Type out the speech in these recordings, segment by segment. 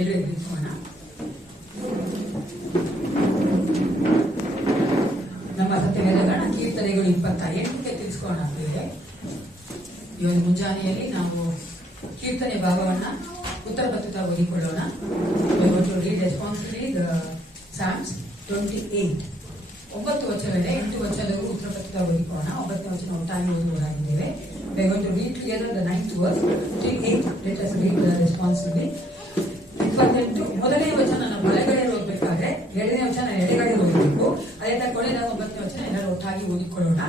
ಎದುರಿಸೋಣ. ನಮ್ಮ ಸತ್ಯವೇದಗಳ ಕೀರ್ತನೆಗಳು 28ಕ್ಕೆ ತಿಳಿಸ್ಕೋಣ ಆಗ್ತಿದೆ. ಈ ಒಂದು ಮುಂಜಾನೆಯಲ್ಲಿ ನಾವು ಕೀರ್ತನೆ ಭಾಗವನ್ನ ಉತ್ತರ ಪತ್ರಿಕ ಓದಿಕೊಳ್ಳೋಣ. ರೆಸ್ಪಾನ್ಸಿಬಲಿ ಸಾಮ್ಸ್ 28 9 ವಚನವಿದೆ. 8 ವಚನಗಳು ಉತ್ತರ ಪತ್ರಿಕ ಓದಿಕೊಳ್ಳೋಣ. 9ನೇ ವಚನ ಒಟ್ಟಾಗಿ ಓದುವರಾಗಿದ್ದೇವೆ. We are going to read together the 9th verse. 8. Let us read responsibly. 28 ಮೊದಲನೇ ವಚನ ನಮ್ಮ ಬಲಗಡೆ ಓದಬೇಕಾದ್ರೆ 2ನೇ ವಚನ ಎಡಗಡೆ ಓದಬೇಕು. ಅದೇ ತರ ಕೊನೆಯ 9ನೇ ವಚನ ಎಲ್ಲರೂ ಒಟ್ಟಾಗಿ ಓದಿಕೊಳ್ಳೋಣ.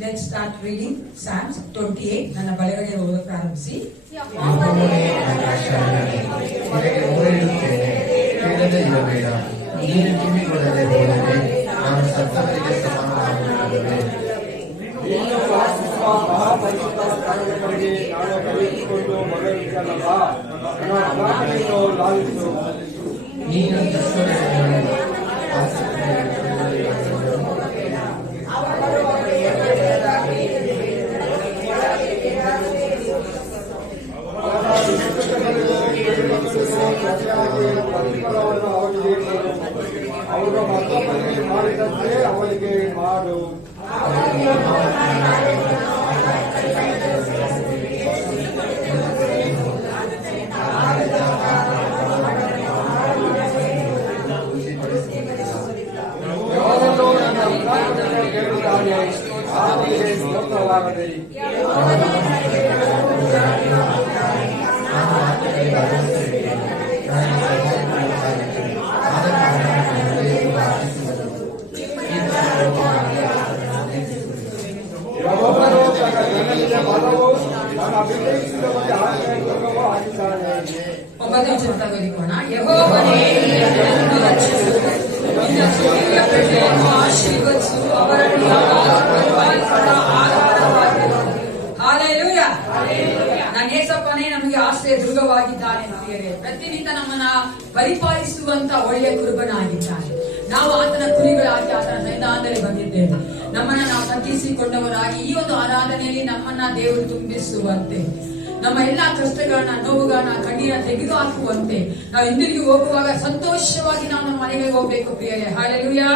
Let's start reading Psalms 28. ನನ್ನ ಬಲಗಡೆ ಓದಲು ಪ್ರಾರಂಭಿಸಿ. ಅವರು ಮತ್ತೊಬ್ಬರಿಗೆ ಮಾಡಿದಂತೆ ಅವರಿಗೆ ಮಾಡು. ಆತನಿಗೆ ಸ್ತೋತ್ರವಾಗಲಿ. ನನ್ನೇಸಪ್ಪನೇ ನಮಗೆ ಆಶ್ರಯ ದುರ್ಗವಾಗಿದ್ದಾನೆ. ಪ್ರತಿನಿತ್ಯ ನಮ್ಮನ್ನ ಪರಿಪಾಲಿಸುವಂತ ಒಳ್ಳೆಯ ಕುರುಬನಾಗಿದ್ದಾನೆ. ನಾವು ಆತನ ಕುರಿಗಳಾಗಿ ಆತನ ಸನ್ನಿಧಾನದಲ್ಲಿ ಬಂದಿದ್ದೇವೆ. ನಮ್ಮನ್ನ ನಾವು ತಗ್ಗಿಸಿಕೊಂಡವರಾಗಿ ಈ ಒಂದು ಆರಾಧನೆಯಲ್ಲಿ ನಮ್ಮನ್ನ ದೇವರು ತುಂಬಿಸುವಂತೆ, ನಮ್ಮ ಎಲ್ಲಾ ಕಷ್ಟಗಳನ್ನ, ನೋವುಗಳನ್ನ, ಕಣ್ಣೀರ ತೆಗೆದು ಹಾಕುವಂತೆ, ನಾವು ಹಿಂದಿರುಗಿ ಹೋಗುವಾಗ ಸಂತೋಷವಾಗಿ ನಾವು ನಮ್ಮ ಮನೆಗೆ ಹೋಗ್ಬೇಕು ಪ್ರಿಯರೇ. ಹಲ್ಲೆಲೂಯಾ.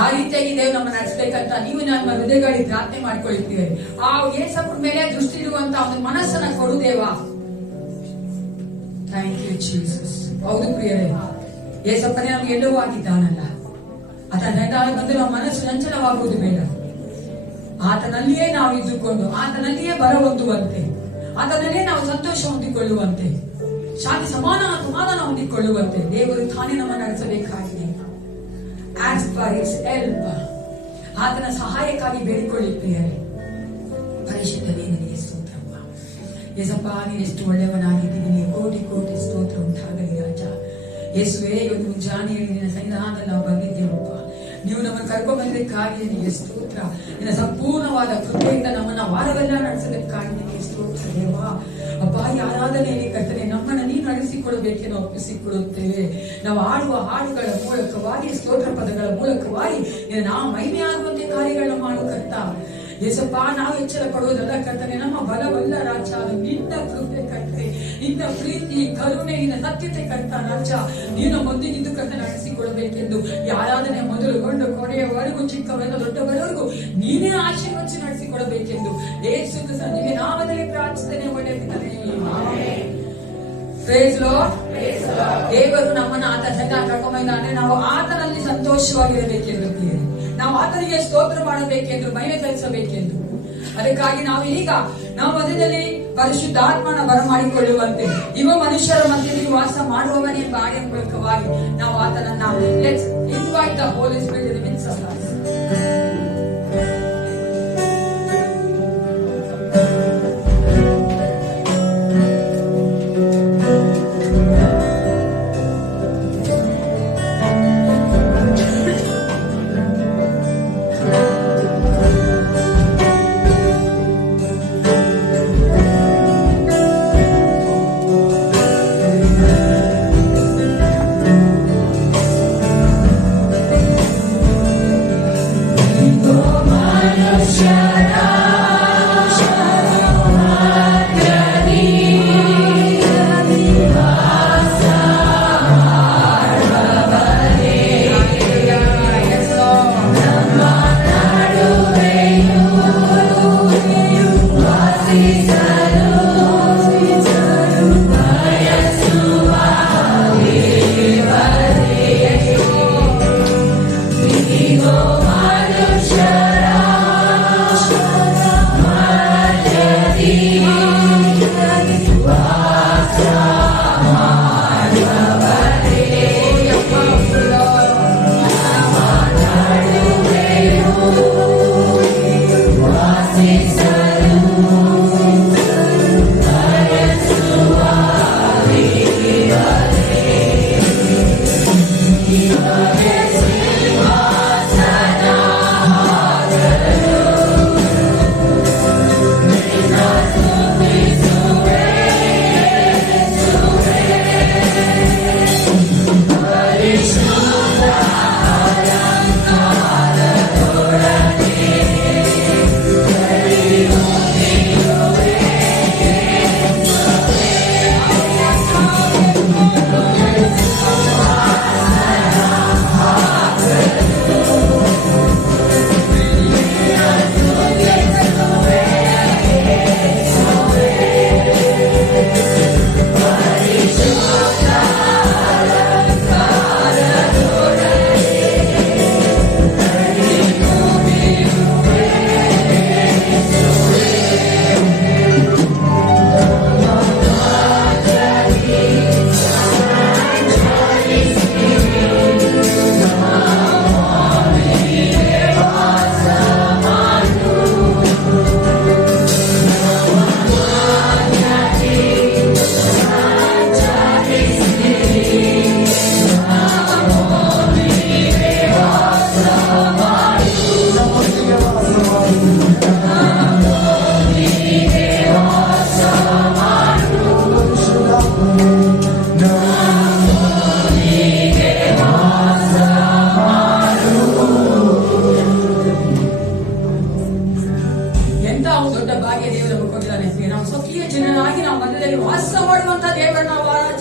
ಆ ರೀತಿಯಾಗಿ ದೇವರು ನಮ್ಮ ನಡೆಸಬೇಕಂತ ನೀವು ನಮ್ಮ ಹೃದಯಗಳಿಗೆ ಪ್ರಾರ್ಥನೆ ಮಾಡ್ಕೊಳ್ತೀವಿ. ಆ ಯೇಸಪ್ಪನ ಮೇಲೆ ದೃಷ್ಟಿ ಇಡುವಂತ ಒಂದು ಮನಸ್ಸನ್ನ ಕೊಡು ದೇವ. Thank you Jesus. ಹೌದು ಪ್ರಿಯರೇ, ಯೇಸಪ್ಪನೇ ನಮ್ಗೆ ಎಲ್ಲವೂ ಆಗಿದ್ದಾನಲ್ಲ. ಆತನ ಬಂದು ನಮ್ಮ ಮನಸ್ಸು ಚಂಚಲವಾಗುವುದು ಬೇಡ. ಆತನಲ್ಲಿಯೇ ನಾವು ಇದ್ದುಕೊಂಡು ಆತನಲ್ಲಿಯೇ ಬರ ಹೊಂದುವಂತೆ, ಆತನಲ್ಲೇ ನಾವು ಸಂತೋಷ ಹೊಂದಿಕೊಳ್ಳುವಂತೆ, ಶಾಂತಿ ಸಮಾಧಾನ ಹೊಂದಿಕೊಳ್ಳುವಂತೆ ದೇವರು ತಾನೇ ನಮ್ಮ ನಡೆಸಬೇಕಾಗಿದೆ. ಆಸ್ ಫಾರ್ ಹಿಸ್ ಹೆಲ್ಪ್, ಆತನ ಸಹಾಯಕ್ಕಾಗಿ ಬೇಡಿಕೊಳ್ಳುತ್ತೇವೆ. ಪರಿಶುದ್ಧ ನಿನಗೆ ಸ್ತೋತ್ರಪ್ಪ. ಯೇಸಪ್ಪ, ನೀನು ಎಷ್ಟು ಒಳ್ಳೆಯವನಾಗಿದ್ದೀನಿ. ಕೋಟಿ ಕೋಟಿ ಸ್ತೋತ್ರ ಉಂಟಾಗಲಿ ರಾಜ. ಯೇಸುವೇ, ಒಂದು ಮುಂಜಾನೆಯಲ್ಲಿ ನಿನ್ನ ಸನ್ನಿಧಾನದಲ್ಲಿ ನಾವು ಬಂದಿದ್ದೇವಪ್ಪ. ನೀವು ನಮ್ಮನ್ನು ಕರ್ಕೊಂಡು ಬಂದಕ್ಕಾಗಿ ನಿನಗೆ ಸ್ತೋತ್ರ. ನಿನ್ನ ಸಂಪೂರ್ಣವಾದ ಕೃಪೆಯಿಂದ ನಮ್ಮನ್ನ ವಾರವೆಲ್ಲ ನಡೆಸೋದಕ್ಕಾಗಿ ನಿನಗೆ ಸ್ತೋತ್ರ ದೇವ. ಅಪ್ಪ, ಈ ಆರಾಧನೆಯಲ್ಲಿ ಕರ್ತನೆ ನಮ್ಮನ್ನ ನೀನು ನಡೆಸಿಕೊಡಬೇಕೆಂದು ಒಪ್ಪಿಸಿಕೊಡುತ್ತೇವೆ. ನಾವು ಆಡುವ ಹಾಡುಗಳ ಮೂಲಕವಾಗಿ, ಸ್ತೋತ್ರ ಪದಗಳ ಮೂಲಕವಾಗಿ ನಾವು ಮಹಿಮೆಯಾಗುವಂತೆ ಕಾರ್ಯಗಳನ್ನ ಮಾಡು ಕರ್ತ. ಯೇಸಪ್ಪ, ನಾವು ಎಚ್ಚರ ಪಡುವುದಲ್ಲ ಕರ್ತನೆ, ನಮ್ಮ ಬಲವಲ್ಲ ರಾಜ, ನಿನ್ನ ಕೃಪೆ ಕರ್ತನೆ, ನಿನ್ನ ಪ್ರೀತಿ, ಕರುಣೆ, ನಿನ್ನ ಸತ್ಯತೆ ಕರ್ತ ರಾಜ. ನೀನು ಮುಂದಿನಿಂದು ಕರ್ತ ನಡೆಸಿಕೊಡಬೇಕೆಂದು ಈ ಆರಾಧನೆ ಮೊದಲುಗೊಂಡು ಕೊನೆಯವರೆಗೂ, ಚಿಕ್ಕವರೆಲ್ಲ ದೊಡ್ಡವರೆಗೂ ನೀನೇ ಆಶೀರ್ವದಿಸಿ ನಡೆಸಿಕೊಡಬೇಕೆಂದು ಯೇಸು ಕ್ರಿಸ್ತ ನಿಮಗೆ ನಾಮದಲ್ಲಿ ಪ್ರಾರ್ಥನೆ. ಒಳ್ಳೆಯ ಪಿತನೇ, ಪ್ರೈಸ್ ಲಾರ್ಡ್. ದೇವರು ನಮ್ಮನ್ನ ಆತ ಚೆನ್ನಾಗಿ ಕರ್ಕೊಂಬಂದ್ರೆ ನಾವು ಆತನಲ್ಲಿ ಸಂತೋಷವಾಗಿರಬೇಕೆಂದು, ನಾವು ಆತನಿಗೆ ಸ್ತೋತ್ರ ಮಾಡಬೇಕೆಂದು, ಮಹಿಮೆ ಸಲ್ಲಿಸಬೇಕೆಂದು. ಅದಕ್ಕಾಗಿ ನಾವು ಈಗ ನಾವು ಮಧ್ಯದಲ್ಲಿ ಪರಿಶುದ್ಧಾತ್ಮನ ಬರಮಾಡಿಕೊಳ್ಳುವಂತೆ, ಇವ ಮನುಷ್ಯರ ಮಧ್ಯದಲ್ಲಿ ವಾಸ ಮಾಡುವವನೇ ಎಂಬ ಆಡಿಯ ಮೂಲಕವಾಗಿ ನಾವು ಆತನನ್ನ let's invite the Holy Spirit in the midst of us.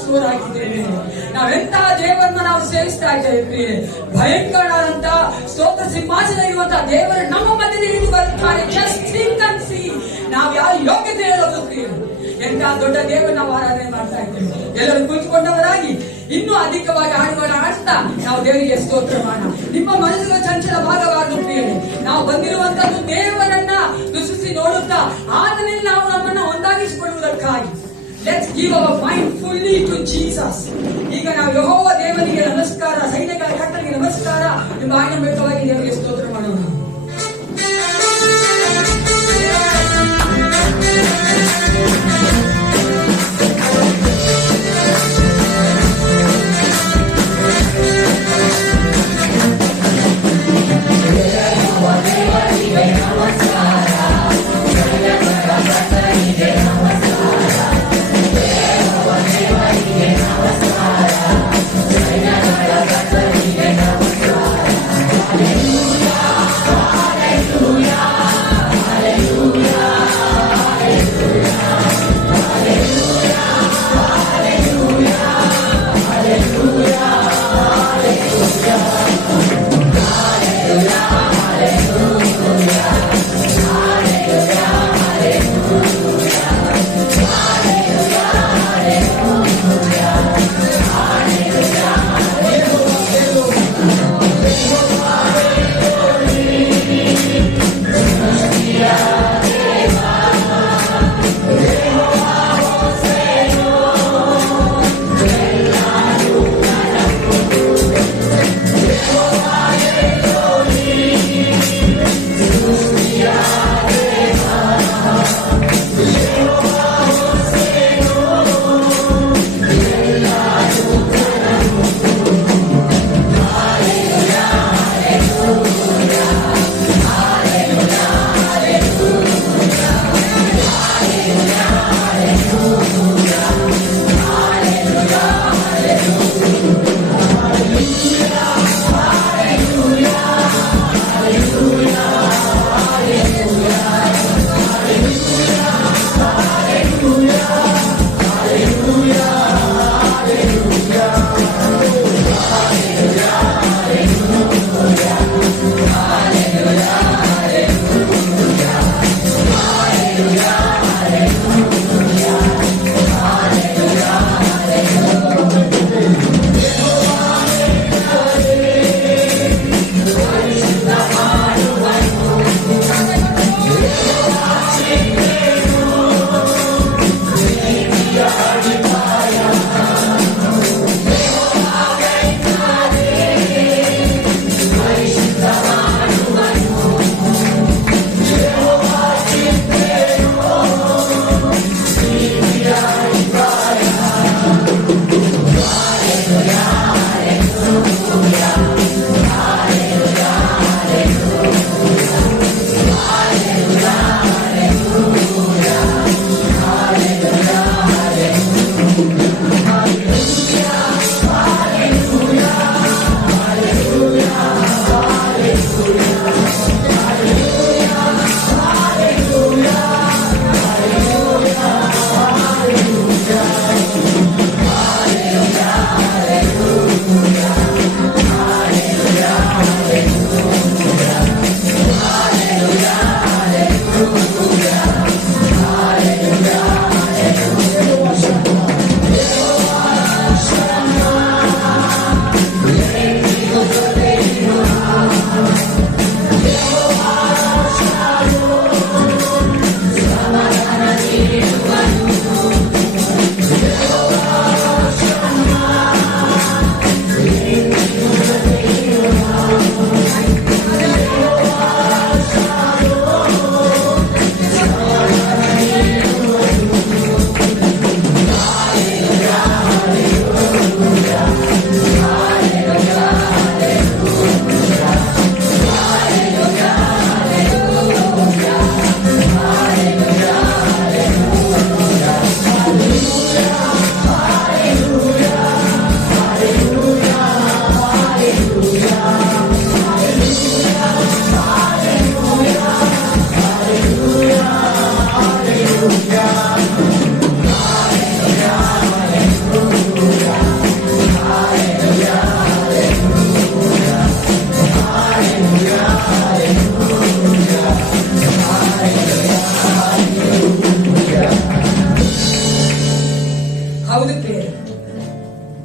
ಜೋರಾಗಿದ್ದೇವೆ. ನಾವೆಂತ ದೇವರನ್ನ ನಾವು ಸೇವಿಸ್ತಾ ಇದ್ದೇವೆ ಪ್ರಿಯೆ. ಭಯಂಕರವಾದಂತ ಸ್ತೋತ್ರ ಸಿಂಹಾಸನ ಇರುವಂತಹ ದೇವರು ನಮ್ಮ ಮಧ್ಯದಲ್ಲಿ ಇಳಿದು ಬರುತ್ತಾರೆ. ಜಸ್ಟ್ ಥಿಂಕ್ ಅಂಡ್ ಸಿ, ನಾವು ಯಾವ ಯೋಗ್ಯತೆ ಇರೋದು ಪ್ರಿಯೆ. ಎಂತ ದೊಡ್ಡ ದೇವರು ನಾವು ಆರಾಧನೆ ಮಾಡ್ತಾ ಇದ್ದೇವೆ. ಎಲ್ಲರೂ ಕುಳಿತುಕೊಂಡವರಾಗಿ ಇನ್ನೂ ಅಧಿಕವಾಗಿ ಹಾಡುಗಳ ಆಡ್ತಾ ನಾವು ದೇವರಿಗೆ ಸ್ತೋತ್ರ ಮಾಡೋಣ. ನಿಮ್ಮ ಮನಸ್ಸಿನ ಚಂಚಲ ಭಾಗವಾದ ಪ್ರಿಯರೇ, ನಾವು ಬಂದಿರುವಂತದ್ದು ದೇವರನ್ನ ರುಚಿಸಿ ನೋಡುತ್ತಾ ಆತನಲ್ಲಿ ನಾವು ನಮ್ಮನ್ನ ಒಂದಾಗಿಸಿಕೊಳ್ಳುವುದಕ್ಕಾಗಿ. Let's give our mind fully to Jesus. ಈಗ ನಾವು ಯೆಹೋವ ದೇವರಿಗೆ ನಮಸ್ಕಾರ, ಸೈನ್ಯಗಳ ಕರ್ತನಿಗೆ ನಮಸ್ಕಾರ ಎಂಬ ಆಜ್ಞಾಬದ್ಧವಾಗಿ ದೇವರಿಗೆ ಸ್ತೋತ್ರ ಮಾಡೋಣ.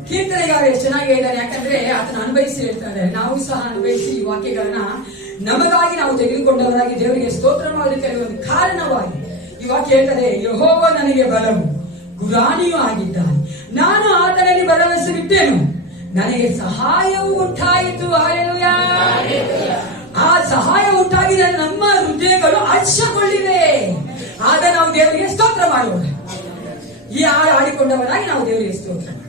ಕೀರ್ತನೆಗಾರ ಎಷ್ಟು ಚೆನ್ನಾಗಿ ಹೇಳಿದ್ದಾನೆ, ಯಾಕಂದ್ರೆ ಆತನ ಅನುಭವಿಸಿ ಹೇಳ್ತಾರೆ. ನಾವು ಸಹ ಅನುಭವಿಸಿ ಈ ವಾಕ್ಯಗಳನ್ನ ನಮಗಾಗಿ ನಾವು ತೆಗೆದುಕೊಂಡವರಾಗಿ ದೇವರಿಗೆ ಸ್ತೋತ್ರ ಮಾಡಲಿಕ್ಕೆ ಒಂದು ಕಾರಣವಾಗಿ ಈ ವಾಕ್ಯ ಹೇಳ್ತಾರೆ, ಯೆಹೋವ ನನಗೆ ಬಲವು ಗುರಾಣಿಯೂ ಆಗಿದ್ದಾನೆ, ನಾನು ಆತನಲ್ಲಿ ಭರವಸೆ ಬಿಟ್ಟೇನು, ನನಗೆ ಸಹಾಯವು ಉಂಟಾಯಿತು. ಹಲ್ಲೆಲೂಯಾ. ಆ ಸಹಾಯ ಉಂಟಾಗಿದೆ, ನಮ್ಮ ಹೃದಯಗಳು ಹರ್ಷಗೊಂಡಿವೆ. ಆಗ ನಾವು ದೇವರಿಗೆ ಸ್ತೋತ್ರ ಮಾಡೋಣ. ಈ ಹಾಡು ಹಾಡಿಕೊಂಡವರಾಗಿ ನಾವು ದೇವರಿಗೆ ಸ್ತೋತ್ರ ಮಾಡೋಣ.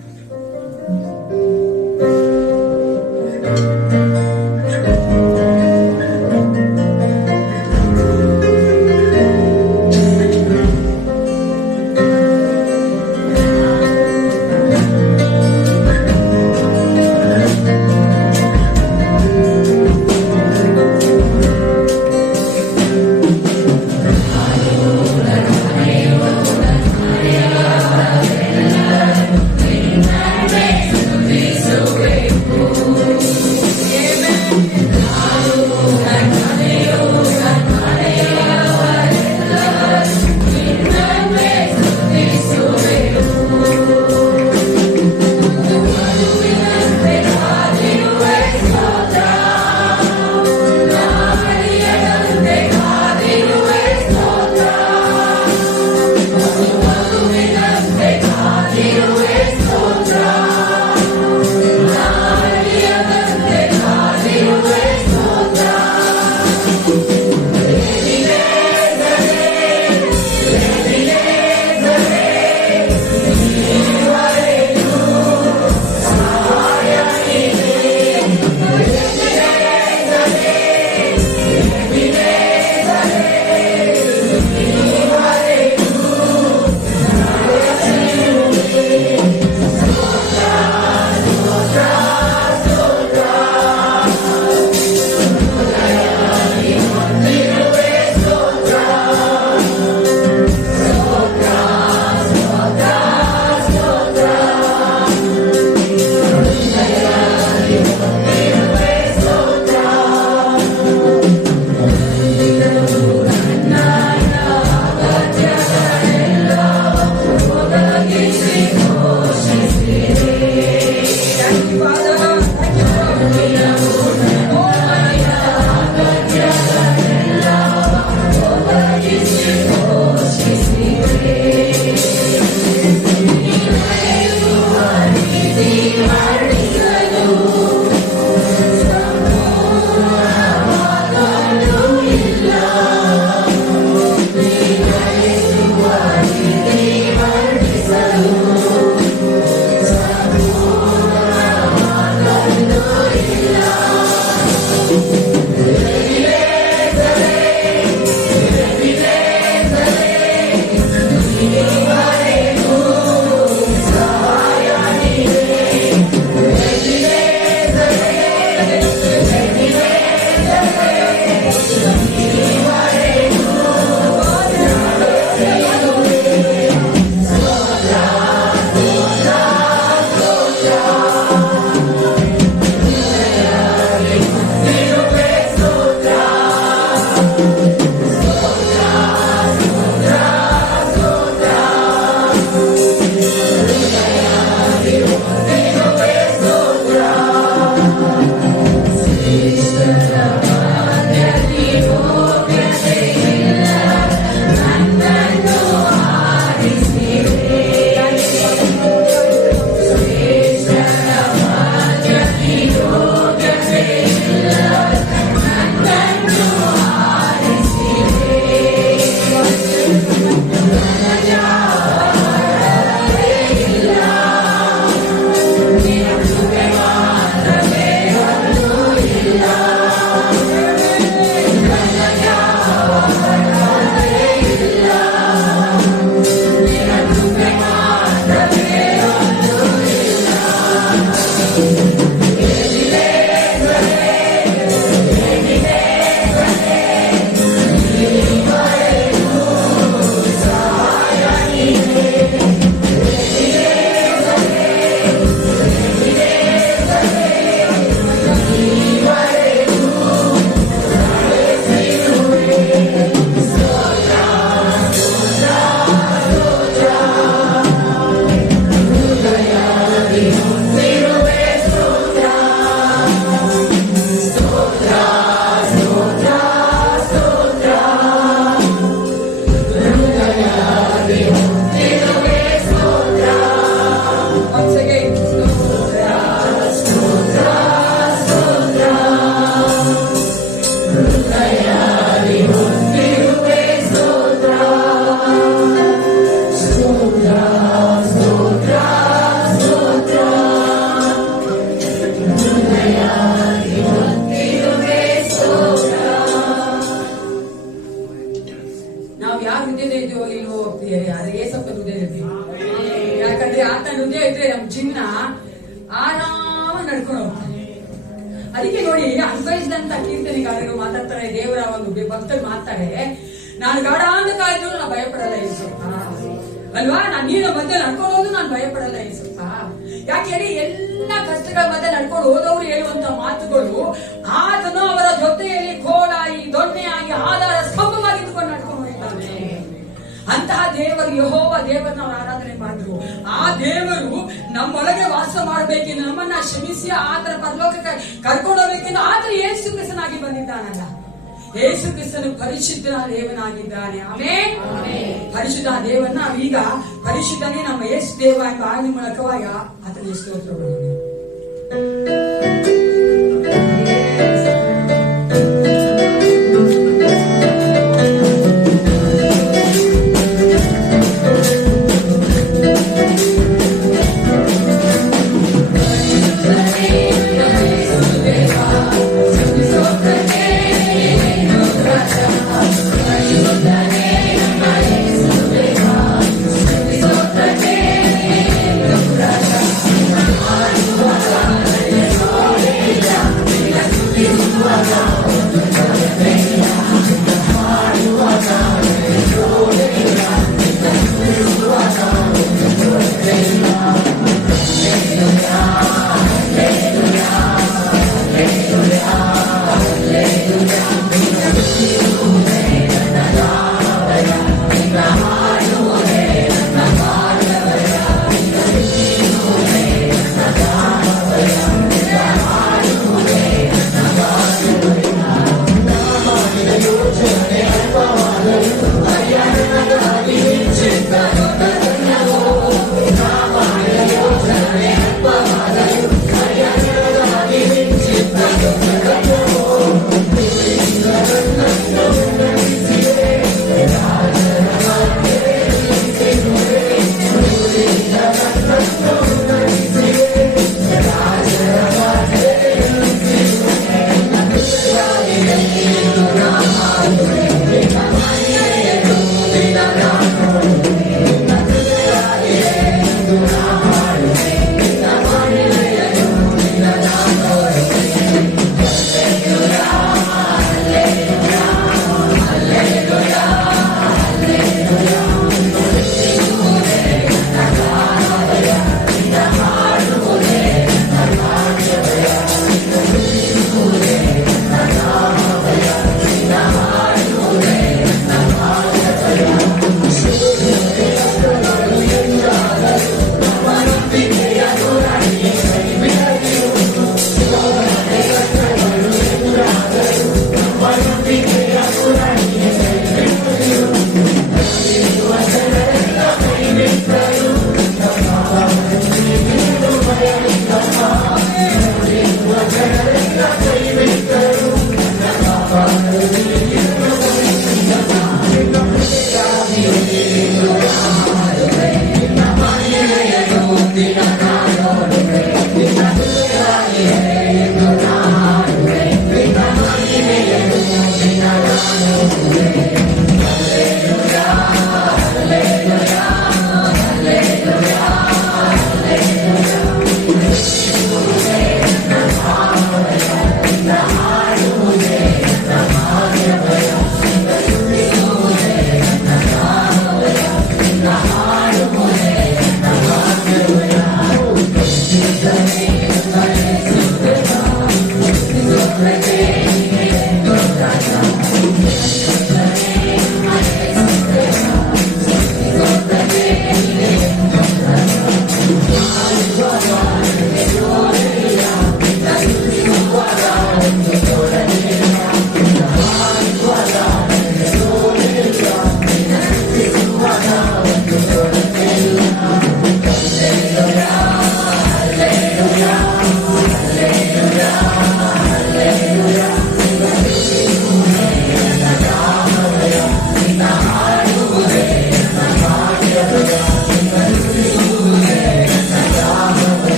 ದಿನ ಆರಾಮ ನಡ್ಕೊಂಡು ಹೋಗ್ತಾನೆ. ಅದಕ್ಕೆ ನೋಡಿ, ಅನ್ವಯಿಸಿದಂತ ಕೀರ್ತನೆಗಾರರು ಮಾತಾಡ್ತಾರೆ, ದೇವರ ಒಂದು ಭಕ್ತರು ಮಾತಾಡ್ತಾರೆ, ನಾನು ಗಾಢ ಅಂಧಕಾರಕ್ಕೂ ನಾನು ಭಯಪಡಲ್ಲ ಯೇಸಪ್ಪ ಅಲ್ವಾ, ನಾನು ನೀನು ಮಧ್ಯೆ ನಡ್ಕೊಂಡು ಹೋದ್ರು ನಾನು ಭಯಪಡಲ್ಲ ಯೇಸಪ್ಪ. ಯಾಕೆಂದ್ರೆ ಎಲ್ಲ ಕಷ್ಟಗಳ ಮಧ್ಯೆ ನಡ್ಕೊಂಡು ಹೋದವರು ಹೇಳುವಂತ ಮಾತುಗಳು, ಆತನು ಅವರ ಜೊತೆಯಲ್ಲಿ ಕೋಲಾಗಿ ದೊಣ್ಣೆಯಾಗಿ ಆಧಾರ ಸ್ತಂಭವಾಗಿ ಇಟ್ಕೊಂಡು ನಡ್ಕೊಂಡು ಹೋಗಿದ್ದಾನೆ. ಅಂತಹ ದೇವರು ಯೆಹೋವ ದೇವರನ್ನ ಅವರು ಆರಾಧನೆ ಮಾಡಿದ್ರು. ಆ ದೇವರು ನಮ್ಮೊಳಗೆ ವಾಸ ಮಾಡಬೇಕೆಂದು, ನಮ್ಮನ್ನ ಕ್ಷಮಿಸಿ ಆತರ ಪರಲೋಕಕ್ಕೆ ಕರ್ಕೊಂಡು ಹೋಗ್ಬೇಕೆಂದು ಆತರ ಯೇಸು ಕ್ರಿಸ್ತನಾಗಿ ಬಂದಿದ್ದಾನಲ್ಲ. ಯೇಸು ಕ್ರಿಸ್ತನು ಪರಿಶುದ್ಧ ದೇವನಾಗಿದ್ದಾನೆ. ಆಮೆನ್. ಪರಿಶುದ್ಧ ದೇವನ್ನ ಈಗ ಪರಿಶುದ್ಧನೇ ನಮ್ಮ ಯೇಸು ದೇವ ಎಂಬ ಆಜ್ಞೆ ಮೂಲಕವಾಗಿ ಆತನಿಗೆ ಸ್ತೋತ್ರಗಳು.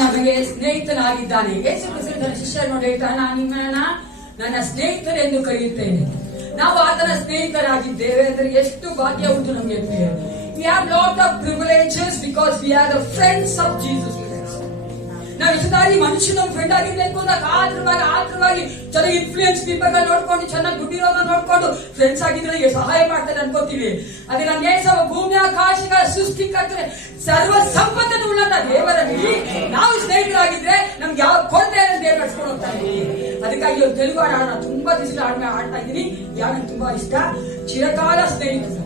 ನಮಗೆ ಸ್ನೇಹಿತನಾಗಿದ್ದಾನೆ. ಯೇಸು ಕ್ರಿಸ್ತನ ಶಿಷ್ಯರು ನೋಡಿ ಹೇಳ್ತಾನೆ, ನಾನು ನಿಮ್ಮನ್ನ ನನ್ನ ಸ್ನೇಹಿತರೆಂದು ಕರೆಯುತ್ತೇನೆ. ನಾವು ಆತನ ಸ್ನೇಹಿತರಾಗಿದ್ದೇವೆ ಅಂದ್ರೆ ಎಷ್ಟು ಭಾಗ್ಯ ಉಂಟು ನಮಗೆ. We have lot of privileges because we are the friends of Jesus Christ. ನಾವು ಇಷ್ಟದಾಗಿ ಮನುಷ್ಯನ ಫ್ರೆಂಡ್ ಆಗಿರ್ಬೇಕು ಅಂತ ಆತರವಾಗಿ ಚೆನ್ನಾಗಿ ಇನ್ಫ್ಲೂಯೆನ್ಸ್ ಪೀಪಲ್ ನೋಡ್ಕೊಂಡು ಚೆನ್ನಾಗಿ ದುಡ್ಡಿರೋದ ನೋಡ್ಕೊಂಡು ಫ್ರೆಂಡ್ಸ್ ಆಗಿದ್ರೆ ಸಹಾಯ ಮಾಡ್ತಾರೆ ಅನ್ಕೋತೀವಿ. ಅದೇ ನಮ್ಮ ಏಸವ ಭೂಮಿ ಆಕಾಶಗಳ ಸೃಷ್ಟಿಕರ್ತರೆ ಸರ್ವ ಸಂಪತ್ತನ್ನು ಉಳ್ಳಂತ ದೇವರಲ್ಲಿ ನಾವು ಸ್ನೇಹಿತರಾಗಿದ್ರೆ ನಮ್ಗೆ ಯಾವ ಕೊರತೆ ದೇವರು ನಡ್ಸ್ಕೊಂಡು ಹೋಗ್ತಾ ಇದ್ದೀವಿ. ಅದಕ್ಕಾಗಿ ಇವ್ರು ತೆಲುಗು ಹಾಡೋಣ, ತುಂಬಾ ದಿವಸ ಆಡ್ತಾ ಇದ್ದೀನಿ. ಯಾರು ತುಂಬಾ ಇಷ್ಟ, ಚಿರಕಾಲ ಸ್ನೇಹಿತರು.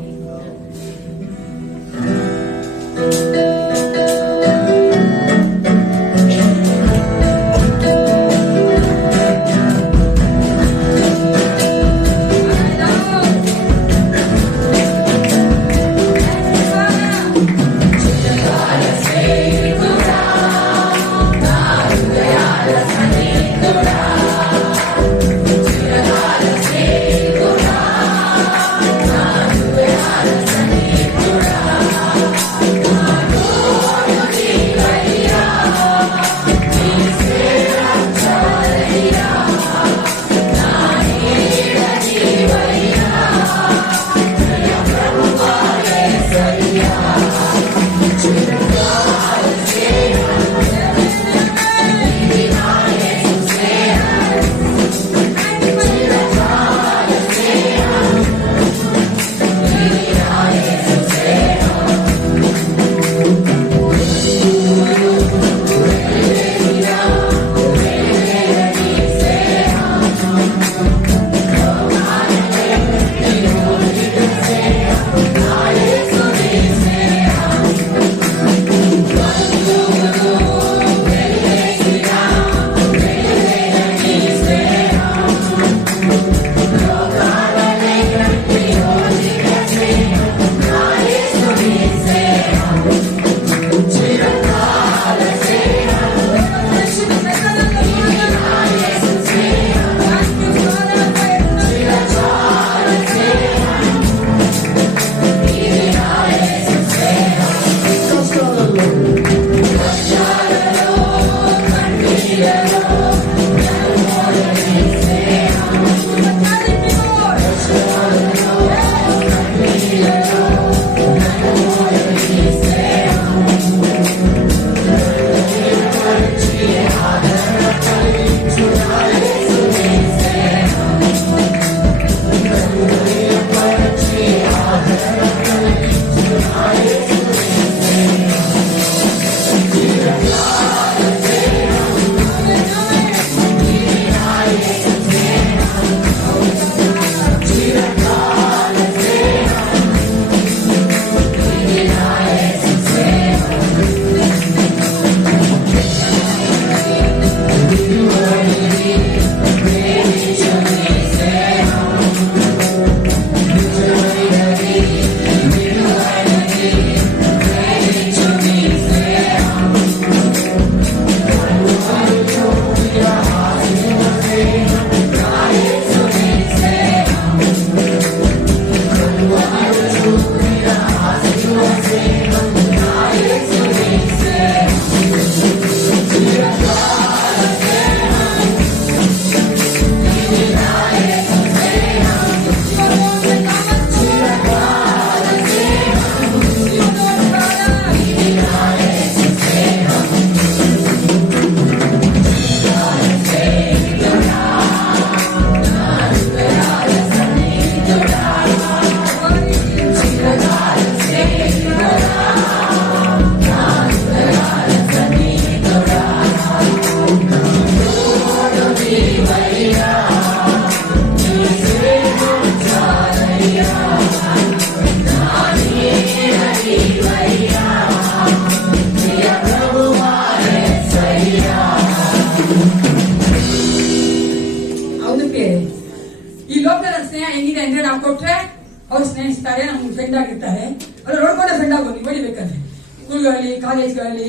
ಸ್ನೇಹಿಸ್ತಾರೆ, ನಮ್ಗೆ ಫ್ರೆಂಡ್ ಆಗಿರ್ತಾರೆ. ಅವ್ರು ನೋಡ್ಕೊಂಡೆ ಫ್ರೆಂಡ್ ಆಗೋದು ನೀವು ಬೆಳಿಬೇಕಂದ್ರೆ ಸ್ಕೂಲ್ಗಳಲ್ಲಿ, ಕಾಲೇಜ್ಗಳಲ್ಲಿ,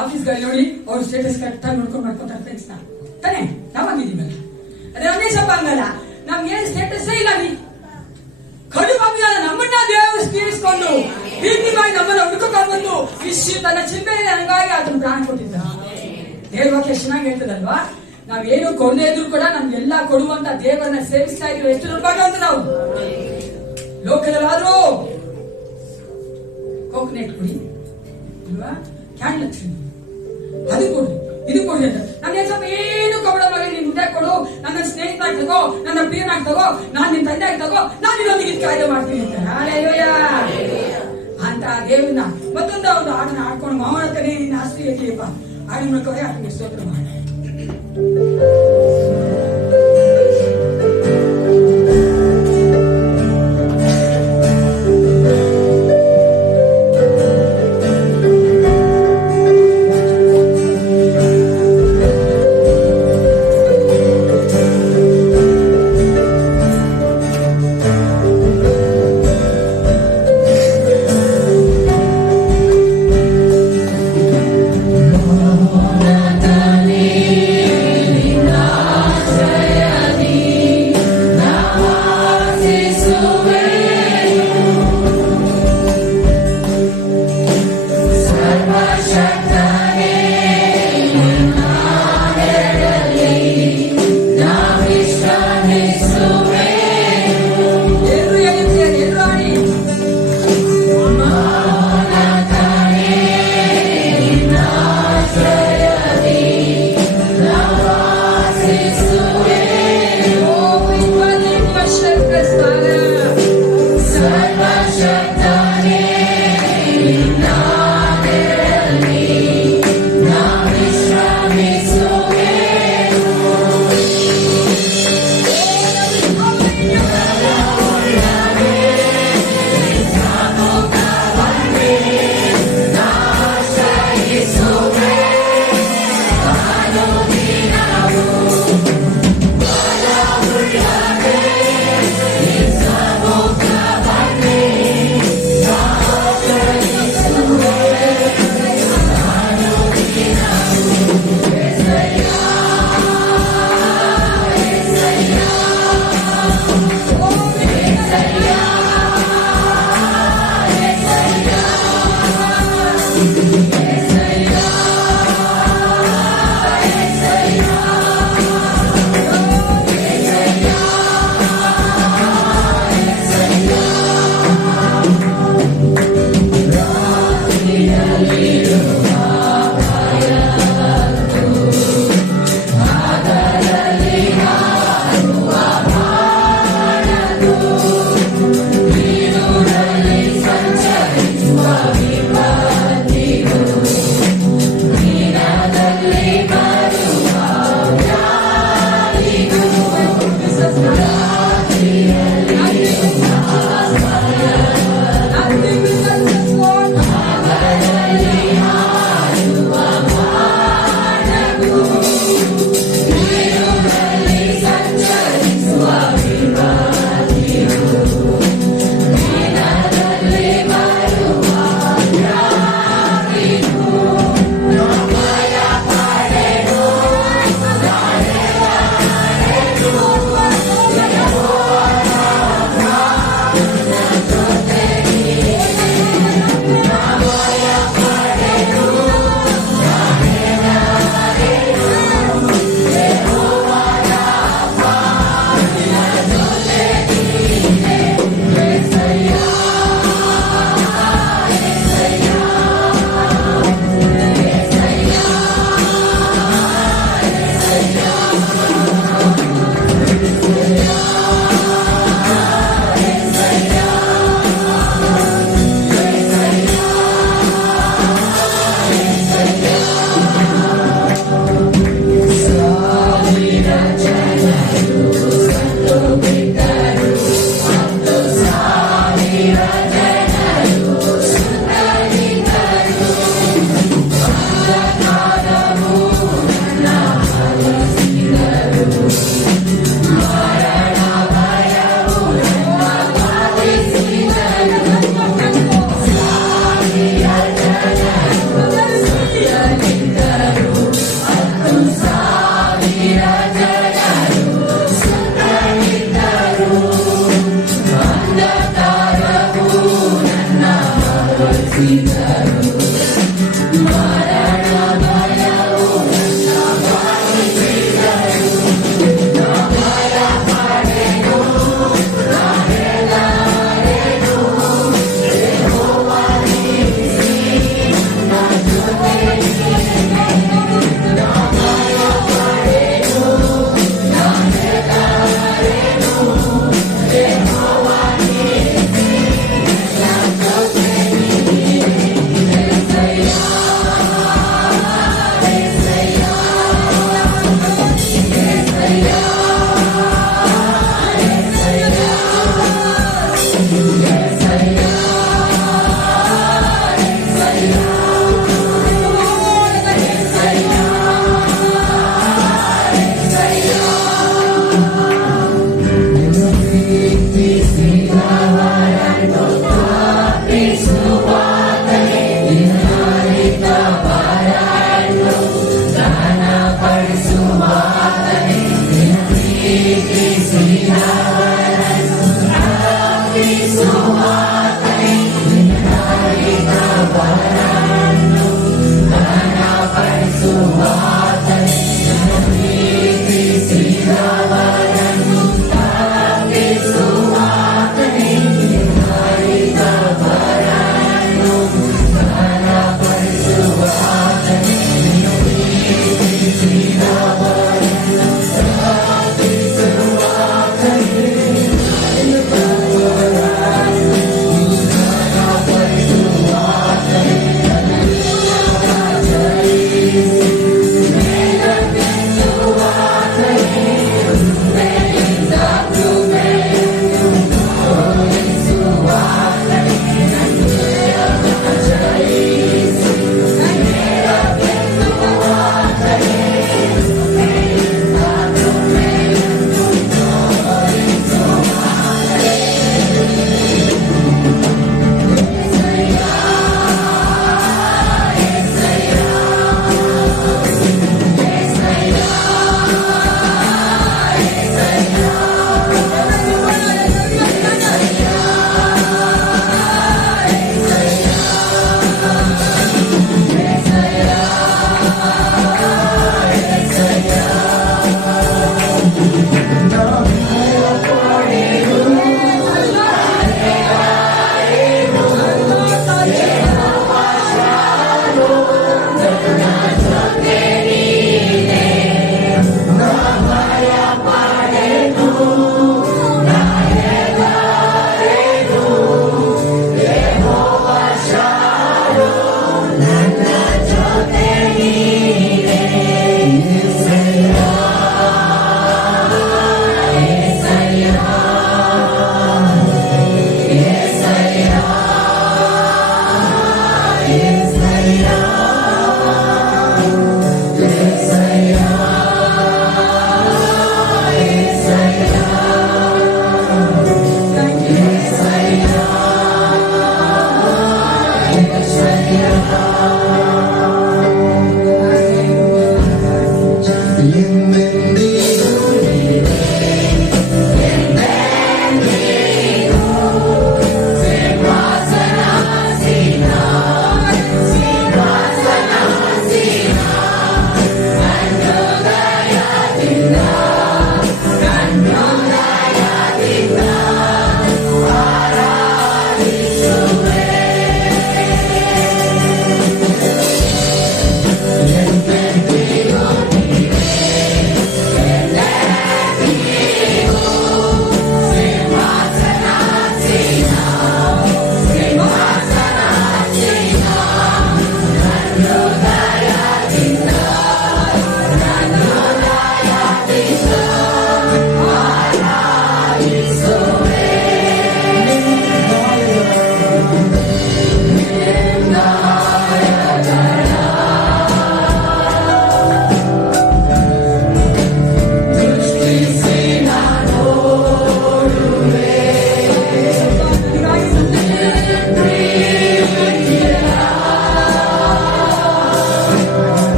ಆಫೀಸ್ಗಳಲ್ಲಿ ನೋಡಿ ಅವ್ರ ಸ್ಟೇಟಸ್ ಕರೆಕ್ಟಾಗಿ ನೋಡ್ಕೊಂಡು ಮಾಡ್ಕೊತಾರೆ ಫ್ರೆಂಡ್ಸ್ ತಾನೆ. ನಾವಾಗಿದ್ದೀವಲ್ಲ, ಅದೇ ಒಂದೇ ಸ್ವಲ್ಪ ಹಂಗಲ್ಲ, ನಮ್ಗೇನು ಸ್ಟೇಟಸ್ ಇಲ್ಲ. ಕಡು ಕಮ್ಮಿಯಾದ ನಮ್ಮನ್ನ ದೇವರು ತೀರಿಸಿಕೊಂಡು ಪ್ರೀತಿಗಾಗಿ ನಮ್ಮನ್ನ ಹುಡುಕೊಂಡು ಬಂದು ತನ್ನ ಚಿಂತೆ ನನಗಾಗಿ ಅದನ್ನು ಪ್ರಾಣ ಕೊಟ್ಟಿದ್ದ. ದೇವ್ರ ವಾಕ್ಯ ಚೆನ್ನಾಗಿ ಹೇಳ್ತದಲ್ವಾ, ನಾವೇನು ಕೊಡದೇ ಇದ್ರು ಕೂಡ ನಮ್ಗೆಲ್ಲ ಕೊಡುವಂತ ದೇವರನ್ನ ಸೇವಿಸ್ತಾ ಇದೀವಿ. ಎಷ್ಟು ದೊಡ್ಡ ಭಾಗ್ಯ ಅಂತ ನಾವು ಲೋಕದಲ್ಲಾದ್ರೂ ಕೋಕೋನೆಟ್ ಕುಡಿ ಅಲ್ವಾ, ಕ್ಯಾಂಡಲ್ ಹಚ್ಚಿ, ಅದು ಕೊಡ್ರಿ ಇದು ಕೊಡ್ರಿ ಅಂತ. ನಮ್ಗೆ ಸ್ವಲ್ಪ ಏನು ಕಬಡ ಮಗ, ನೀನ್ ಮುಂದೆ ಕೊಡು, ನನ್ನ ಸ್ನೇಹಿತನಾಗಿ ತಗೋ, ನನ್ನ ಪ್ರಿಯನಾಗಿ ತಗೋ, ನಾನ್ ನಿನ್ ತಂದೆಯಾಗಿ ತಗೋ, ನಾನು ನಿನ್ನೊಂದಿಗೆ ಕಾಯ್ದೆ ಮಾಡ್ತೀನಿ ಅಂತ. ಹಲ್ಲೆಲೂಯಾ ಅಂತ ದೇವ್ರನ್ನ ಮತ್ತೊಂದು ಒಂದು ಆಟನ ಆಡ್ಕೊಂಡು ಮಾವನ ಕಡೆ ನಿನ್ನ ಆಸ್ತಿ ಐತಿಯಪ್ಪ ಆಡಿನ ಮೂಲಕವೇ ಆತನಿಗೆ ಸ್ತೋತ್ರ ಮಾಡಿ. Nina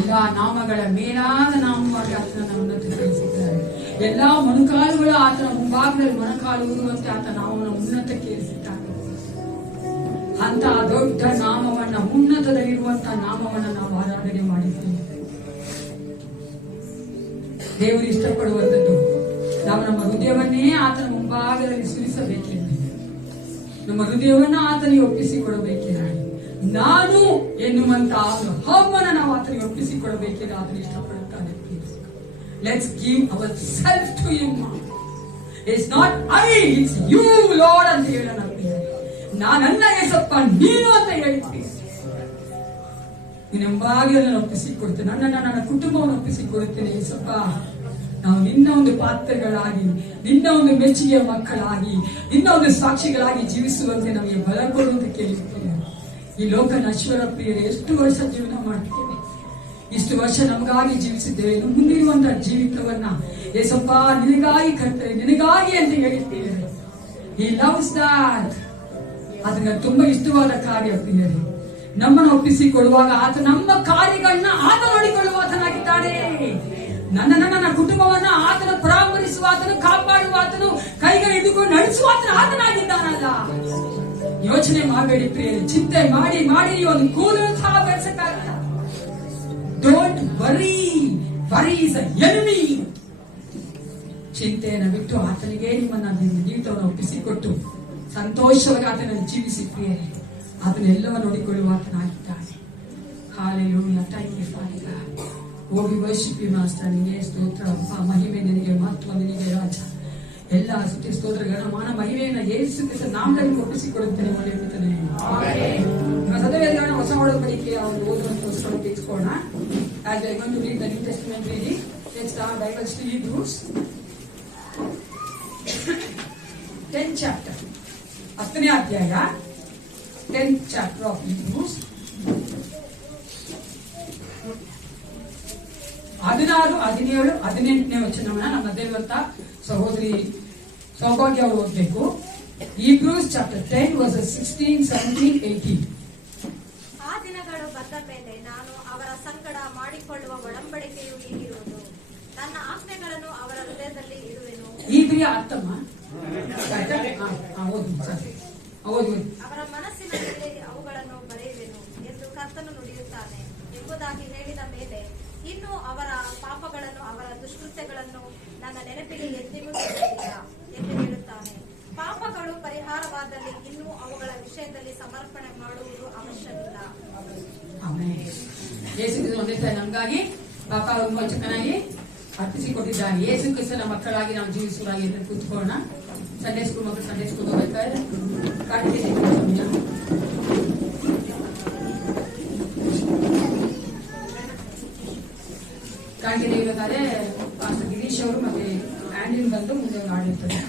ಎಲ್ಲಾ ನಾಮಗಳ ಮೇಲಾದ ನಾಮವಾಗಿ ಆತನ ಉನ್ನತಕ್ಕೇರಿಸಿದ್ದಾರೆ. ಎಲ್ಲಾ ಮೊಣಕಾಲುಗಳು ಆತನ ಮುಂಭಾಗದಲ್ಲಿ ಮೊಣಕಾಲು ಊರುವಂತೆ ಆತ ನಾಮವನ್ನು ಉನ್ನತಕ್ಕೇರಿಸಿದ್ದಾನೆ. ಅಂತ ದೊಡ್ಡ ನಾಮವನ್ನ, ಉನ್ನತದಲ್ಲಿರುವಂತಹ ನಾಮವನ್ನ ನಾವು ಆರಾಧನೆ ಮಾಡಿದ್ದೇವೆ. ದೇವರು ಇಷ್ಟಪಡುವಂಥದ್ದು ನಾವು ನಮ್ಮ ಹೃದಯವನ್ನೇ ಆತನ ಮುಂಭಾಗದಲ್ಲಿ ಸುರಿಸಬೇಕೆಂದು, ನಮ್ಮ ಹೃದಯವನ್ನ ಆತನಿಗೆ ಒಪ್ಪಿಸಿಕೊಡಬೇಕೆಂದು, ನಾನು ಎನ್ನುವಂತ ಹಮ್ಮನ ನಾವು ಆತನಿಗೆ ಒಪ್ಪಿಸಿಕೊಡಬೇಕೆಂದು ಆತನು ಇಷ್ಟಪಡುತ್ತಾನೆ. Let's give our self to him. It's not I, it's you Lord ಅಂತ ಹೇಳೋಣ. ನಾನನ್ನ ಏಸಪ್ಪ, ನೀನು ಅಂತ ಹೇಳ್ತೀವಿ. ನಿನ್ನ ಮುಂಭಾಗದಲ್ಲಿ ಒಪ್ಪಿಸಿಕೊಡ್ತೇನೆ, ನನ್ನ ಕುಟುಂಬವನ್ನು ಒಪ್ಪಿಸಿಕೊಡುತ್ತೇನೆ ಏಸಪ್ಪ. ನಾವು ನಿನ್ನ ಒಂದು ಪಾತ್ರಗಳಾಗಿ, ನಿನ್ನ ಒಂದು ಮೆಚ್ಚುಗೆಯ ಮಕ್ಕಳಾಗಿ, ನಿನ್ನ ಒಂದು ಸಾಕ್ಷಿಗಳಾಗಿ ಜೀವಿಸುವಂತೆ ನಮಗೆ ಬಲ ಕೊಡುವಂತೆ ಕೇಳುತ್ತೇವೆ. ಈ ಲೋಕ ನಶ್ವರ ಪ್ರಿಯರೇ, ಎಷ್ಟು ವರ್ಷ ಜೀವನ ಮಾಡ್ತೇವೆ, ಇಷ್ಟು ವರ್ಷ ನಮಗಾಗಿ ಜೀವಿಸಿದ್ದೇವೆ. ಇನ್ನು ಮುಂದಿರುವಂತಹ ಜೀವಿತವನ್ನ ಏಸಪ್ಪ ನಿನಗಾಗಿ ಕರ್ತೇವೆ, ನಿನಗಾಗಿ ಅಂತ ಹೇಳಿದ್ದೇವೆ. ಈ ಲವ್ಸ್ ದಟ್, ಅದನ್ನ ತುಂಬಾ ಇಷ್ಟವಾದ ಕಾರ್ಯ ಪ್ರಿಯರೇ. ನಮ್ಮನ್ನು ಒಪ್ಪಿಸಿಕೊಡುವಾಗ ಆತ ನಮ್ಮ ಕಾರ್ಯಗಳನ್ನ ಆತ ನೋಡಿಕೊಳ್ಳುವ ಆತನಾಗಿದ್ದಾನೆ. ನನ್ನ ಕುಟುಂಬವನ್ನ ಆತನ ಪರಾಮರಿಸುವ ಆತನು, ಕಾಪಾಡುವ ಆತನು, ಕೈಗಳು ಹಿಡಿದುಕೊಂಡು ನಡೆಸುವ ಆತನಾಗಿದ್ದಾನಲ್ಲ. ಯೋಚನೆ ಮಾಡಬೇಡಿ ಪ್ರಿಯರೇ, ಚಿಂತೆ ಮಾಡಿ ಮಾಡಿ ಒಂದು ಕೂದಲು ಸಹ ಬೆಳೆಸಕ್ಕಾಗಲ್ಲ. Don't worry, worry is a enemy. ಚಿಂತೆಯನ್ನು ಬಿಟ್ಟು ಆತನಿಗೆ ನಿಮ್ಮನ್ನ ಜೀವಿತವನ್ನು ಒಪ್ಪಿಸಿಕೊಟ್ಟು ಸಂತೋಷವಾಗಿ ಆತನಲ್ಲಿ ಜೀವಿಸಿ ಪ್ರಿಯರೇ, ಅದನ್ನೆಲ್ಲವನ್ನು ನೋಡಿಕೊಳ್ಳುವ ಆತನಾಗಿದ್ದಾನೆ. Hallelujah, thank you Father. ಹೋಗಿ ವರ್ಷಿಪ್ ಯು ಮಾಸ್ಟರ್. ನಿನಗೆ ಸ್ತೋತ್ರ ಅಪ್ಪ, ಮಹಿಮೆ ನಿನಗೆ, ಮಹತ್ವ ನಿನಗೆ ರಾಜ. ಎಲ್ಲ ಸ್ತುತಿ ಸ್ತೋತ್ರ ಗಣಮಾನ ಮಹಿಮೆಯನ್ನು ಯೇಸು ಕ್ರಿಸ್ತನ ನಾಮದಲ್ಲಿ ಒಪ್ಪಿಸಿಕೊಡುತ್ತೇನೆ. ಒಳ್ಳೆಯುತ್ತೇನೆ ಸದವೇದನ ಹೊಸ ಒಡಂಬಡಿಕೆಯ ಒಂದು ಓದುವಂತ ತೆಗೆದುಕೊಳ್ಳೋಣ. As we are going to read the New Testament reading, let's start Bible to Hebrews 10th chapter. 10ನೇ ಅಧ್ಯಾಯ, 10th chapter of Hebrews. 16, 17, 18ನೇ ವಚನವನ್ನ ನಮ್ಮ ಮಧ್ಯೆ ಸಹೋದರಿ ಸೌಭಾಗ್ಯ ಅವರು ಓದಬೇಕು. Hebrews chapter 10 verses 16, 17, 18. ಆ ದಿನಗಳು ಬಂದ ಮೇಲೆ ನಾನು ಅವರ ಸಂಗಡ ಮಾಡಿಕೊಳ್ಳುವ ಒಡಂಬಡಿಕೆಯು ಹೀಗಿರುವುದು, ನನ್ನ ಆಜ್ಞೆಗಳನ್ನು ಅವರ ಹೃದಯದಲ್ಲಿ ಇಡುವೆನು. ಈ ಪ್ರಿಯ ಅರ್ಥಮ್ಮ ಅವರ ಮನಸ್ಸಿನ ಮೇಲೆ ಅವುಗಳನ್ನು ಬರೆಯುವೆನು ಎಂದು ಕರ್ತನು ನುಡಿಯುತ್ತಾನೆ ಎಂಬುದಾಗಿ ಹೇಳಿದ ಮೇಲೆ, ಇನ್ನು ಅವರ ಪಾಪಗಳನ್ನು, ಅವರ ದುಷ್ಕೃತ್ಯಗಳನ್ನು ನನ್ನ ನೆನಪಿಗೆ ಎತ್ತಿರುವುದಿಲ್ಲ ಎಂದು ಹೇಳುತ್ತಾನೆ. ಪಾಪಗಳು ಪರಿಹಾರವಾದಲ್ಲಿ ಇನ್ನೂ ಅವುಗಳ ವಿಷಯದಲ್ಲಿ ಸಮರ್ಪಣೆ ಮಾಡುವುದು ಅವಶ್ಯವಿಲ್ಲ. ಯೇಸು ಕ್ರಿಸ್ತನು ನಮಗಾಗಿ ಪಾಪ ವಿಮೋಚಕನಾಗಿ ಅರ್ಪಿಸಿಕೊಟ್ಟಿದ್ದಾನೆ. ಯೇಸು ಕ್ರಿಸ್ತನ ಮಕ್ಕಳಾಗಿ ನಾವು ಜೀವಿಸುವುದಾಗಿ ಎಂದು ಕೂತ್ಕೊಳ್ಳೋಣ. ಸಂಡೇ ಸ್ಕೂಲ್ ಮಕ್ಕಳು ಸಂಡೇ ಸ್ಕೂಲ್ ಹೋಗ್ಬೇಕಾದ್ರೆ ಕಾಣಿಕೆ ತೆಗಿಬೇಕಾದ್ರೆ ಪಾಸ್ಟರ್ ಗಿರೀಶ್ ಅವರು ಮತ್ತೆ ಆಂಡ್ರಿನ್ ಬಂದು ಮುಂದೆ ಒಂದು ಹಾಡಿರ್ತಾರೆ.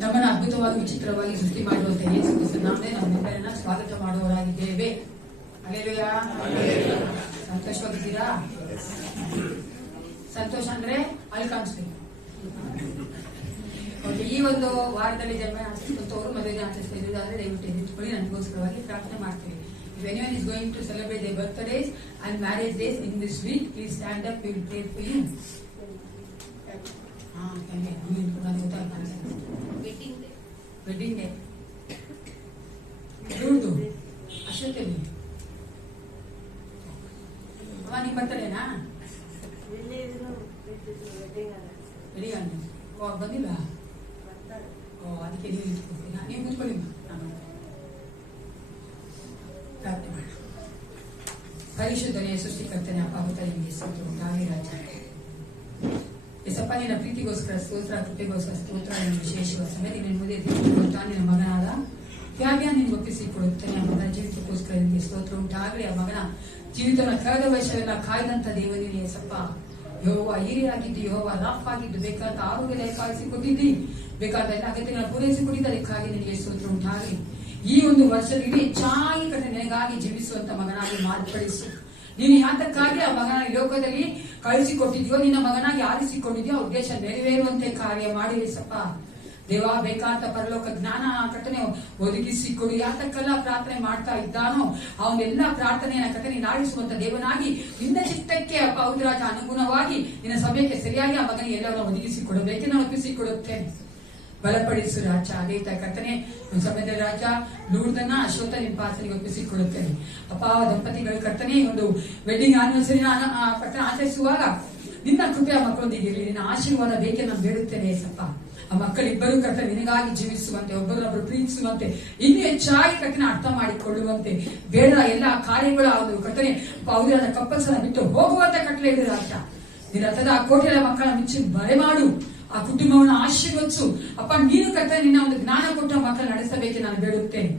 ನಮ್ಮನ್ನು ಅದ್ಭುತವಾಗಿ ವಿಚಿತ್ರವಾಗಿ ಸೃಷ್ಟಿ ಮಾಡುವಂತ ಯೇಸು ಕ್ರಿಸ್ತನ ನಾಮದಲ್ಲಿ ನಮ್ಮೆಲ್ಲರನ್ನ ಸ್ವಾಗತ ಮಾಡುವವರಾಗಿದ್ದೇವೆ. ಹಲ್ಲೆಲೂಯಾ. ಸಂತೋಷವಾಗಿದ್ದೀರಾ? ಸಂತೋಷ ಅಂದ್ರೆ ಅಲ್ಲಿ ಕಾಣಿಸ್ಬೇಕು. ಈ ಒಂದು ವಾರದಲ್ಲಿ ಜನ್ಮ ಆಚರಿಸುವಂತವರು ಮದುವೆ ಆಚರಿಸ್ತಾ ಇರುವುದಾದ್ರೆ ದಯವಿಟ್ಟು ನಿಂತ್ಕೊಳ್ಳಿ, ನನಗೋಸ್ಕರವಾಗಿ ಪ್ರಾರ್ಥನೆ ಮಾಡ್ತೀವಿ. If anyone is going to celebrate their birthdays and marriage days in this week, please stand up. We will pray for you. Wedding day ಇವ್ರದ್ದು ಅಶ್ವತ್ಥಲ್ಲಿ ಅವ ನಿಮ್ಮ ಬರ್ತಡೇನಾ? ಬಂದಿಲ್ಲ? ಅದಕ್ಕೆ ನೀವು ನಿಂತ್ಕೊಳ್ತೀರಾ? ನೀವು ಕೂತ್ಕೊಳ್ಳಿ. ಪ್ರಾರ್ಥನೆ ಮಾಡಿ. ಪರಿಶುದ್ಧನೆಯ ಸೃಷ್ಟಿಕರ್ತನೆ ಅಪ್ಪ ನಿಮಗೆ ಸ್ತೋತ್ರ ಉಂಟಾಗಲಿ ರಾಜ. ಯೇಸಪ್ಪ ನಿನ್ನ ಪ್ರೀತಿಗೋಸ್ಕರ ಸ್ತೋತ್ರ, ಕೃಪೆಗೋಸ್ಕರ ಸ್ತೋತ್ರ. ನಿನ್ನ ವಿಶೇಷವಾದ ಸಮಯ ನಿನ್ನ ಮುಂದೆ ನಿನ್ನ ಮಗನಾದ ತ್ಯಾವ್ಯ ನಿನ್ಗೆ ಒಪ್ಪಿಸಿಕೊಡುತ್ತೇನೆ. ಆ ಮಗನ ಜೀವಿತಕ್ಕೋಸ್ಕರ ನಿಮಗೆ ಸ್ತೋತ್ರ ಉಂಟಾಗಲಿ. ಆ ಮಗನ ಜೀವಿತವನ್ನು ಕಳೆದ ವಯಸ್ಸೆಲ್ಲ ಕಾಯ್ದಂತ ದೇವನಿಗೆ ಯೇಸಪ್ಪ ಯೆಹೋವ ಹಿರಿಯಾಗಿದ್ದು, ಯೆಹೋವ ರಾಫ್ ಆಗಿದ್ದು, ಬೇಕಾದ ಆರೋಗ್ಯ ದಯಪಾಲಿಸಿಕೊಟ್ಟಿದ್ದಿ, ಬೇಕಾದ ಎಲ್ಲ ಅಗತ್ಯಗಳನ್ನು ಪೂರೈಸಿಕೊಟ್ಟಿದ್ದು, ಅದಕ್ಕಾಗಿ ನಿನಗೆ ಸ್ತೋತ್ರ ಉಂಟಾಗಲಿ. ಈ ಒಂದು ವರ್ಷದಲ್ಲಿ ಹೆಚ್ಚಾಗಿ ಕಡೆ ನಿನಗಾಗಿ ಜೀವಿಸುವಂತ ಮಗನಾಗಿ ಮಾರ್ಪಡಿಸು. ನೀನು ಯಾತಕ್ಕಾಗಿ ಆ ಮಗನ ಲೋಕದಲ್ಲಿ ಕಳಿಸಿಕೊಟ್ಟಿದ್ಯೋ, ನಿನ್ನ ಮಗನಾಗಿ ಆರಿಸಿಕೊಂಡಿದ್ಯೋ ಆ ಉದ್ದೇಶ ನೆರವೇರುವಂತೆ ಕಾರ್ಯ ಮಾಡಿ ಯೇಸಪ್ಪ ದೇವ. ಬೇಕಾದ ಪರಲೋಕ ಜ್ಞಾನ ಕಟ್ಟನೆ ಒದಗಿಸಿಕೊಡು. ಯಾತಕ್ಕೆಲ್ಲ ಪ್ರಾರ್ಥನೆ ಮಾಡ್ತಾ ಇದ್ದಾನೋ ಆ ಒಂದೆಲ್ಲ ಪ್ರಾರ್ಥನೆಯನ್ನ ಕಟ್ಟನೆ ನಾಡಿಸುವಂತ ದೇವನಾಗಿ ನಿನ್ನ ಚಿತ್ತಕ್ಕೆ ಪೌದ್ರಾಜ ಅನುಗುಣವಾಗಿ ನಿನ್ನ ಸಮಯಕ್ಕೆ ಸರಿಯಾಗಿ ಆ ಮಗನಿಗೆ ಎಲ್ಲವನ್ನ ಒದಗಿಸಿಕೊಡಬೇಕು. ನಾನು ಒಪ್ಪಿಸಿಕೊಡುತ್ತೇನೆ. ಬಲಪಡಿಸು ರಾಜ. ಅದೇ ಕರ್ತನೆ ಸಮಯದ ರಾಜ ಲೂರ್ದನ್ನ ಅಶ್ವತ್ಥ ನಿಮ್ಮ ಪಾಸನಿಗೆ ಒಪ್ಪಿಸಿಕೊಡುತ್ತೇನೆ. ಅಪ್ಪ ದಂಪತಿಗಳು ಕರ್ತನೆ ಒಂದು ವೆಡ್ಡಿಂಗ್ ಆನಿವರ್ಸರಿ ಕರ್ತನೆ ಆಚರಿಸುವಾಗ ನಿನ್ನ ಕೃಪೆ ಆ ಮಕ್ಕಳೊಂದಿಗೆ ಇರಲಿ. ನಿನ್ನ ಆಶೀರ್ವಾದ ಬೇಕೆ ನಾನು ಬೇಡುತ್ತೇನೆ ಸಪ್ಪ. ಆ ಮಕ್ಕಳಿಬ್ಬರು ಕರ್ತನೆ ನಿನಗಾಗಿ ಜೀವಿಸುವಂತೆ, ಒಬ್ಬರೊಬ್ಬರು ಪ್ರೀತಿಸುವಂತೆ, ಇನ್ನೂ ಹೆಚ್ಚಾಗಿ ಕರ್ತನೆ ಅರ್ಥ ಮಾಡಿಕೊಳ್ಳುವಂತೆ, ಬೇಡ ಎಲ್ಲ ಕಾರ್ಯಗಳ ಒಂದು ಕರ್ತನೆ ಪೌದ್ರದ ಕಪ್ಪಲ್ಸನ ಬಿಟ್ಟು ಹೋಗುವಂತ ಕಟ್ಟಲೆ ಇಡು ರಾಜ. ನಿನ್ನ ರಥದ ಆ ಕೋಟೆಯ ಮಕ್ಕಳ ಮಿಚ್ಚಿ ಬರೆ ಮಾಡು. ಆ ಕುಟುಂಬವನ್ನು ಆಶೀರ್ವದಿಸು ಅಪ್ಪ. ನೀನು ಕರ್ತನೆ ನಿನ್ನ ಒಂದು ಜ್ಞಾನ ಕೊಟ್ಟ ಮಕ್ಕಳು ನಡೆಸಬೇಕೆ ನಾನು ಬೇಡುತ್ತೇನೆ.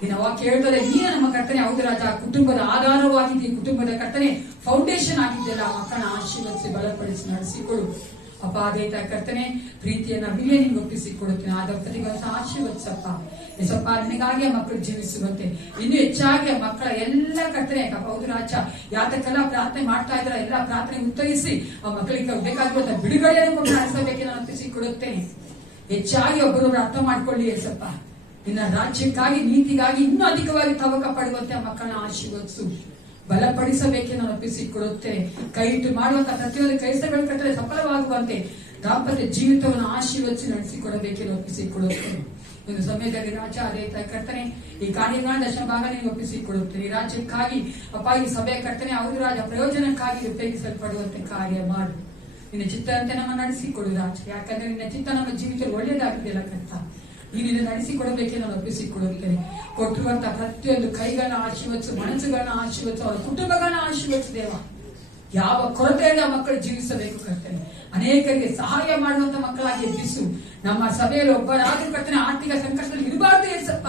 ನಿನ್ನ ವಾಕ್ಯ ಹೇಳ್ತಾರೆ, ನೀನು ನಮ್ಮ ಕರ್ತನೆ ಹೌದು ರಾಜ. ಆ ಕುಟುಂಬದ ಆಧಾರವಾಗಿದ್ದಿ, ಕುಟುಂಬದ ಕರ್ತನೆ ಫೌಂಡೇಶನ್ ಆಗಿದ್ದೆಲ್ಲ ಆ ಮಕ್ಕಳನ್ನ ಆಶೀರ್ವದಿಸಿ ಬಲಪಡಿಸಿ ನಡೆಸಿಕೊಡು ಅಪ್ಪ. ಅದೇ ಕರ್ತನೆ ಪ್ರೀತಿಯನ್ನ ಬಿಲಿಯ ನಿಮ್ಗೆ ಒಪ್ಪಿಸಿಕೊಡುತ್ತೇನೆ. ಆ ದಂಪತಿಗಳನ್ನ ಆಶೀರ್ವದಿಸಪ್ಪ. ಯೇಸಪ್ಪ ನಿನಗಾಗಿ ಆ ಮಕ್ಕಳು ಜೀವಿಸುವಂತೆ, ಇನ್ನು ಹೆಚ್ಚಾಗಿ ಆ ಮಕ್ಕಳ ಎಲ್ಲ ಕರ್ತನೆ ಹೌದು ರಾಜ. ಯಾತಕ್ಕೆಲ್ಲ ಪ್ರಾರ್ಥನೆ ಮಾಡ್ತಾ ಇದ್ರ ಎಲ್ಲ ಪ್ರಾರ್ಥನೆ ಉತ್ತರಿಸಿ ಆ ಮಕ್ಕಳಿಗೆ ಬೇಕಾಗಿರುವಂತ ಬಿಡುಗಡೆಯನ್ನು ಕೊಟ್ಟು ನಡೆಸಬೇಕೆ ನಾನು ಒಪ್ಪಿಸಿಕೊಡುತ್ತೇನೆ. ಹೆಚ್ಚಾಗಿ ಒಬ್ಬರೊಬ್ಬರು ಅರ್ಥ ಮಾಡ್ಕೊಳ್ಳಿ ಯೇಸಪ್ಪ. ನಿನ್ನ ರಾಜ್ಯಕ್ಕಾಗಿ ನೀತಿಗಾಗಿ ಇನ್ನೂ ಅಧಿಕವಾಗಿ ತವಕ ಪಡುವಂತೆ ಆ ಮಕ್ಕಳನ್ನ ಆಶೀರ್ವದಿಸು, ಬಲಪಡಿಸಬೇಕೆ ನಾನು ಒಪ್ಪಿಸಿಕೊಡುತ್ತೇನೆ. ಕೈ ಇಟ್ಟು ಮಾಡುವಂತ ಪ್ರತಿಯೊಂದು ಕೆಲಸಗಳ ಕಟ್ಟಲೆ ಸಫಲವಾಗುವಂತೆ ದಾಂಪತ್ಯ ಜೀವಿತವನ್ನು ಆಶೀರ್ವದಿಸಿ ನಡೆಸಿಕೊಡಬೇಕೆ ಒಪ್ಪಿಸಿಕೊಡುತ್ತೇನೆ. ಒಂದು ಸಮಯದಲ್ಲಿ ರಾಜ ಅದೇ ಕರ್ತನೆ ಈ ಕಾರ್ಯಗಳ ದಶ ಭಾಗ ನೀವು ಒಪ್ಪಿಸಿಕೊಡುತ್ತೇನೆ. ಈ ರಾಜ್ಯಕ್ಕಾಗಿ ಅಪ್ಪ ಈ ಸಭೆಯ ಕರ್ತನೆ ಹೌದು ರಾಜ ಪ್ರಯೋಜನಕ್ಕಾಗಿ ಉಪಯೋಗಿಸಲ್ಪಡುವಂತೆ ಕಾರ್ಯ ಮಾಡು. ನಿನ್ನ ಚಿತ್ತದಂತೆ ನಮ್ಮ ನಡೆಸಿಕೊಡು ರಾಜ. ಯಾಕಂದ್ರೆ ನಿನ್ನ ಚಿತ್ತ ನಮ್ಮ ಜೀವಿತದಲ್ಲಿ ಒಳ್ಳೆಯದಾಗಿದೆಯಲ್ಲ ಕರ್ತ. ನೀನು ನಡೆಸಿಕೊಡಬೇಕೆ ನಾನು ಒಪ್ಪಿಸಿಕೊಡುತ್ತೇನೆ. ಕೊಟ್ಟಿರುವಂತಹ ಪ್ರತಿಯೊಂದು ಕೈಗಳನ್ನ ಆಶೀರ್ವದಿಸು, ಮನಸ್ಸುಗಳನ್ನ ಆಶೀರ್ವದಿಸು, ಅವರ ಕುಟುಂಬಗಳನ್ನ ಆಶೀರ್ವದಿಸು ದೇವ. ಯಾವ ಕೊರತೆಯಿಂದ ಮಕ್ಕಳು ಜೀವಿಸಬೇಕು ಕರ್ತನೆ. ಅನೇಕರಿಗೆ ಸಹಾಯ ಮಾಡುವಂತ ಮಕ್ಕಳಾಗಿ ಎಬ್ಬಿಸು. ನಮ್ಮ ಸಭೆಯಲ್ಲಿ ಒಬ್ಬರಾದ್ರೂ ಕರ್ತನೆ ಆರ್ಥಿಕ ಸಂಕಷ್ಟದಲ್ಲಿ ಇರಬಾರ್ದು ಏಸಪ್ಪ.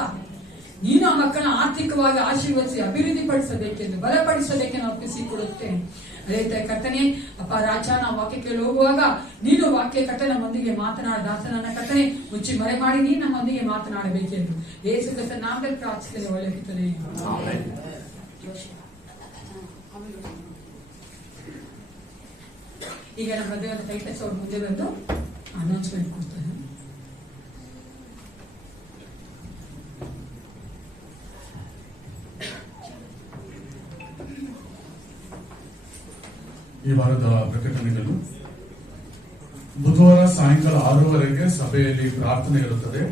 ನೀನು ಆ ಮಕ್ಕಳನ್ನ ಆರ್ಥಿಕವಾಗಿ ಆಶೀರ್ವದಿಸಿ ಅಭಿವೃದ್ಧಿ ಪಡಿಸಬೇಕೆಂದು ಬಲಪಡಿಸಬೇಕೆಂದು ಒಪ್ಪಿಸಿಕೊಡುತ್ತೇನೆ. ಅದೇ ಕರ್ತನೆ ಅಪ್ಪ ರಾಜ ನಾವು ವಾಕ್ಯಕ್ಕೆ ಹೋಗುವಾಗ ನೀನು ವಾಕ್ಯ ಕರ್ತನೆ ನಮ್ಮೊಂದಿಗೆ ಮಾತನಾಡ ದಾಸನನ್ನ ಕರ್ತನೆ ಮುಚ್ಚಿ ಮರೆ ಮಾಡಿ ನೀನು ನಮ್ಮೊಂದಿಗೆ ಮಾತನಾಡಬೇಕೆಂದು ಯೇಸು ಕ್ರಿಸ್ತನ ನಾಮದಲ್ಲಿ ಪ್ರಾರ್ಥಿಸ್ತೇನೆ. ಒಳ್ಳೆ ಕಿತ್ತನೆ ಈಗ ನಮ್ಮ ದೇವರ ಟೈಟಲ್ಸ್ ಅವ್ರ ಮುಂದೆ ಬಂದು ಅನೌನ್ಸ್ಮೆಂಟ್ ಕೊಡ್ತಾರೆ. ಈ ವಾರದ ಪ್ರಕಟಣೆಗಳು ಬುಧವಾರ ಸಾಯಂಕಾಲ 6:30 ಸಭೆಯಲ್ಲಿ ಪ್ರಾರ್ಥನೆ ಇರುತ್ತದೆ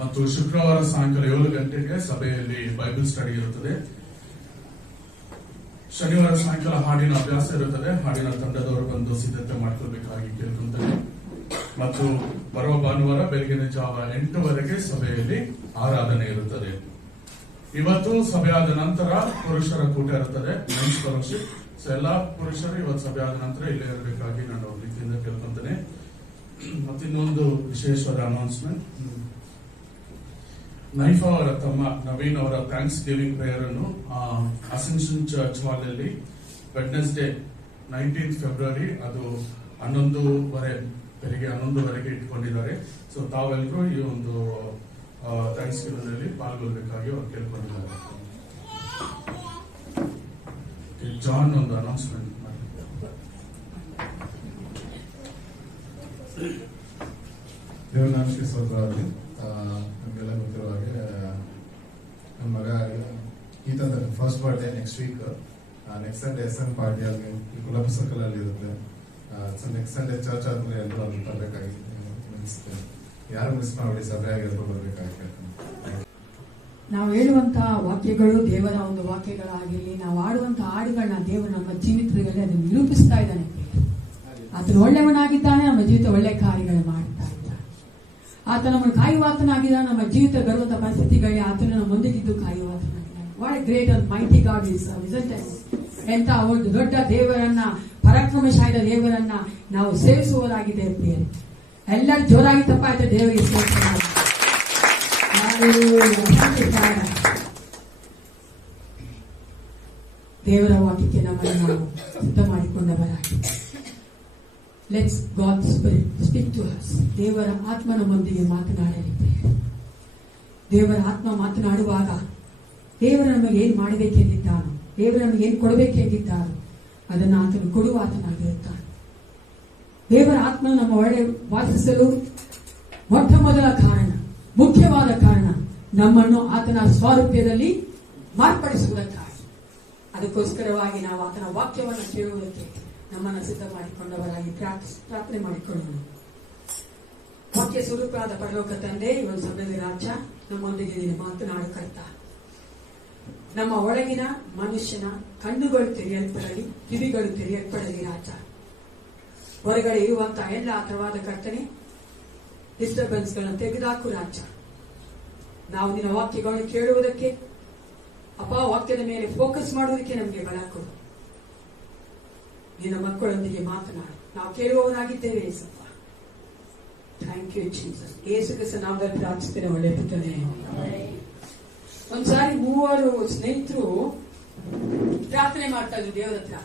ಮತ್ತು ಶುಕ್ರವಾರ ಸಾಯಂಕಾಲ 7 ಗಂಟೆಗೆ ಸಭೆಯಲ್ಲಿ ಬೈಬಲ್ ಸ್ಟಡಿ ಇರುತ್ತದೆ. ಶನಿವಾರ ಸಾಯಂಕಾಲ ಹಾಡಿನ ಅಭ್ಯಾಸ ಇರುತ್ತದೆ. ಹಾಡಿನ ತಂಡದವರು ಬಂದು ಸಿದ್ಧತೆ ಮಾಡ್ಕೊಳ್ಬೇಕಾಗಿ ಕೇಳ್ಕೊಂತಾರೆ. ಮತ್ತು ಬರುವ ಭಾನುವಾರ ಬೆಳಗಿನ ಜಾವ 8 ಸಭೆಯಲ್ಲಿ ಆರಾಧನೆ ಇರುತ್ತದೆ. ಇವತ್ತು ಸಭೆ ಆದ ನಂತರ ಪುರುಷರ ಕೂಟ ಇರುತ್ತದೆ, ಮೆನ್ಸ್ ಫೆಲೋಶಿಪ್. ಎಲ್ಲಾ ಪುರುಷರು ಇವತ್ತು ಸಭೆ ಆದ ನಂತರ ಇಲ್ಲೇ ಇರಬೇಕಾಗಿ ನಾನು ರೀತಿಯಿಂದ ಕೇಳ್ಕೊಂತೇನೆ. ಮತ್ತೆ ಇನ್ನೊಂದು ವಿಶೇಷವಾದ ಅನೌನ್ಸ್ಮೆಂಟ್, ನೈಫಾ ಅವರ ತಮ್ಮ ನವೀನ್ ಅವರ ಥ್ಯಾಂಕ್ಸ್ ಗಿವಿಂಗ್ ಪ್ರೇಯರ್ ಅನ್ನು ಅಸೆನ್ಷನ್ ಚರ್ಚ್ ಹಾಲ್ ಅಲ್ಲಿ ವೆಡ್ನೆಸ್ಡೇ 19 ಫೆಬ್ರವರಿ ಅದು 11 ಬೆಳಿಗ್ಗೆ 11 ಇಟ್ಕೊಂಡಿದ್ದಾರೆ. ಸೊ ತಾವೆಲ್ಲರೂ ಈ ಒಂದು ಥ್ಯಾಂಕ್ಸ್ ಗಿವಿಂಗ್ ಅಲ್ಲಿ ಪಾಲ್ಗೊಳ್ಬೇಕಾಗಿ ಅವ್ರು ಕೇಳ್ಕೊಂಡಿದ್ದಾರೆ. ಜಾನ್ ಒಂದು ಅನೌನ್ಸ್ಮೆಂಟ್ ಮಾಡಿ. ದೇವನಾಂಶಿ ಸಹೋದರರಲ್ಲಿ ನಮಗೆಲ್ಲ ಗೊತ್ತಿರುವ ಹಾಗೆ ನನ್ನ ಮಗ ಈತನ first birthday next week. Next Sunday S N. Party ಅಲ್ಲಿ ಗುಲಾಬಿ ಸರ್ಕಲ್ ಅಲ್ಲಿ ಇರುತ್ತೆ. ನೆಕ್ಸ್ಟ್ ಸಂಡೇ ಚರ್ಚ್ ಆದ್ಮೇಲೆ ಎಲ್ಲರೂ ಅಲ್ಲಿ ಬರಬೇಕಾಗಿ ಅನಿಸುತ್ತೆ. ಯಾರು ಮಿಸ್ ಮಾಡಿ ಸಭೆಯಾಗಿ ಎಲ್ಲರೂ ಬರಬೇಕಾಗಿ. ನಾವು ಹೇಳುವಂತಹ ವಾಕ್ಯಗಳು ದೇವರ ಒಂದು ವಾಕ್ಯಗಳಾಗಿರಲಿ, ನಾವು ಆಡುವಂತಹ ಹಾಡುಗಳನ್ನ ದೇವರು ನಮ್ಮ ಜೀವಿತದಲ್ಲಿ ಅದನ್ನು ನಿರೂಪಿಸ್ತಾ ಇದ್ದಾನೆ. ಆತನು ಒಳ್ಳೆಯವನಾಗಿದ್ದಾನೆ, ನಮ್ಮ ಜೀವಿತ ಒಳ್ಳೆ ಕಾರ್ಯಗಳು ಮಾಡ್ತಾ ಇದ್ದಾನೆ. ಆತ ನಮ್ಮನ್ನು ಕಾಯುವಾತನಾಗಿದ್ದಾನೆ. ನಮ್ಮ ಜೀವಿತ ಬರುವಂತಹ ಪರಿಸ್ಥಿತಿಗಳಿಗೆ ಆತನು ನಮ್ಮೊಂದಿಗಿದ್ದು ಕಾಯುವಾತನಾಗಿದ್ದಾನೆ. What a great and mighty God is, ಎಂತ ಒಂದು ದೊಡ್ಡ ದೇವರನ್ನ, ಪರಾಕ್ರಮಶಾಲಿ ದೇವರನ್ನ ನಾವು ಸೇವಿಸುವವರಾಗಿದ್ದೇವೆ. ಎಲ್ಲರೂ ಜೋರಾಗಿ ತಪ್ಪಾಯ್ತು ದೇವರಿಗೆ ಸೇರಿಸ. ದೇವರ ವಾಕ್ಯಕ್ಕೆ ನಮ್ಮನ್ನು ನಾವು ಸಿದ್ಧ ಮಾಡಿಕೊಂಡವರಾಗಿ let's God spirit speak to us. ದೇವರ ಆತ್ಮ ನಮ್ಮೊಂದಿಗೆ ಮಾತನಾಡಲಿದ್ದೇವೆ. ದೇವರ ಆತ್ಮ ಮಾತನಾಡುವಾಗ ದೇವರು ನಮಗೆ ಏನ್ ಮಾಡಬೇಕೆಂದಿದ್ದಾನೋ, ದೇವರು ನಮಗೆ ಏನ್ ಕೊಡಬೇಕೆಂದಿದ್ದಾನೋ ಅದನ್ನು ಆತನು ಕೊಡುವ ಆತನಾಗಿರುತ್ತಾನೆ. ದೇವರ ಆತ್ಮ ನಮ್ಮ ಒಳ್ಳೆ ವಾಸಿಸಲು ಮೊಟ್ಟ ಮೊದಲ ಕಾರಣ, ಮುಖ್ಯವಾದ ಕಾರಣ ನಮ್ಮನ್ನು ಆತನ ಸ್ವರೂಪದಲ್ಲಿ ಮಾರ್ಪಡಿಸುವುದಕ್ಕಾಗಿ. ಅದಕ್ಕೋಸ್ಕರವಾಗಿ ನಾವು ಆತನ ವಾಕ್ಯವನ್ನು ಕೇಳುವುದಕ್ಕೆ ನಮ್ಮನ್ನು ಸಿದ್ಧ ಮಾಡಿಕೊಂಡವರಾಗಿ ಪ್ರಾರ್ಥನೆ ಮಾಡಿಕೊಳ್ಳೋಣ. ವಾಕ್ಯ ಸ್ವರೂಪವಾದ ಪರಲೋಕ ತಂದೆ, ಇವತ್ತು ಸಮಯದ ರಾಜ್ಯ ನಮ್ಮೊಂದಿಗೆ ನೀನು ಮಾತನಾಡು ಕರ್ತ. ನಮ್ಮ ಒಳಗಿನ ಮನುಷ್ಯನ ಕಣ್ಣುಗಳು ತೆರೆಯಲ್ಪಡಲಿ, ಕಿವಿಗಳು ತೆರೆಯಲ್ಪಡಲಿ ರಾಜ. ಹೊರಗಡೆ ಇರುವಂತಹ ಎಲ್ಲ ಆತರವಾದ ಕರ್ತನೆ ಡಿಸ್ಟರ್ಬೆನ್ಸ್ ಗಳನ್ನು ತೆಗೆದುಹಾಕು ರಾಜ. ನಾವು ನಿನ್ನ ವಾಕ್ಯಗಳನ್ನು ಕೇಳುವುದಕ್ಕೆ ಅಪ್ಪ, ವಾಕ್ಯದ ಮೇಲೆ ಫೋಕಸ್ ಮಾಡುವುದಕ್ಕೆ ನಮಗೆ ಬಲ ಕೊಡು. ನಿನ್ನ ಮಕ್ಕಳೊಂದಿಗೆ ಮಾತನಾಡು. ನಾವು ಕೇಳುವವರಾಗಿದ್ದೇವೆ ಯೇಸಪ್ಪ. Thank you Jesus. ಯೇಸು ಕ್ರಿಸ್ತನ ನಾಮದಲ್ಲಿ ಪ್ರಾರ್ಥಿಸ್ತೇನೆ. ಒಳ್ಳೆ ಪುತ್ರನೇ. ಒಂದ್ಸಾರಿ 3 ಸ್ನೇಹಿತರು ಪ್ರಾರ್ಥನೆ ಮಾಡ್ತಾ ಇದ್ರು ದೇವರ ಹತ್ರ.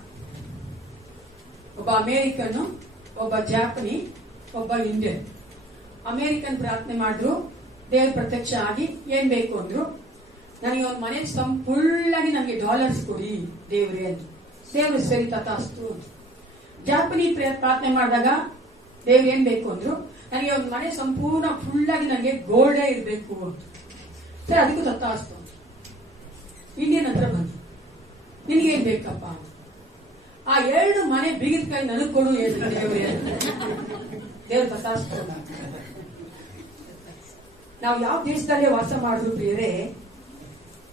ಒಬ್ಬ ಅಮೇರಿಕನ್, ಒಬ್ಬ ಜಾಪನಿ, ಒಬ್ಬ ಇಂಡಿಯನ್. ಅಮೇರಿಕನ್ ಪ್ರಾರ್ಥನೆ ಮಾಡಿದ್ರು, ದೇವ್ರ ಪ್ರತ್ಯಕ್ಷ ಆಗಿ ಏನ್ ಬೇಕು ಅಂದ್ರು. ನನಗೆ ಒಂದು ಮನೆ ಫುಲ್ಲಾಗಿ ನನಗೆ ಡಾಲರ್ಸ್ ಕೊಡಿ ದೇವ್ರೆ ಅಂದ್ರು. ದೇವ್ರು ಸರಿ ತಥಾಸ್ತು. ಜಾಪನಿ ಪ್ರಾರ್ಥನೆ ಮಾಡಿದಾಗ ದೇವ್ರು ಏನ್ ಬೇಕು ಅಂದ್ರು. ನನಗೆ ಒಂದು ಮನೆ ಸಂಪೂರ್ಣ ಫುಲ್ಲಾಗಿ ನನಗೆ ಗೋಲ್ಡೇ ಇರಬೇಕು ಅಂತ. ಸರಿ, ಅದಕ್ಕೂ ತಥಾಸ್ತು. ಇಂಡಿಯನ್ ಹತ್ರ ಬಂದು ನಿನಗೇನ್ ಬೇಕಪ್ಪ ಅಂತ. ಆ 2 ಮನೆ ಬೀಗಿದ ಕೈ ನನಗ್ ಕೊಡು ದೇವ್ರೆ. ದೇವ್ರ ತಥಾಸ್ತು. ನಾವು ಯಾವ ದೇಶದಲ್ಲೇ ವಾಸ ಮಾಡಿದ್ರು ಪ್ರಿಯರೇ,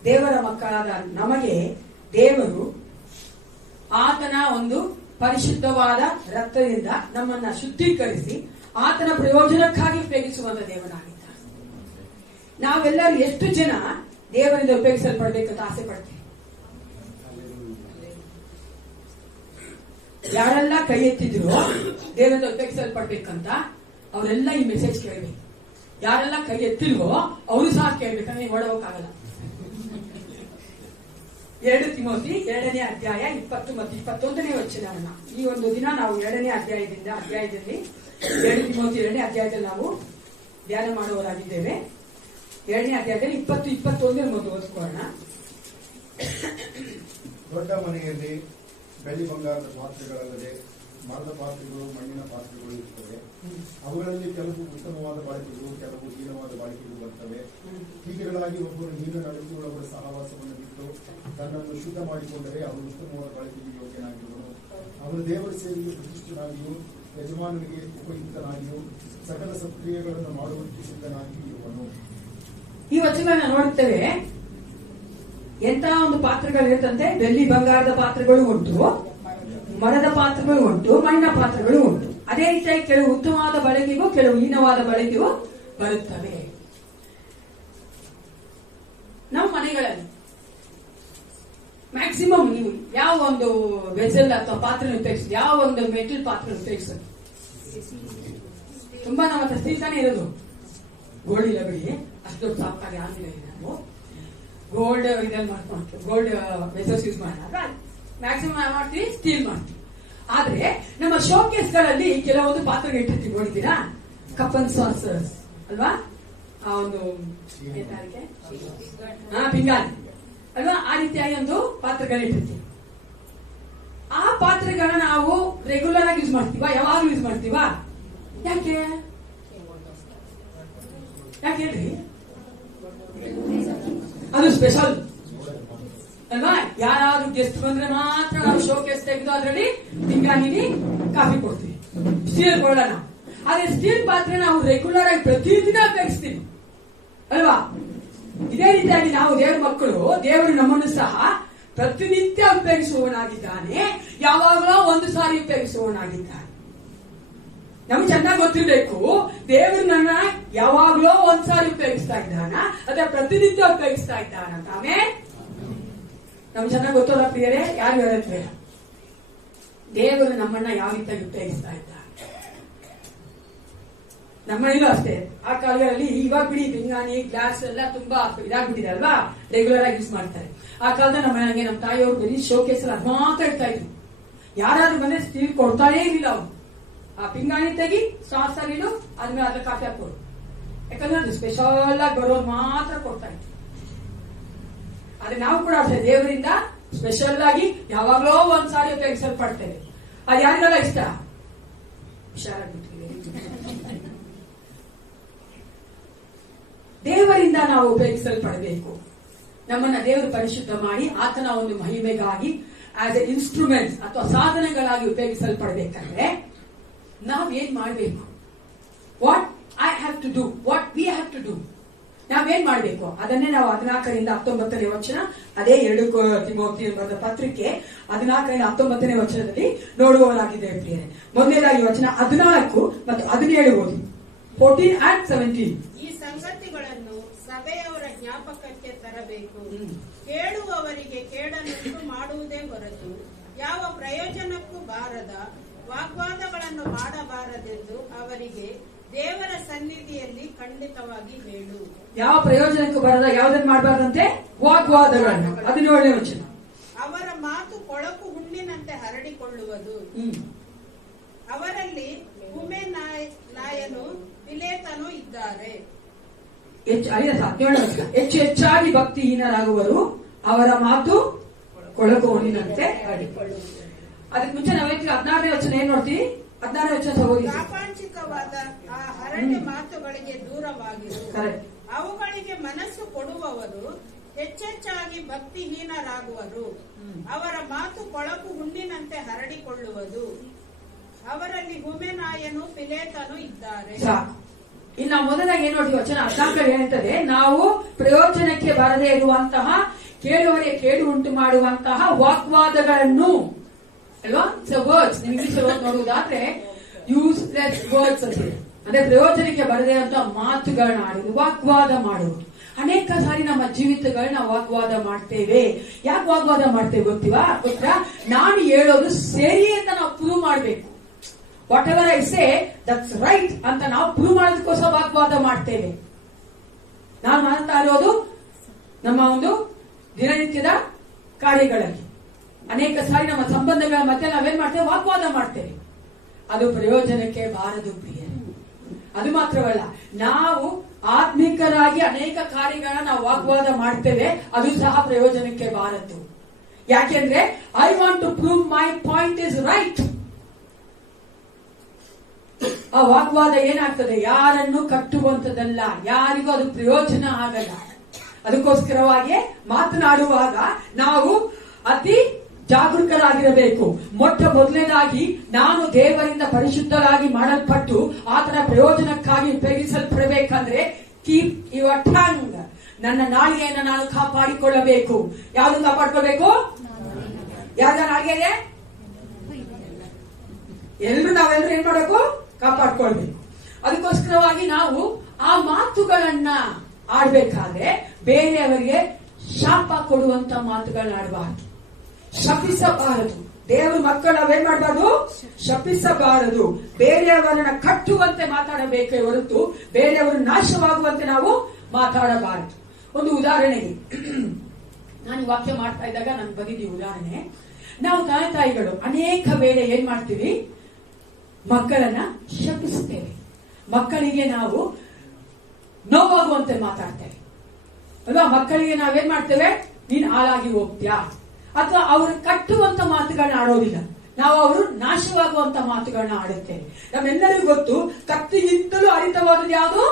ದೇವರ ಮಕ್ಕಳಾದ ನಮಗೆ ದೇವರು ಆತನ ಒಂದು ಪರಿಶುದ್ಧವಾದ ರಕ್ತದಿಂದ ನಮ್ಮನ್ನ ಶುದ್ಧೀಕರಿಸಿ ಆತನ ಪ್ರಯೋಜನಕ್ಕಾಗಿ ಉಪಯೋಗಿಸುವಂತ ದೇವನಾಗಿದ್ದಾನೆ. ನಾವೆಲ್ಲರೂ ಎಷ್ಟು ಜನ ದೇವರಿಂದ ಉಪಯೋಗಿಸಲ್ಪಡ್ಬೇಕಂತ ಆಸೆ ಪಡ್ತೀವಿ? ಯಾರೆಲ್ಲ ಕೈ ಎತ್ತಿದ್ರು ದೇವರಿಂದ ಉಪಯೋಗಿಸಲ್ಪಡ್ಬೇಕಂತ ಅವರೆಲ್ಲ ಈ ಮೆಸೇಜ್ ಕೇಳಬೇಕು. ಯಾರೆಲ್ಲ ಕೈ ಎತ್ತಿಲ್ವೋ ಅವರು ಸಹ ಕೇಳ್ಬೇಕಂದ್ರೆ ನೀವು ಓಡೋಕ್ಕಾಗಲ್ಲ. 2 ತಿಮೋತಿ 2ನೇ ಅಧ್ಯಾಯ 20 ಮತ್ತು 21ನೇ ವಚನವನ್ನ ಈ ಒಂದು ದಿನ ನಾವು 2ನೇ ಅಧ್ಯಾಯದಲ್ಲಿ 2 ತಿಮೋತಿ 2ನೇ ಅಧ್ಯಾಯದಲ್ಲಿ ನಾವು ಧ್ಯಾನ ಮಾಡುವವರಾಗಿದ್ದೇವೆ. 2ನೇ ಅಧ್ಯಾಯದಲ್ಲಿ 20-21 ಮೊದಲು ಓದ್ಕೊಳ್ಳೋಣ. ದೊಡ್ಡ ಮನೆಯಲ್ಲಿ ಬೆಳ್ಳಿ ಬಂಗಾರದ ಪಾತ್ರೆಗಳಲ್ಲದೆ ಮರದ ಪಾತ್ರೆಗಳು, ಮಣ್ಣಿನ ಪಾತ್ರೆಗಳು ಇರುತ್ತವೆ. ಅವುಗಳಲ್ಲಿ ಕೆಲವು ಉತ್ತಮವಾದ ಬಾಳಿಕೆಗಳು, ಕೆಲವು ಹೀನವಾದ ಬಾಳಿಕೆಗಳು ಬರ್ತವೆ. ಹೀಗೆಗಳಾಗಿ ಒಬ್ಬರು ಹೀನ ನಡೆಸುವವರ ಸಹವಾಸವನ್ನು ಬಿಟ್ಟು ತನ್ನನ್ನು ಶುದ್ಧ ಮಾಡಿಕೊಂಡರೆ ಅವನು ಉತ್ತಮವಾದ ಬಾಳಿಕೆಗೆ ಯೋಗ್ಯನಾಗಿರುವನು. ಅವನು ದೇವರ ಸೇವೆಗೆ ಪ್ರತಿಷ್ಠನಾಗಿಯೂ ಯಜಮಾನನಿಗೆ ಉಪಯುಕ್ತನಾಗಿಯೂ ಸಕಲ ಸಕ್ರಿಯೆಗಳನ್ನು ಮಾಡುವಂತೆ ಸಿದ್ಧನಾಗಿ ಇರುವನು. ಈ ವಚನಗಳನ್ನ ನೋಡುತ್ತೇವೆ. ಎಂತ ಒಂದು ಪಾತ್ರೆಗಳು ಇರುತ್ತಂತೆ. ಬೆಳ್ಳಿ ಬಂಗಾರದ ಪಾತ್ರೆಗಳು ಉಂಟು, ಮರದ ಪಾತ್ರೆಗಳು ಉಂಟು, ಮಣ್ಣಿನ ಪಾತ್ರೆಗಳು ಉಂಟು. ಅದೇ ರೀತಿಯಾಗಿ ಕೆಲವು ಉತ್ತಮವಾದ ಬಳಕೆಗೂ ಕೆಲವು ಹೀನವಾದ ಬಳಕೆಗೂ ಬರುತ್ತವೆ. ನಮ್ಮ ಮನೆಗಳಲ್ಲಿ ಮ್ಯಾಕ್ಸಿಮಮ್ ನೀವು ಯಾವ ಒಂದು ವೆಸಲ್ ಅಥವಾ ಪಾತ್ರೆ ಉಪಯೋಗಿಸೋದು, ಯಾವ ಒಂದು ಮೆಟಲ್ ಪಾತ್ರೆ ಉಪಯೋಗಿಸೋದು? ತುಂಬಾ ನಮ್ಮ ಹತ್ರ ಸ್ಟೀಲ್ ತಾನೇ ಇರೋದು. ಗೋಲ್ಡ್ ಇಲ್ಲ ಬಿಡಿ, ಅಷ್ಟು ದೊಡ್ಡ ಸಾಕಾಗಿ ಆಗಿಲ್ಲ ನಾವು. ಗೋಲ್ಡ್ ಇದನ್ನು ಮಾಡ್ಕೊಂಡ್ತೀವಿ, ಗೋಲ್ಡ್ ವೆಸಲ್ಸ್ ಯೂಸ್ ಮಾಡೋಣ. ಮ್ಯಾಕ್ಸಿಮಮ್ ನಾವು ಮಾಡ್ತೀವಿ ಸ್ಟೀಲ್ ಮಾಡ್ತೀವಿ. ಆದ್ರೆ ನಮ್ಮ ಶೋಕೇಸ್ ಗಳಲ್ಲಿ ಕೆಲವೊಂದು ಪಾತ್ರೆಗಳು ಇಟ್ಟಿರ್ತೀವಿ, ನೋಡಿದ್ದೀರಾ? ಕಪ್ಪನ್ ಸಾಸರ್ಸ್ ಅಲ್ವಾ, ಆ ಒಂದು ಪಿಂಗಾಲಿ ಅಲ್ವಾ, ಆ ರೀತಿಯಾಗಿ ಒಂದು ಪಾತ್ರೆಗಳನ್ನ ಇಟ್ಟಿರ್ತೀವಿ. ಆ ಪಾತ್ರೆಗಳನ್ನ ನಾವು ರೆಗ್ಯುಲರ್ ಆಗಿ ಯೂಸ್ ಮಾಡ್ತೀವ? ಯಾವಾಗ್ಲೂ ಯೂಸ್ ಮಾಡ್ತೀವ? ಯಾಕೆ ಹೇಳ್ರಿ? ಅದು ಸ್ಪೆಷಲ್ ಅಲ್ವಾ? ಯಾರಾದ್ರೂ ಗೆಸ್ಟ್ ಬಂದ್ರೆ ಮಾತ್ರ ನಾವು ಶೋಕೇಸ್ ತೆಗೆದು ಅದರಲ್ಲಿ ಪಿಂಗಾಣಿಲಿ ಕಾಫಿ ಕೊಡ್ತೀವಿ, ಸ್ಟೀಲ್ ಕೊಡೋಣ. ಆದ್ರೆ ಸ್ಟೀಲ್ ಪಾತ್ರೆ ನಾವು ರೆಗ್ಯುಲರ್ ಆಗಿ ಪ್ರತಿದಿನ ಉಪಯೋಗಿಸ್ತೀವಿ ಅಲ್ವಾ? ಇದೇ ರೀತಿಯಾಗಿ ನಾವು ದೇವರ ಮಕ್ಕಳು, ದೇವರು ನಮ್ಮನ್ನು ಸಹ ಪ್ರತಿನಿತ್ಯ ಉಪಯೋಗಿಸುವವನಾಗಿದ್ದಾನೆ, ಯಾವಾಗಲೂ ಒಂದು ಸಾರಿ ಉಪಯೋಗಿಸುವವನಾಗಿದ್ದಾನೆ. ನಮ್ಗೆ ಚೆನ್ನಾಗಿ ಗೊತ್ತಿರಬೇಕು, ದೇವರು ನನ್ನ ಯಾವಾಗಲೂ ಒಂದ್ಸಾರಿ ಉಪಯೋಗಿಸ್ತಾ ಇದ್ದಾನ ಅಥವಾ ಪ್ರತಿನಿತ್ಯ ಉಪಯೋಗಿಸ್ತಾ ಇದ್ದಾನ ಅಂತ. ಆಮೇಲೆ ನಮ್ಗೆ ಚೆನ್ನಾಗಿ ಗೊತ್ತಲ್ಲ ಪ್ರಿಯರೇ, ಯಾರು ಹೇಳತ್ವೆ? ದೇವರು ನಮ್ಮನ್ನ ಯಾವ ರೀತಿಯಾಗಿ ಉಪಯೋಗಿಸ್ತಾ ಇದ್ದಾನೆ. ನಮ್ಮನೇಲೂ ಅಷ್ಟೇ. ಆ ಕಾಲದಲ್ಲಿ ಇವಾಗ ಬಿಡಿ ಪಿಂಗಾಣಿ, ಗ್ಲಾಸ್ ಎಲ್ಲ ತುಂಬಾ ಇದಾಗ್ಬಿಟ್ಟಿದೆ ಅಲ್ವಾ, ರೆಗ್ಯುಲರ್ ಆಗಿ ಯೂಸ್ ಮಾಡ್ತಾರೆ. ಆ ಕಾಲದಲ್ಲಿ ನಮ್ಮ ಮನೆಗೆ ನಮ್ಮ ತಾಯಿಯವರು ಬರೀ ಶೋಕೇಸ್ ಅದು ಮಾತ್ರ ಇಡ್ತಾ ಇದ್ರು. ಯಾರಾದ್ರೂ ಬಂದ್ರೆ ಸ್ಟೀಲ್ ಕೊಡ್ತಾನೇ ಇರಲಿಲ್ಲ ಅವ್ರು. ಆ ಪಿಂಗಾಣಿ ತೆಗಿ, ಸಾಸರಿಡು, ಆದ್ಮೇಲೆ ಅದ್ರ ಕಾಫಿ ಹಾಕೋರು. ಯಾಕಂದ್ರೆ ಅದು ಸ್ಪೆಷಲ್ ಆಗಿ ಬರೋರು ಮಾತ್ರ ಕೊಡ್ತಾ ಇದ್ರು. ಆದ್ರೆ ನಾವು ಕೂಡ ಅಷ್ಟೇ, ದೇವರಿಂದ ಸ್ಪೆಷಲ್ ಆಗಿ ಯಾವಾಗಲೂ ಒಂದ್ಸಾರಿ ಉಪಯೋಗಿಸಲ್ಪಡ್ತೇವೆ. ಅದು ಯಾರಿಗೆಲ್ಲ ಇಷ್ಟ? ಹುಷಾರಾಗ್ಬಿಟ್ಟಿದೆ. ದೇವರಿಂದ ನಾವು ಉಪಯೋಗಿಸಲ್ಪಡಬೇಕು. ನಮ್ಮನ್ನ ದೇವರು ಪರಿಶುದ್ಧ ಮಾಡಿ ಆತನ ಒಂದು ಮಹಿಮೆಗಾಗಿ ಆಸ್ ಎ ಇನ್ಸ್ಟ್ರೂಮೆಂಟ್ಸ್ ಅಥವಾ ಸಾಧನಗಳಾಗಿ ಉಪಯೋಗಿಸಲ್ಪಡಬೇಕಂದ್ರೆ ನಾವೇನ್ ಮಾಡಬೇಕು? What I have to do, what we have to do, ನಾವೇನ್ ಮಾಡಬೇಕು? ಅದನ್ನೇ ನಾವು 14ರಿಂದ 19ನೇ ವಚನ, ಅದೇ 2 ತಿಮೋತಿ ಬರೆದ ಪತ್ರಿಕೆ 14ರಿಂದ 19ನೇ ವಚನದಲ್ಲಿ ನೋಡುವವರಾಗಿದ್ದೇವೆ ಪ್ರಿಯರೇ. ಮೊದಲನೇದಾಗಿ ವಚನ 14 ಮತ್ತು 17 ಓದಿ. 14 and 17. ಈ ಸಂಗತಿಗಳನ್ನು ಸಭೆಯವರ ಜ್ಞಾಪಕಕ್ಕೆ ತರಬೇಕು. ಕೇಳುವವರಿಗೆ ಕೇಡನ್ನುಂಟು ಮಾಡುವುದೇ ಹೊರತು ಯಾವ ಪ್ರಯೋಜನಕ್ಕೂ ಬಾರದ ವಾಗ್ವಾದಗಳನ್ನು ಮಾಡಬಾರದೆಂದು ಅವರಿಗೆ ದೇವರ ಸನ್ನಿಧಿಯಲ್ಲಿ ಖಂಡಿತವಾಗಿ ಹೇಳು. ಯಾವ ಪ್ರಯೋಜನಕ್ಕೂ ಬರದ ಯಾವುದನ್ನು ಮಾಡಬಾರ್ದಂತೆ? ವಾಗ್ವಾದಗಳನ್ನು. 17ನೇ ವಚನ. ಅವರ ಮಾತು ಕೊಳಕು ಹುಣ್ಣಿನಂತೆ ಹರಡಿಕೊಳ್ಳುವುದು. ಅವರಲ್ಲಿ ಹುಮೆನಾಯನು ಫಿಲೇತನು ಇದ್ದಾರೆ. ಹೆಚ್ಚು ಹೆಚ್ಚಾಗಿ ಭಕ್ತಿಹೀನರಾಗುವರು, ಅವರ ಮಾತು ಕೊಳಕು ಹುಣ್ಣಿನಂತೆ ಹರಡಿಕೊಳ್ಳುವುದು. ಅದಕ್ಕೆ ಮುಂಚೆ ನಾವು 16ನೇ ವಚನ ಏನ್ ನೋಡ್ತೀವಿ? 16ನೇ ವಚನ ಹೋಗಿ. ಪ್ರಾಪಂಚಿಕವಾದ ಆ ಹರಟೆ ಮಾತುಗಳಿಗೆ ದೂರವಾಗಿರು. ಅವುಗಳಿಗೆ ಮನಸ್ಸು ಕೊಡುವವರು ಹೆಚ್ಚೆಚ್ಚಾಗಿ ಭಕ್ತಿಹೀನರಾಗುವರು. ಅವರ ಮಾತು ಕೊಳಕು ಹುಣ್ಣಿನಂತೆ ಹರಡಿಕೊಳ್ಳುವುದು. ಅವರಲ್ಲಿ ಹುಮೆನಾಯನು ಫಿಲೇತನು ಇದ್ದಾರೆ. ಇನ್ನು ಮೊದಲಾಗಿ ಏನ್ ನೋಡ್ತೀವಿ? ವಚನ 14 ಹೇಳ್ತದೆ, ನಾವು ಪ್ರಯೋಜನಕ್ಕೆ ಬರದೇ ಇರುವಂತಹ, ಕೇಳುವವರಿಗೆ ಕೇಡು ಉಂಟು ಮಾಡುವಂತಹ ವಾಗ್ವಾದಗಳನ್ನು ಅಲ್ವಾ, ವರ್ಡ್ಸ್. ನೀವು ಇಂಗ್ಲಿಷ್ ವರ್ಡ್ ನೋಡುವುದಾದ್ರೆ ಯೂಸ್ಲೆಸ್ ವರ್ಡ್ಸ್ ಅಂತ, ಅಂದ್ರೆ ಪ್ರಯೋಜನಕ್ಕೆ ಬರದೇ ಅಂತ ಮಾತುಗಳನ್ನ ಆಡುವುದು, ವಾಗ್ವಾದ ಮಾಡುವುದು. ಅನೇಕ ಸಾರಿ ನಮ್ಮ ಜೀವಿತಗಳನ್ನ ವಾಗ್ವಾದ ಮಾಡ್ತೇವೆ. ಯಾಕೆ ವಾಗ್ವಾದ ಮಾಡ್ತೇವೆ ಗೊತ್ತಾ? ನಾನು ಹೇಳೋದು ಸರಿ ಅಂತ ನಾವು ಪ್ರೂವ್ ಮಾಡ್ಬೇಕು. What ever I say that's right ಅಂತ ನಾವು ಪ್ರೂವ್ ಮಾಡೋದಕ್ಕೋಸ್ಕರ ವಾಗ್ವಾದ ಮಾಡ್ತೇವೆ. ನಾನು ಮಾಡ್ತಾ ಇರೋದು ನಮ್ಮ ಒಂದು ದಿನನಿತ್ಯದ ಕಾರ್ಯಗಳಲ್ಲಿ. ಅನೇಕ ಸಾರಿ ನಮ್ಮ ಸಂಬಂಧಗಳ ಮಧ್ಯೆ ನಾವೇನ್ ಮಾಡ್ತೇವೆ? ವಾಗ್ವಾದ ಮಾಡ್ತೇವೆ. ಅದು ಪ್ರಯೋಜನಕ್ಕೆ ಬಾರದು ಪ್ರಿಯ. ಅದು ಮಾತ್ರವಲ್ಲ, ನಾವು ಆತ್ಮಿಕರಾಗಿ ಅನೇಕ ಕಾರ್ಯಗಳನ್ನ ನಾವು ವಾಗ್ವಾದ ಮಾಡ್ತೇವೆ, ಅದು ಸಹ ಪ್ರಯೋಜನಕ್ಕೆ ಬಾರದು. ಯಾಕೆಂದ್ರೆ I want to prove my point is right. ಆ ವಾಗ್ವಾದ ಏನಾಗ್ತದೆ? ಯಾರನ್ನು ಕಟ್ಟುವಂತದಲ್ಲ, ಯಾರಿಗೂ ಅದು ಪ್ರಯೋಜನ ಆಗಲ್ಲ. ಅದಕ್ಕೋಸ್ಕರವಾಗಿ ಮಾತನಾಡುವಾಗ ನಾವು ಅತಿ ಜಾಗರೂಕರಾಗಿರಬೇಕು. ಮೊಟ್ಟ ಮೊದಲನೇದಾಗಿ ನಾನು ದೇವರಿಂದ ಪರಿಶುದ್ಧರಾಗಿ ಮಾಡಲ್ಪಟ್ಟು ಆತನ ಪ್ರಯೋಜನಕ್ಕಾಗಿ ಉಪಯೋಗಿಸಲ್ಪಡಬೇಕಂದ್ರೆ ಕೀಪ್ ಯುವರ್ ಟಂಗ್, ನನ್ನ ನಾಲಿಗೆಯನ್ನು ನಾನು ಕಾಪಾಡಿಕೊಳ್ಳಬೇಕು. ಯಾವುದು ಕಾಪಾಡ್ಕೋಬೇಕು? ಯಾರ ನಾಲಿಗೆ? ನಾವೆಲ್ಲರೂ ಏನ್ ಮಾಡಬೇಕು? ಕಾಪಾಡ್ಕೊಳ್ಬೇಕು. ಅದಕ್ಕೋಸ್ಕರವಾಗಿ ನಾವು ಆ ಮಾತುಗಳನ್ನ ಆಡ್ಬೇಕಾದ್ರೆ ಬೇರೆಯವರಿಗೆ ಶಾಪ ಕೊಡುವಂತ ಮಾತುಗಳನ್ನ ಆಡಬಾರದು, ಶಪಿಸಬಾರದು. ದೇವರ ಮಕ್ಕಳು ನಾವೇನ್ ಮಾಡಬಾರದು? ಶಪಿಸಬಾರದು. ಬೇರೆಯವರನ್ನ ಕಟ್ಟುವಂತೆ ಮಾತಾಡಬೇಕೇ ಹೊರತು ಬೇರೆಯವರು ನಾಶವಾಗುವಂತೆ ನಾವು ಮಾತಾಡಬಾರದು. ಒಂದು ಉದಾಹರಣೆಗೆ ನಾನು ವಾಕ್ಯ ಮಾಡ್ತಾ ಇದ್ದಾಗ ನನ್ಗೆ ಬಂದಿದ್ದೀವಿ ಉದಾಹರಣೆ. ನಾವು ತಂದೆ ತಾಯಿಗಳು ಅನೇಕ ವೇಳೆ ಏನ್ ಮಾಡ್ತೀವಿ? ಮಕ್ಕಳನ್ನ ಶಪಿಸ್ತೇವೆ. ಮಕ್ಕಳಿಗೆ ನಾವು ನೋವಾಗುವಂತೆ ಮಾತಾಡ್ತೇವೆ ಅಲ್ವಾ? ಮಕ್ಕಳಿಗೆ ನಾವೇನ್ ಮಾಡ್ತೇವೆ? ನೀನ್ ಹಾಳಾಗಿ ಹೋಗ್ತೀಯಾ, ಅಥವಾ ಅವರು ಕಟ್ಟುವಂತ ಮಾತುಗಳನ್ನ ಆಡೋದಿಲ್ಲ, ನಾವು ಅವರು ನಾಶವಾಗುವಂತ ಮಾತುಗಳನ್ನ ಆಡುತ್ತೇವೆ. ನಮ್ಮೆಲ್ಲರಿಗೂ ಗೊತ್ತು, ಕತ್ತಿಗಿಂತಲೂ ಹರಿತವಾದದ್ದು ಯಾವುದು?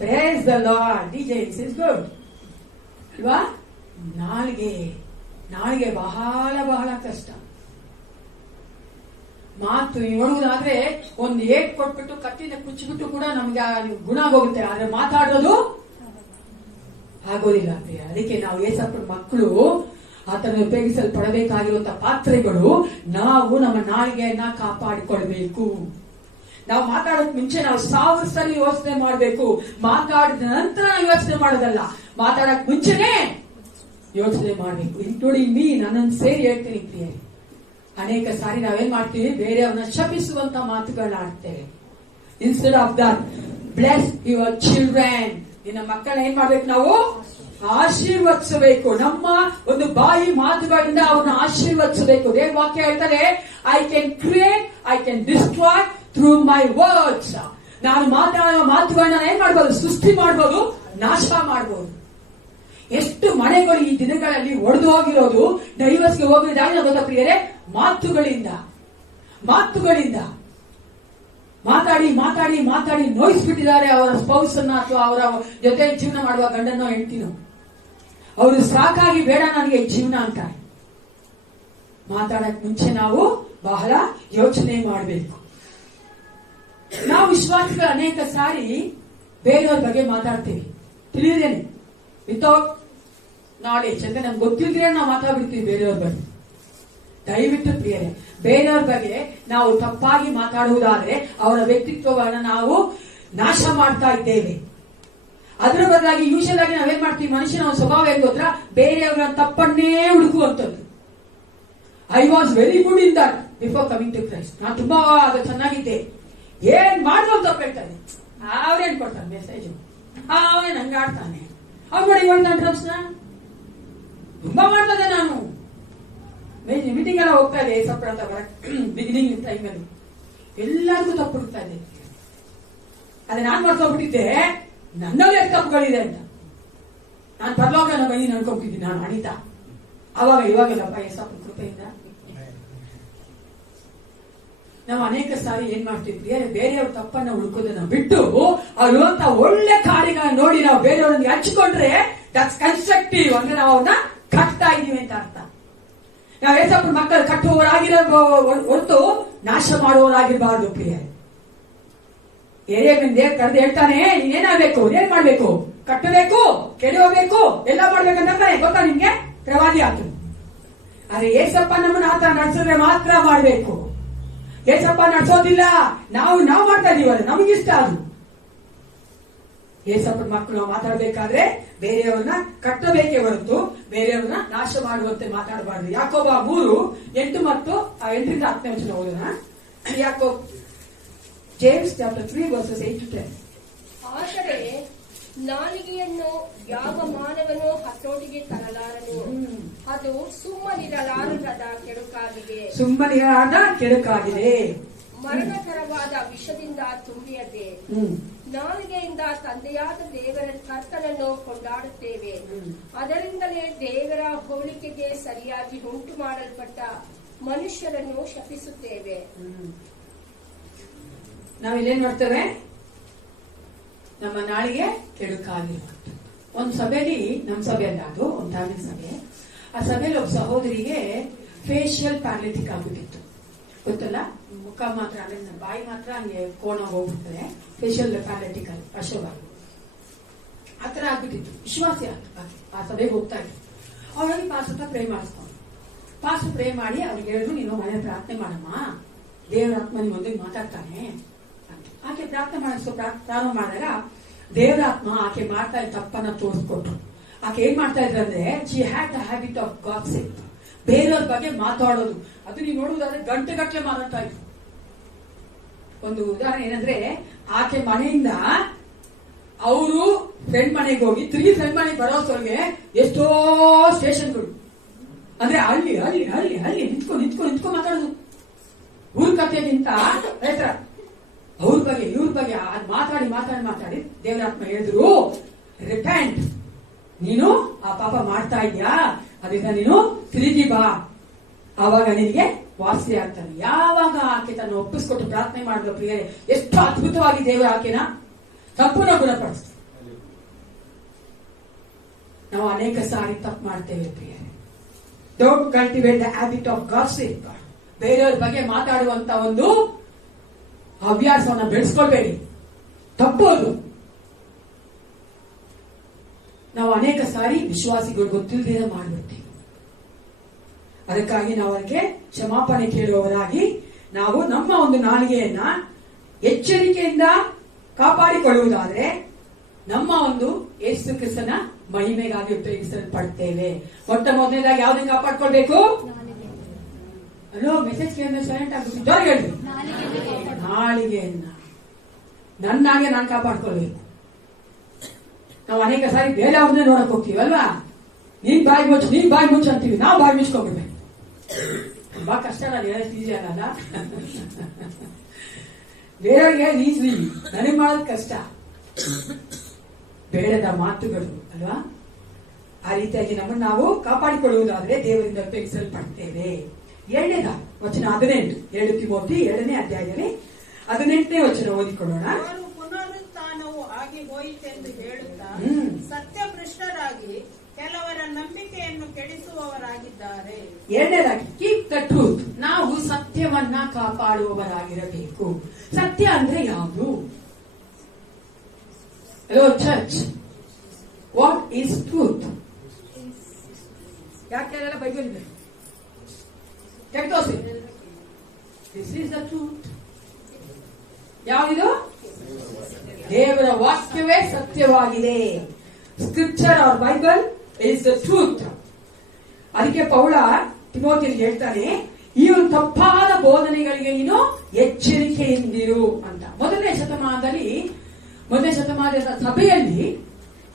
Praise the Lord. DJ is good. ಅಲ್ವಾ? ನಾಳಿಗೆ ಬಹಳ ಬಹಳ ಕಷ್ಟ. ಮಾತು ನೋಡುವುದಾದ್ರೆ ಒಂದು ಏಟ್ ಕೊಟ್ಬಿಟ್ಟು ಕತ್ತಿನ ಕುಚ್ಚಿಬಿಟ್ಟು ಕೂಡ ನಮ್ಗೆ ಗುಣ ಹೋಗುತ್ತೆ, ಆದ್ರೆ ಮಾತಾಡೋದು ಆಗೋದಿಲ್ಲ. ಅದಕ್ಕೆ ನಾವು ಏಸಪ್ಪನ ಮಕ್ಕಳು ಆತನ ಉಪಯೋಗಿಸಲ್ಪಡಬೇಕಾಗಿರುವಂತಹ ಪಾತ್ರೆಗಳು. ನಾವು ನಮ್ಮ ನಾಲಿಗೆಯನ್ನ ಕಾಪಾಡಿಕೊಳ್ಬೇಕು. ನಾವು ಮಾತಾಡೋಕ್ ಮುಂಚೆ ನಾವು 1000 ಸರಿ ಯೋಚನೆ ಮಾಡಬೇಕು. ಮಾತಾಡಿದ ನಂತರ ನಾವು ಯೋಚನೆ ಮಾಡೋದಲ್ಲ, ಮಾತಾಡಕ್ ಮುಂಚೆನೆ ಯೋಚನೆ ಮಾಡಬೇಕು. ಇನ್ಕ್ಲೂಡಿಂಗ್ ಮೀ, ನನ್ನನ್ನು ಸೇರಿ ಹೇಳ್ತೀನಿ ಪ್ರಿಯರೇ. ಅನೇಕ ಸಾರಿ ನಾವೇನ್ ಮಾಡ್ತೀವಿ? ಬೇರೆಯವ್ರನ್ನ ಶಪಿಸುವಂತ ಮಾತುಗಳನ್ನ ಆಡ್ತೇವೆ. Instead of that, bless your children. ನಿನ್ನ ಮಕ್ಕಳನ್ನ ಏನ್ ಮಾಡ್ಬೇಕು? ನಾವು ಆಶೀರ್ವದಿಸಬೇಕು. ನಮ್ಮ ಒಂದು ಬಾಯಿ ಮಾತುಗಳಿಂದ ಅವ್ರನ್ನ ಆಶೀರ್ವದಿಸಬೇಕು. ದೇವ ವಾಕ್ಯ ಹೇಳ್ತಾರೆ, I can create, I can destroy through my words. ನಾನು ಮಾತಾಡುವ ಮಾತುಗಳನ್ನ ಏನ್ ಮಾಡ್ಬೋದು? ಸೃಷ್ಟಿ ಮಾಡ್ಬೋದು, ನಾಶ ಮಾಡ್ಬೋದು. ಎಷ್ಟು ಮನೆಗಳು ಈ ದಿನಗಳಲ್ಲಿ ಒಡೆದು ಹೋಗಿರೋದು, ಡೈವರ್ಸ್ಗೆ ಹೋಗಿದ್ದಾಗಿ ಗೊತ್ತಾ ಪ್ರಿಯರೇ? ಮಾತುಗಳಿಂದ ಮಾತಾಡಿ ಮಾತಾಡಿ ಮಾತಾಡಿ ನೋಯಿಸ್ಬಿಟ್ಟಿದ್ದಾರೆ ಅವರ ಸ್ಪೌಸ್ ಅನ್ನ, ಅಥವಾ ಅವರ ಜೊತೆ ಜೀವನ ಮಾಡುವ ಗಂಡನೋ ಹೆಂಡತಿನೋ. ಅವರು ಸಾಕಾಗಿ ಬೇಡ ನನಗೆ ಜೀವನ ಅಂತಾರೆ. ಮಾತಾಡಕ್ ಮುಂಚೆ ನಾವು ಬಹಳ ಯೋಚನೆ ಮಾಡಬೇಕು. ನಾವು ವಿಶ್ವಾಸಿಗಳು ಅನೇಕ ಸಾರಿ ಬೇರೆಯವ್ರ ಬಗ್ಗೆ ಮಾತಾಡ್ತೀವಿ, ತಿಳಿದೇನೆ, ವಿತೌಟ್ ನಾಲೆಜ್. ಅಂದ್ರೆ ನಮ್ಗೆ ಗೊತ್ತಿದ್ರೆ ನಾವು ಮಾತಾಡ್ಬಿಡ್ತೀವಿ ಬೇರೆಯವ್ರ ಬಗ್ಗೆ. ದಯವಿಟ್ಟು ಪ್ರಿಯರೇ, ಬೇರೆಯವ್ರ ಬಗ್ಗೆ ನಾವು ತಪ್ಪಾಗಿ ಮಾತಾಡುವುದಾದ್ರೆ ಅವರ ವ್ಯಕ್ತಿತ್ವವನ್ನು ನಾವು ನಾಶ ಮಾಡ್ತಾ ಇದ್ದೇವೆ. ಅದರ ಬದಲಾಗಿ ಯೂಶಲ್ ಆಗಿ ನಾವೇನ್ ಮಾಡ್ತೀವಿ? ಮನುಷ್ಯನ ಸ್ವಭಾವ ಏನ್ ಗೊತ್ತಾ? ಬೇರೆಯವರ ತಪ್ಪನ್ನೇ ಹುಡುಕುವಂಥದ್ದು. I was very good in that before coming to Christ. ನಾನು ತುಂಬಾ ಚೆನ್ನಾಗಿದ್ದೆ, ಏನ್ ಮಾಡುವ ತಪ್ಪು ಹೇಳ್ತಾನೆ, ಅವ್ರೇನ್ ಕೊಡ್ತಾನೆ ಮೆಸೇಜ್, ಅವನೇನ್ ಹಂಗಾಡ್ತಾನೆ, ಅವ್ರು ನೋಡಿ ಇವನ್ ಡ್ರಮ್ಸ್ನ ತುಂಬಾ ಮಾಡ್ತದೆ. ನಾನು ಮೀಟಿಂಗ್ ಎಲ್ಲ ಹೋಗ್ತಾ ಇದೆ ಸಪ್ರ ಅಂತ ಬಿಗಿನಿಂಗ್ ಟೈಮಲ್ಲಿ ಎಲ್ಲರಿಗೂ ತಪ್ಪು ಹುಡುಕ್ತಾ ಇದ್ದೆ. ಅದೇ ನಾನ್ ಮಾಡ್ಕೊಂಡ್ಬಿಟ್ಟಿದ್ದೆ, ನನ್ನಲ್ಲಿ ಎಷ್ಟು ತಪ್ಪುಗಳಿದೆ ಅಂತ ನಾನು ಪರಲೋಕನ ಬನ್ನಿ ನಡ್ಕೊಂಡ್ಬಿಟ್ಟಿದ್ದೀನಿ ನಾನು ಅನಿತಾ. ಇವಾಗೆಲ್ಲಪ್ಪ ಎಷ್ಟಪ್ಪ ಕೃಪೆಯಿಂದ ನಾವು ಅನೇಕ ಸಾರಿ ಏನ್ ಮಾಡ್ತೀವಿ? ಬೇರೆಯವ್ರ ತಪ್ಪನ್ನ ಹುಡುಕೋದನ್ನ ಬಿಟ್ಟು ಅವ್ರಂತ ಒಳ್ಳೆ ಕಾರ್ಯಗಳನ್ನ ನೋಡಿ ನಾವು ಬೇರೆಯವ್ರನ್ನ ಹಂಚಿಕೊಂಡ್ರೆ ದಟ್ಸ್ ಕನ್ಸ್ಟ್ರಕ್ಟಿವ್. ಅಂದ್ರೆ ನಾವು ಅವ್ರನ್ನ ಕಟ್ತಾ ಇದೀವಿ ಅಂತ ಅರ್ಥ. ನಾವು ಏಸಪ್ಪನ ಮಕ್ಕಳು ಕಟ್ಟುವವರಾಗಿರೋ ಹೊರತು ನಾಶ ಮಾಡುವವರಾಗಿರಬಾರ್ದು ಪ್ರಿಯರೇ. ದೇವ್ ಕರೆದು ಹೇಳ್ತಾನೆ, ನೀನೇನಾಗಬೇಕು? ಏನ್ ಮಾಡ್ಬೇಕು? ಕಟ್ಟಬೇಕು, ಕೆಡವಬೇಕು, ಎಲ್ಲ ಮಾಡ್ಬೇಕಂತಾನೆ ಗೊತ್ತಾ ನಿಮ್ಗೆ? ಪ್ರವಾದಿ ಆತು. ಆದ್ರೆ ಏಸಪ್ಪ ನಮ್ಮನ್ನ ಆತ ನಡೆಸಿದ್ರೆ ಮಾತ್ರ ಮಾಡ್ಬೇಕು. ಏಸಪ್ಪ ನಡೆಸೋದಿಲ್ಲ, ನಾವು ಮಾಡ್ತಾ ಇದೀವಲ್ಲ, ನಮಗಿಷ್ಟ ಅದು. ಏಸಪ್ಪನ ಮಕ್ಕಳು ಮಾತಾಡ್ಬೇಕಾದ್ರೆ ಬೇರೆಯವ್ರನ್ನ ಕಟ್ಟಬೇಕೇ ಹೊರತು ಬೇರೆಯವ್ರನ್ನ ನಾಶ ಮಾಡುವಂತೆ ಮಾತಾಡಬಾರ್ದು. ಯಾಕೋಬ 3:8 ಮತ್ತು 8ರಿಂದ 10ನೇ ವಚನ ಓದೋಣ. Yakub James chapter 3 verses 8 to 10. ಆದರೆ ನಾಲಿಗೆಯನ್ನು ಯಾವ ಮಾನವನು ಹತೋಟಿಗೆ ತರಲಾರನು. ಅದು ಸುಮ್ಮನಿರಲಾರದ ಕೆಡುಕಾಗಿದೆ. ಸುಮ್ಮನಿರಾದ ಕೆಡುಕಾಗಿದೆ. ಮರಣಕರವಾದ ವಿಷದಿಂದ ತುಂಬಿಯದೆ. ನಾಲಿಗೆಯಿಂದ ತಂದೆಯಾದ ದೇವರ ಕರ್ತನನ್ನು ಕೊಂಡಾಡುತ್ತೇವೆ. ಅದರಿಂದಲೇ ದೇವರ ಹೋಲಿಕೆಗೆ ಸರಿಯಾಗಿ ಉಂಟು ಮಾಡಲ್ಪಟ್ಟ ಮನುಷ್ಯರನ್ನು ಶಪಿಸುತ್ತೇವೆ. ನಾವಿಲ್ಲೇನ್ ಮಾಡ್ತೇವೆ? ನಮ್ಮ ನಾಳಿಗೆ ಕೆಡುಕಾಗಿರುವಂತ ಒಂದು ಸಭೆಯಲ್ಲಿ, ನಮ್ಮ ಸಭೆಯಲ್ಲ ಅದು, ಒಂದು ಧಾರ್ಮಿಕ ಸಭೆ. ಆ ಸಭೆಯಲ್ಲಿ ಒಬ್ಬ ಸಹೋದರಿಗೆ ಫೇಶಿಯಲ್ ಪ್ಯಾರಾಲಿಟಿಕ್ ಆಗ್ಬಿಟ್ಟಿತ್ತು. ಗೊತ್ತಲ್ಲ, ಮುಖ ಮಾತ್ರ ಅಂದ್ರೆ ಬಾಯಿ ಮಾತ್ರ ಹಂಗೆ ಕೋಣ ಹೋಗ್ಬಿಡ್ತಾರೆ. ಫೇಶಿಯಲ್ ಪ್ಯಾರಾಲಿಟಿಕ್ ಅಶೋಭಾಗಿ ಆತರ ಆಗ್ಬಿಟ್ಟಿತ್ತು. ವಿಶ್ವಾಸಿ ಆ ಸಭೆಗೆ ಹೋಗ್ತಾ ಇತ್ತು. ಅವಳಿಗೆ ಪಾಸ್ ಹತ್ರ ಪ್ರೇ ಮಾಡಿಸ್ಕೊಂಡು, ಪಾಸ್ ಪ್ರೇ ಮಾಡಿ ಅವ್ರಿಗೆ ಹೇಳಿದ್ರು, ನೀನು ಮನೆ ಪ್ರಾರ್ಥನೆ ಮಾಡಮ್ಮ, ದೇವರ ಆತ್ಮ ನಿಮ್ಮೊಂದಿಗೆ ಮಾತಾಡ್ತಾನೆ. ಆಕೆ ಪ್ರಾರ್ಥನೆ ಮಾಡಿಸ್ಕೊ ಪ್ರಾರಂಭ ಮಾಡಿದಾಗ ದೇವರಾತ್ಮ ಆಕೆ ಮಾಡ್ತಾ ಇದ್ದ ತಪ್ಪನ್ನ ತೋರಿಸ್ಕೊಟ್ರು. ಆಕೆ ಏನ್ ಮಾಡ್ತಾ ಇದ್ರಂದ್ರೆ, she had the habit of gossip, ಬೇರೆಯವ್ರ ಬಗ್ಗೆ ಮಾತಾಡೋದು. ಅದು ನೀವು ನೋಡುವುದಾದ್ರೆ ಗಂಟೆಗಟ್ಟಲೆ ಮಾತಾಡ್ತಾ ಇದ್ರು. ಒಂದು ಉದಾಹರಣೆ ಏನಂದ್ರೆ, ಆಕೆ ಮನೆಯಿಂದ ಅವರು ಫ್ರೆಂಡ್ ಮನೆಗೆ ಹೋಗಿ ತಿರುಗಿ ಫ್ರೆಂಡ್ ಮನೆಗೆ ಬರೋಷ್ಟೊಳಗೆ ಎಷ್ಟೋ ಸ್ಟೇಷನ್ಗಳು, ಅಂದ್ರೆ ಹಳ್ಳಿ ಹಳ್ಳಿ ಹಳ್ಳಿ ಹಳ್ಳಿ ನಿಂತ್ಕೊಂಡು ಮಾತಾಡೋದು. ಊರ್ ಕಥೆಗಿಂತ ರೈತರ ಅವ್ರ ಬಗ್ಗೆ ಇವ್ರ ಬಗ್ಗೆ ಅದ್ ಮಾತಾಡಿ ದೇವರಾತ್ಮ ಹೇಳಿದ್ರು, ರಿಪೆಂಟ್, ನೀನು ಆ ಪಾಪ ಮಾಡ್ತಾ ಇದ್ಯಾ, ಅದರಿಂದ ನೀನು ತಿರುಗಿ ಬಾ, ಆವಾಗ ನಿನಗೆ ವಾಸಿ ಆಗ್ತಾನೆ. ಯಾವಾಗ ಆಕೆ ತನ್ನ ಒಪ್ಪಿಸ್ಕೊಟ್ಟು ಪ್ರಾರ್ಥನೆ ಮಾಡಿದ ಪ್ರಿಯರೇ, ಎಷ್ಟು ಅದ್ಭುತವಾಗಿ ದೇವರು ಆಕೆನ ತಪ್ಪನ್ನ ಗುಣಪಡಿಸ್ತಾರೆ. ನಾವು ಅನೇಕ ಸಾರಿ ತಪ್ಪು ಮಾಡ್ತೇವೆ ಪ್ರಿಯರೇ. Don't cultivate the habit of gossip. ಬೇರೆಯವ್ರ ಬಗ್ಗೆ ಮಾತಾಡುವಂತ ಒಂದು ಹವ್ಯಾಸವನ್ನ ಬೆಳೆಸ್ಕೊಳ್ಬೇಡಿ, ತಪ್ಪೋದು. ನಾವು ಅನೇಕ ಸಾರಿ ವಿಶ್ವಾಸಿಗಳು ಗೊತ್ತಿಲ್ಲದೆ ಮಾಡ್ಬಿಡ್ತೀವಿ. ಅದಕ್ಕಾಗಿ ನಾವು ಅವರಿಗೆ ಕ್ಷಮಾಪಣೆ ಕೇಳುವವರಾಗಿ ನಾವು ನಮ್ಮ ಒಂದು ನಾಲಿಗೆಯನ್ನ ಎಚ್ಚರಿಕೆಯಿಂದ ಕಾಪಾಡಿಕೊಳ್ಳುವುದಾದ್ರೆ ನಮ್ಮ ಒಂದು ಯೇಸು ಕ್ರಿಸ್ತನ ಮಹಿಮೆಗಾಗಿ ಉಪಯೋಗಿಸಲ್ಪಡ್ತೇವೆ. ಮೊಟ್ಟ ಮೊದಲನೇದಾಗಿ ಯಾವ್ದನ್ನ ಕಾಪಾಡ್ಕೊಳ್ಬೇಕು? ಅಲ್ಲೋ ಮೆಸೇಜ್ ಕೇಳಿದ್ರೆ ಸೈಲೆಂಟ್ ಆಗ್ಬಿಟ್ಟು ಹೇಳಿ, ನಾಲಿಗೆಯನ್ನ ನನ್ನಾಗೆ ನಾನು ಕಾಪಾಡ್ಕೊಳ್ಬೇಕು. ನಾವು ಅನೇಕ ಸಾರಿ ಬೇರೆ ಅವ್ರನ್ನೇ ನೋಡಕ್ ಹೋಗ್ತೀವಲ್ವಾ, ನೀನ್ ಬಾಯಿ ಮುಚ್ಚ ಅಂತೀವಿ, ನಾವು ಬಾಯಿ ಮುಚ್ಕೋಬೇಕು. ತುಂಬಾ ಕಷ್ಟ, ನಾನು ಹೇಳೋದು ಈಸಿ ಆಗಲ್ಲ. ಬೇರೆಯವ್ರಿಗೆ ಈಸಿ, ನನಗೆ ಮಾಡೋದು ಕಷ್ಟ. ಬೇಡದ ಮಾತುಗಳು ಅಲ್ವಾ, ಆ ರೀತಿಯಾಗಿ ನಮ್ಮನ್ನು ನಾವು ಕಾಪಾಡಿಕೊಳ್ಳುವುದಾದ್ರೆ ದೇವರಿಂದ ಉಪಯೋಗಿಸಲ್ಪಡ್ತೇವೆ. 2ನೇ ವಚನ 18, 2 ತಿಮೋಥಿ 2ನೇ ಅಧ್ಯಾಯದಲ್ಲಿ 18ನೇ ವಚನ ಓದಿಕೊಳ್ಳೋಣ. ಪುನರುತ್ಥಾನವು ಆಗಿ ಹೋಯಿತೆಂದು ಹೇಳುತ್ತಾ ಸತ್ಯಭ್ರಷ್ಟರಾಗಿ ಕೆಲವರ ನಂಬಿಕೆಯನ್ನು ಕೆಡಿಸುವವರಾಗಿದ್ದಾರೆ. 2ನೇದಾಗಿ ಕೀಪ್ ದ ಟ್ರೂತ್, ನಾವು ಸತ್ಯವನ್ನ ಕಾಪಾಡುವವರಾಗಿರಬೇಕು. ಸತ್ಯ ಅಂದ್ರೆ ಯಾವುದು? Hello church, what is truth? ಯಾಕೆಲ್ಲ ಬೈಬಲ್ ಇದೆ, ಕೆಟ್ಟೋಸಿ. This is the truth. ಯಾವುದು? ದೇವರ ವಾಕ್ಯವೇ ಸತ್ಯವಾಗಿದೆ. Scripture or Bible is the truth. ಅದಕ್ಕೆ ಪೌಲ ತಿಮೋಥಿಗೆ ಹೇಳ್ತಾನೆ, ಈ ಒಂದು ತಪ್ಪಾದ ಬೋಧನೆಗಳಿಗೆ ನೀನು ಎಚ್ಚರಿಕೆಯಿಂದಿರು ಅಂತ. ಮೊದಲನೇ ಶತಮಾನದ ಸಭೆಯಲ್ಲಿ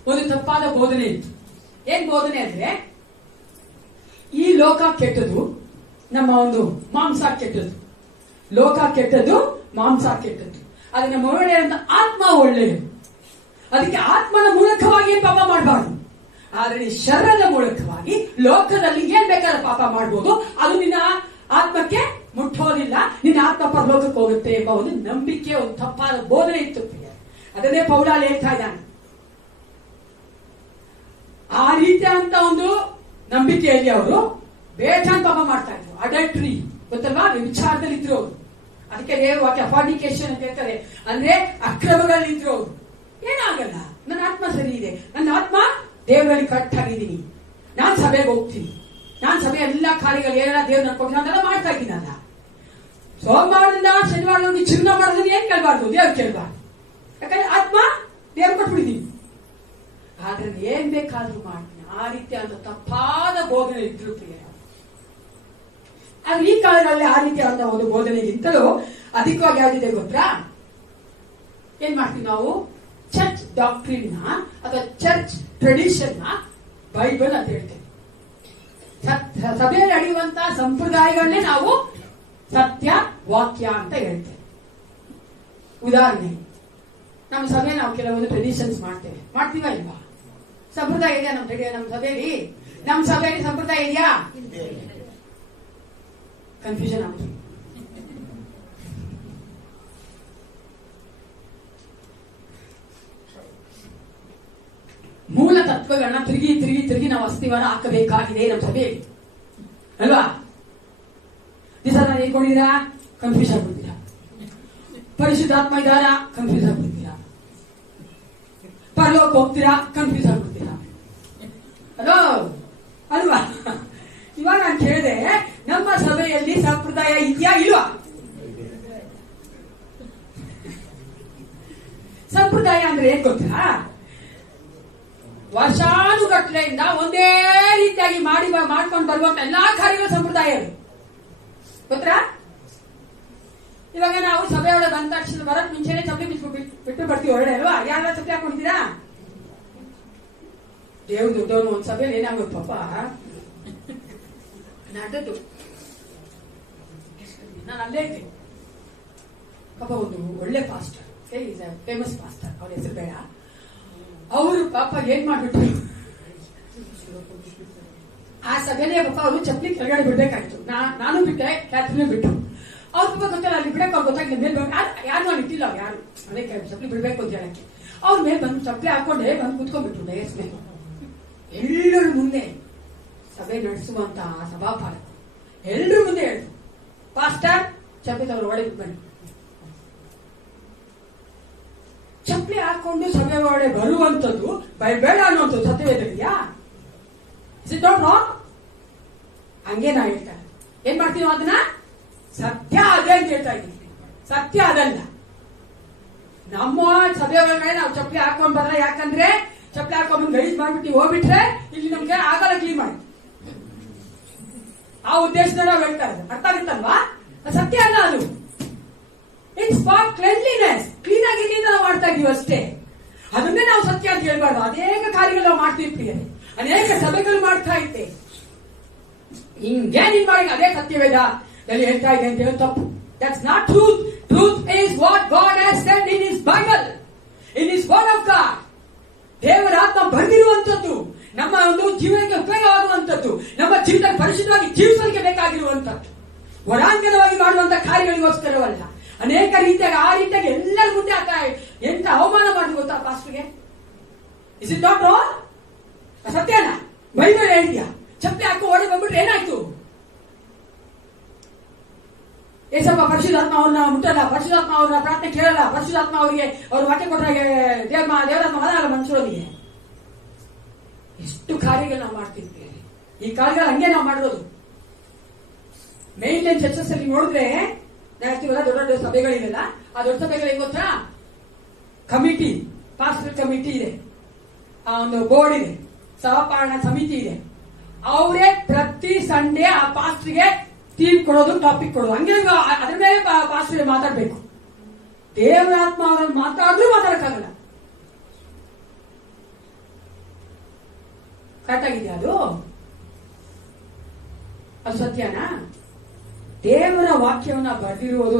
ಒಂದು ತಪ್ಪಾದ ಬೋಧನೆ ಇತ್ತು. ಏನ್ ಬೋಧನೆ ಅಂದ್ರೆ, ಈ ಲೋಕ ಕೆಟ್ಟದು, ನಮ್ಮ ಒಂದು ಮಾಂಸ ಕೆಟ್ಟದ್ದು. ಲೋಕ ಕೆಟ್ಟದ್ದು, ಮಾಂಸ ಕೆಟ್ಟದ್ದು. ಆದ್ರೆ ನಮ್ಮ ಒಳ್ಳೆಯ ಆತ್ಮ ಒಳ್ಳೆಯದು. ಅದಕ್ಕೆ ಆತ್ಮನ ಮೂಲಕವಾಗಿ ಏನ್ ಪಾಪ ಮಾಡಬಾರ್ದು. ಆದ್ರೆ ನೀ ಶರೀರದ ಮೂಲಕವಾಗಿ ಲೋಕದಲ್ಲಿ ಏನ್ ಬೇಕಾದ್ರೆ ಪಾಪ ಮಾಡಬಹುದು, ಅದು ನಿನ್ನ ಆತ್ಮಕ್ಕೆ ಮುಟ್ಟೋದಿಲ್ಲ, ನಿನ್ನ ಆತ್ಮ ಪರಲೋಕಕ್ಕೆ ಹೋಗುತ್ತೆ ಎಂಬ ಒಂದು ನಂಬಿಕೆ, ಒಂದು ತಪ್ಪಾದ ಬೋಧನೆ ಇತ್ತು. ಅದನ್ನೇ ಪೌಲ ಹೇಳ್ತಾ ಇದ್ದಾನೆ. ಆ ರೀತಿಯಾದಂತ ಒಂದು ನಂಬಿಕೆಯಲ್ಲಿ ಅವರು ಬೇಜಾನ್ ಪಾಪ ಮಾಡ್ತಾ ಇದ್ರು. ಅಡಲ್ಟ್ರಿ ಗೊತ್ತಲ್ವಾ, ವಿಚಾರದಲ್ಲಿ ಇದ್ರು ಅವರು. ಅದಕ್ಕೆ ದೇವರು ವಾಕ್ಯ ಫಾರ್ನಿಕೇಶನ್ ಅಂತ ಹೇಳ್ತಾರೆ, ಅಂದ್ರೆ ಅಕ್ರಮಗಳಲ್ಲಿ ಇದ್ರು ಅವರು. ಏನಾಗಲ್ಲ, ನನ್ನ ಆತ್ಮ ಸರಿ ಇದೆ, ನನ್ನ ಆತ್ಮ ದೇವರಲ್ಲಿ ಕರೆಕ್ಟ್ ಆಗಿದ್ದೀನಿ, ನಾನ್ ಸಭೆಗೆ ಹೋಗ್ತೀನಿ, ನಾನ್ ಸಭೆ ಎಲ್ಲಾ ಕಾರ್ಯಗಳು ಏನೆಲ್ಲ ದೇವ್ರು ನನ್ ಕೊಟ್ಟು ನಾನೆಲ್ಲ ಮಾಡ್ತಾ ಇದ್ದೀನಲ್ಲ. ಸೋಮವಾರದಿಂದ ಶನಿವಾರದಲ್ಲಿ ಚಿನ್ನ ಮಾಡೋದನ್ನ ಏನ್ ಕೇಳಬಾರ್ದು, ದೇವ್ರು ಕೇಳಬಾರ್ದು. ಯಾಕಂದ್ರೆ ಆತ್ಮ ದೇವ್ರು ಕೊಟ್ಬಿಟ್ಟಿದ್ದೀನಿ. ಆದ್ರೆ ಏನ್ ಬೇಕಾದ್ರೂ ಮಾಡ್ತೀನಿ. ಆ ರೀತಿಯಾದ ತಪ್ಪಾದ ಬೋಧನೆ ಇದ್ರು ಪ್ರಿಯ. ಆದ್ರೆ ಈ ಕಾಲದಲ್ಲಿ ಆ ರೀತಿಯಾದ ಒಂದು ಬೋಧನೆಗಿಂತಲೂ ಅಧಿಕವಾಗಿ ಯಾವ್ದಿದೆ ಗೊತ್ತಾ? ಏನ್ ಮಾಡ್ತೀವಿ ನಾವು? ಚರ್ಚ್ ಡಾಕ್ಟ್ರಿನ್ ಅಥವಾ ಚರ್ಚ್ ಟ್ರೆಡಿಷನ್ ಬೈಬಲ್ ಅಂತ ಹೇಳ್ತೇವೆ. ಸಭೆಯಲ್ಲಿ ನಡೆಯುವಂತಹ ಸಂಪ್ರದಾಯಗಳನ್ನೇ ನಾವು ಸತ್ಯ ವಾಕ್ಯ ಅಂತ ಹೇಳ್ತೇವೆ. ಉದಾಹರಣೆ, ನಮ್ಮ ಸಭೆ ನಾವು ಕೆಲವೊಂದು ಟ್ರೆಡಿಷನ್ಸ್ ಮಾಡ್ತೀವ ಇಲ್ವಾ? ಸಂಪ್ರದಾಯ ಇದೆಯಾ ನಮ್ಮ ಸಭೆಯಲ್ಲಿ? ನಮ್ಮ ಸಭೆಯಲ್ಲಿ ಸಂಪ್ರದಾಯ ಇದೆಯಾ? ಕನ್ಫ್ಯೂಷನ್ ಆಗುತ್ತೆ. ಮೂಲ ತತ್ವಗಳನ್ನ ತಿರುಗಿ ನಾವು ಅಸ್ತಿವಾರ ಹಾಕಬೇಕಾಗಿದೆ ನಮ್ಮ ಸಭೆಯಲ್ಲಿ ಅಲ್ವಾ? ದಿವಸ ಹೇಳ್ಕೊಂಡಿದ್ದೀರಾ, ಕನ್ಫ್ಯೂಸ್ ಆಗ್ಬಿಡ್ತೀರಾ. ಪರಿಶುದ್ಧಾತ್ಮ ಇದ್ದಾರ, ಕನ್ಫ್ಯೂಸ್ ಆಗ್ಬಿಡ್ತೀರಾ. ಪರಲೋಕ ಹೋಗ್ತೀರಾ, ಕನ್ಫ್ಯೂಸ್ ಆಗ್ಬಿಡ್ತೀರಾ. ಹಲೋ ಅಲ್ವಾ? ಇವಾಗ ನಾನು ಕೇಳಿದೆ, ನಮ್ಮ ಸಭೆಯಲ್ಲಿ ಸಂಪ್ರದಾಯ ಇದೆಯಾ ಇಲ್ವಾ? ಸಂಪ್ರದಾಯ ಅಂದ್ರೆ ಏನ್ ಗೊತ್ತಾ? ವರ್ಷಾನುಗಟ್ಲೆಯಿಂದ ಒಂದೇ ರೀತಿಯಾಗಿ ಮಾಡ್ಕೊಂಡು ಬರುವಂತ ಎಲ್ಲಾ ಕಾರ್ಯಗಳ ಸಂಪ್ರದಾಯ ಗೊತ್ತಾ? ಇವಾಗ ನಾವು ಸಭೆಯೊಳಗೆ ಬಂದ ತಕ್ಷಣ ಬರೋಕ್ ಮುಂಚೆನೆ ಚಪ್ಪಲಿ ಬಿಟ್ಟು ಬರ್ತೀವಿ ಹೊರಡೆ ಅಲ್ವಾ? ಯಾರ ಚಪ್ಪಲಿ ಹಾಕೊಂಡಿದ್ದೀರಾ? ದೇವ್ರು ದೊಡ್ಡವನು. ಒಂದ್ ಸಭೆಯಲ್ಲಿ ಏನಾಗುತ್ತೆ ಪಾಪ, ನಾಟದ್ದು ನಾನು ಅಲ್ಲೇ ಇರ್ತೀನಿ ಪಾಪ. ಒಂದು ಒಳ್ಳೆ ಪಾಸ್ಟರ್, ಫೇಮಸ್ ಪಾಸ್ಟರ್, ಅವ್ರ ಹೆಸರು ಬೇಡ. ಅವರು ಪಾಪ ಏನ್ ಮಾಡ್ಬಿಟ್ರು, ಆ ಸಭೆನೇ ಪಾಪ ಅವರು ಚಪ್ಪಲಿ ಕೆಳಗಡೆ ಬಿಡ್ಬೇಕಾಯ್ತು. ನಾನು ಬಿಟ್ಟೆ, ಕ್ಯಾಥರಿನ್ ಬಿಟ್ಟು. ಅವ್ರ ಪಾಪ ಗೊತ್ತಲ್ಲ, ಅಲ್ಲಿ ಬಿಡಕ್ಕೆ ಅವ್ರು ಗೊತ್ತಾಗಿಲ್ಲ. ಮೇಲೆ ಯಾರು ನಾನು ಇಟ್ಟಿಲ್ಲ, ಅವ್ರು ಯಾರು ಅದೇ ಚಪ್ಪಲಿ ಬಿಡ್ಬೇಕು ಅಂತ ಹೇಳಕ್ಕೆ. ಅವ್ರ ಮೇಲೆ ಬಂದು ಚಪ್ಪಲಿ ಹಾಕೊಂಡೆ ಬಂದು ಕುತ್ಕೊಂಡ್ಬಿಟ್ರು ಡಯಸ್ ಮೇಲೆ. ಎಲ್ಲರ ಮುಂದೆ ಸಭೆ ನಡೆಸುವಂತ ಸಭಾಪಾಲಕ ಎಲ್ಲರ ಮುಂದೆ ಹೇಳಿದ್ರು, ಪಾಸ್ಟರ್ ಚಪ್ಪಲಿ ಅವ್ರು ಒಳಗೆ ಬನ್ನಿ. ಚಪ್ಪಲಿ ಹಾಕೊಂಡು ಸಭೆ ಒಳಗೆ ಬರುವಂತದ್ದು ಬೇಡ ಅನ್ನುವಂಥದ್ದು ಸತ್ಯವೇದವಿದೆಯಾ? ಹಂಗೆ ನಾ ಹೇಳ್ತಾರೆ. ಏನ್ ಮಾಡ್ತೀವಿ ಅದನ್ನ? ಸತ್ಯ ಅದೇ ಅಂತ ಹೇಳ್ತಾ ಇದ್ದೀವಿ. ಸತ್ಯ ಅದಲ್ಲ. ನಮ್ಮ ಸಭೆ ಒಳಗಡೆ ನಾವು ಚಪ್ಪಲಿ ಹಾಕೊಂಡ್ ಬರಲ್ಲ. ಯಾಕಂದ್ರೆ ಚಪ್ಪಲಿ ಹಾಕೊಂಡ್ ಗಲೀಜ್ ಮಾಡ್ಬಿಟ್ಟು ಹೋಗ್ಬಿಟ್ರೆ ಇಲ್ಲಿ ನಮ್ಗೆ ಆಗಲ್ಲ ಕ್ಲೀನ್ ಮಾಡಿ. ಆ ಉದ್ದೇಶದಲ್ಲಿ ನಾವು ಹೇಳ್ತಾ ಇರೋದು. ಅರ್ಥ ಆಗುತ್ತಲ್ವಾ? ಸತ್ಯ ಅಲ್ಲ ಅದು. It's for cleanliness. ಕ್ಲೀನ್ ಆಗಿ ನಾವು ಮಾಡ್ತಾ ಇದೀವಿ ಅಷ್ಟೇ. ಅದನ್ನೇ ನಾವು ಸತ್ಯ ಅಂತ ಹೇಳ್ಬಾರ್ದು. ಅನೇಕ ಕಾರ್ಯಗಳು ನಾವು ಮಾಡ್ತೀವಿ ಪ್ರಿಯರೇ, ಅನೇಕ ಸಭೆಗಳು ಮಾಡ್ತಾ ಇದ್ದೆ. ಹಿಂಗೆ ನಿನ್ ಮಾಡಿ ಅದೇ ಸತ್ಯವೇದ ಹೇಳ್ತಾ ಇದೆ ಅಂತ ಹೇಳಿ ತಪ್ಪು. That's not truth. Truth is what god has said in his Bible, in his word of god. ದೇವರ ಆತ್ಮ ಬರೆದಿರುವಂತದ್ದು, ನಮ್ಮ ಒಂದು ಜೀವನಕ್ಕೆ ಉಪಯೋಗವಾಗುವಂತದ್ದು, ನಮ್ಮ ಜೀವಿತ ಪರಿಶುದ್ಧವಾಗಿ ಜೀವಿಸಲಿಕ್ಕೆ ಬೇಕಾಗಿರುವಂತದ್ದು, ಹೊರಾಂಗಣವಾಗಿ ಮಾಡುವಂತ ಕಾರ್ಯಗಳಿಗೋಸ್ಕರವಲ್ಲ. ಅನೇಕ ರೀತಿಯಾಗಿ ಆ ರೀತಿಯಾಗಿ ಎಲ್ಲರ ಮುಂದೆ ಎಂತ ಅವಮಾನ ಮಾಡಿದ್ರು ಗೊತ್ತಾ ಪಾಸ್ಟರ್ಗೆ? Is it not wrong? ಸತ್ಯನ ಬೈಬಲ್ ಹೇಳಿದ್ಯಾ? ಚಪ್ಪಲಿ ಹಾಕೋ ಒಳಗೆ ಬಂದ್ಬಿಟ್ರೆ ಏನಾಯ್ತು? ಏಸಪ್ಪ ಪರಿಶುದ್ಧಾತ್ಮ ಅವ್ರನ್ನ ಮುಟ್ಟಲ್ಲ, ಪರಿಶುದ್ಧಾತ್ಮ ಅವ್ರನ್ನ ಪ್ರಾರ್ಥನೆ ಕೇಳಲ್ಲ, ಪರಿಶುದ್ಧಾತ್ಮ ಅವರಿಗೆ ಅವ್ರ ವಾಕ್ಯ ಕೊಟ್ಟಾಗೆ ದೇವರಾತ್ಮ ಮನಲ್ಲ ಮನುಷ್ಯರೊಂದಿಗೆ. ಎಷ್ಟು ಕಾರ್ಯಗಳು ನಾವು ಮಾಡ್ತಿದ್ವಿ. ಈ ಕಾರ್ಯಗಳು ಹಂಗೆ ನಾವು ಮಾಡಿರೋದು. ಮೇನ್ ಲೈನ್ ಚರ್ಚಸ್ ಅಲ್ಲಿ ನೋಡಿದ್ರೆ ಹೇಳ್ತೀವಲ್ಲ, ದೊಡ್ಡ ದೊಡ್ಡ ಸಭೆಗಳಿವೆಲ್ಲ, ಆ ದೊಡ್ಡ ಸಭೆಗಳಿಗೆ ಗೊತ್ತಾ ಕಮಿಟಿ, ಪಾಸ್ಟರ್ ಕಮಿಟಿ ಇದೆ, ಆ ಒಂದು ಬೋರ್ಡ್ ಇದೆ, ಸಹಪಾಲನಾ ಸಮಿತಿ ಇದೆ. ಅವರೇ ಪ್ರತಿ ಸಂಡೇ ಆ ಪಾಸ್ಟರ್ಗೆ ಥೀಮ್ ಕೊಡೋದು, ಟಾಪಿಕ್ ಕೊಡೋದು. ಹಂಗೆ ಅದ್ರ ಮೇಲೆ ಪಾಸ್ಟರ್ ಮಾತಾಡ್ಬೇಕು. ದೇವರಾತ್ಮ ಅವರಲ್ಲಿ ಮಾತಾಡಿದ್ರೂ ಮಾತಾಡಕ್ಕಾಗಲ್ಲ. ಕರೆಕ್ಟ್ ಆಗಿದೆಯಾ? ಅದು ಸತ್ಯನಾ? ದೇವರ ವಾಕ್ಯವನ್ನ ಬರೆದಿರುವುದು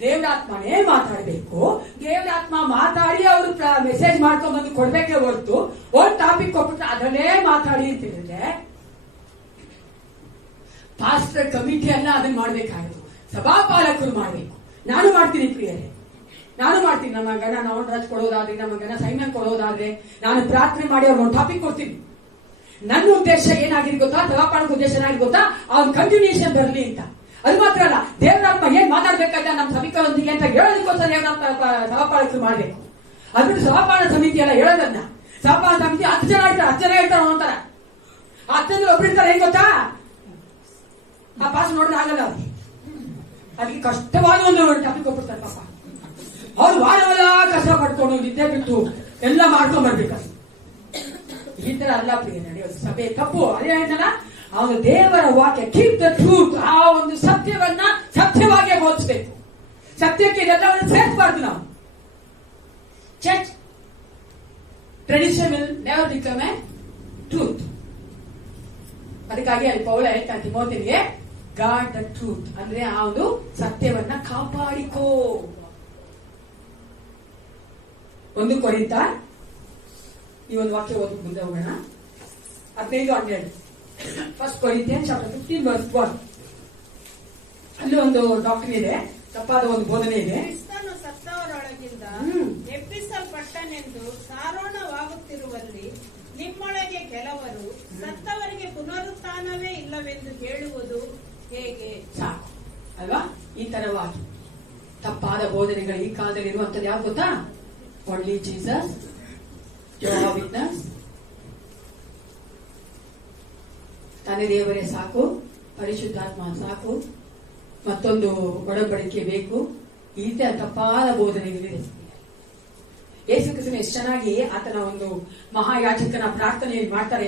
ದೇವರಾತ್ಮನೇ ಮಾತಾಡಬೇಕು. ದೇವರಾತ್ಮ ಮಾತಾಡಿ ಅವರು ಮೆಸೇಜ್ ಮಾಡ್ಕೊಂಡ್ ಬಂದು ಕೊಡ್ಬೇಕೇ ಹೊರತು ಒಂದು ಟಾಪಿಕ್ ಕೊಟ್ಬಿಟ್ರೆ ಅದನ್ನೇ ಮಾತಾಡಿ ಅಂತ ಹೇಳಿದ್ರೆ ಪಾಸ್ಟರ್ ಕಮಿಟಿ ಅಲ್ಲ ಅದನ್ನ ಮಾಡ್ಬೇಕಾಗಿತ್ತು, ಸಭಾಪಾಲಕರು ಮಾಡ್ಬೇಕು. ನಾನು ಮಾಡ್ತೀನಿ ಪ್ರಿಯರೇ, ನಾನು ಮಾಡ್ತೀನಿ. ನಮ್ಮ ಗಣ ನವನರಾಜ್ ಕೊಡೋದಾದ್ರೆ, ನಮ್ಮ ಗಣ ಸೈಮನ್ ಕೊಡೋದಾದ್ರೆ ನಾನು ಪ್ರಾರ್ಥನೆ ಮಾಡಿ ಅವ್ರಿಗೆ ಒಂದು ಟಾಪಿಕ್ ಕೊಡ್ತೀನಿ. ನನ್ನ ಉದ್ದೇಶ ಏನಾಗಿದೆ ಗೊತ್ತಾ? ಸಭಾಪಾಲಕ ಉದ್ದೇಶ ಏನಾಗಿದೆ ಗೊತ್ತಾ? ಅವ್ನ ಕಂಟಿನ್ಯೂಷನ್ ಬರಲಿ ಅಂತ. ಅದು ಮಾತ್ರ ಅಲ್ಲ, ದೇವರಾತ್ಮ ಏನ್ ಮಾತಾಡ್ಬೇಕಾದ್ರೆ ನಮ್ಮ ಸಭಿಕರೊಂದಿಗೆ ಅಂತ ಹೇಳೋದಕ್ಕೋಸ್ಕರ ದೇವರಾತ್ಮ ಸಭಾಪಾಲಕರು ಮಾಡ್ಬೇಕು. ಅದ್ಬಿಟ್ಟು ಸಭಾಪಾಲನ ಸಮಿತಿ ಎಲ್ಲ ಹೇಳೋದನ್ನ, ಸಭಾಪಾಲನ ಸಮಿತಿ 10 ಜನ ಇರ್ತಾರೆ, 10 ಜನ ಇರ್ತಾರೆ ಅನ್ನೋಂತಾರ. 10 ಜನ ಒಬ್ರಿರ್ತಾರೆ, ಏನ್ ಗೊತ್ತಾ? ಆ ಪಾಸ್ ನೋಡಿದ್ರೆ ಆಗಲ್ಲ ಅವ್ರಿಗೆ. ಅದಕ್ಕೆ ಕಷ್ಟವಾದ ಒಂದು ಟಾಪಿಕ್ ಕೊಟ್ಬಿಡ್ತಾರೆ ಪಾಪ. ಅವ್ರು ವಾರವೆಲ್ಲ ಕಷ್ಟ ಪಡ್ಕೊಂಡು ನಿದ್ದೆ ಬಿಟ್ಟು ಎಲ್ಲ ಮಾಡ್ಕೊಂಡ್ ಬರ್ಬೇಕು. ಈ ತರ ಅಲ್ಲ ಪ್ರಿಯ ನಡೆಯೋದು ಸಭೆ ತಪ್ಪು. ಅದೇ ಹೇಳ್ತಾನ ಅವನು ದೇವರ ವಾಕ್ಯ, ಕೀಪ್ ದ ಟ್ರೂತ್, ಆ ಒಂದು ಸತ್ಯವನ್ನ ಸತ್ಯವಾಗಿ ಬೋಧಿಸಬೇಕು. ಸತ್ಯಕ್ಕೆ ಇದೆಲ್ಲವನ್ನು ಸೇರಿಸಬಾರ್ದು ನಾವು. Church tradition will never become A truth. ಅದಕ್ಕಾಗಿ ಅಲ್ಲಿ ಪೌಲ ಹೇಳ್ತಾನೆ ತಿಮೋಥಿಗೆ, ಗಾಡ್ ದ ಟ್ರೂತ್ ಅಂದ್ರೆ ಆ ಒಂದು ಸತ್ಯವನ್ನ ಕಾಪಾಡಿಕೋ. 1 ಕೊರಿಂಥ ಈ ಒಂದು ವಾಕ್ಯ ಓದಿ ಮುಂದೆ ಹೋಗೋಣ. 15:12. 1 Corinthians chapter 15 verse 1. ಅಲ್ಲಿ ಒಂದು ಡಾಕ್ಟರ್ ಇದೆ, ತಪ್ಪಾದ ಒಂದು ಬೋಧನೆ ಇದೆ. ಕ್ರಿಸ್ತನು ಸತ್ತವರೊಳಗಿಂದ ಎಬ್ಬಿಸಲ್ಪಟ್ಟನೆಂದು ಸಾರೋಣವಾಗುತ್ತಿರುವಲ್ಲಿ ನಿಮ್ಮೊಳಗೆ ಕೆಲವರು ಸತ್ತವರಿಗೆ ಪುನರುತ್ಥಾನವೇ ಇಲ್ಲವೆಂದು ಹೇಳುವುದು ಹೇಗೆ? ಸಾಕು ಅಲ್ವಾ? ಈ ತರವಾಗಿ ತಪ್ಪಾದ ಬೋಧನೆಗಳು ಈ ಕಾಲದಲ್ಲಿ ಇರುವಂತದ್ದು ಯಾವ್ದು ಗೊತ್ತಾ? ಓನ್ಲಿ ಜೀಸಸ್, ಯೆಹೋವಾ ವಿಟ್ನೆಸ್, ತಂದೆ ದೇವರೇ ಸಾಕು, ಪರಿಶುದ್ಧಾತ್ಮ ಸಾಕು, ಮತ್ತೊಂದು ಒಡಂಬಡಿಕೆ ಬೇಕು. ಈ ತರ ತಪ್ಪಾದ ಬೋಧನೆಗಳಿದೆ. ಯೇಸು ಕ್ರಿಸ್ತನು ಎಷ್ಟು ಚೆನ್ನಾಗಿ ಆತನ ಒಂದು ಮಹಾಯಾಜಕನ ಪ್ರಾರ್ಥನೆಯಲ್ಲಿ ಮಾಡ್ತಾರೆ.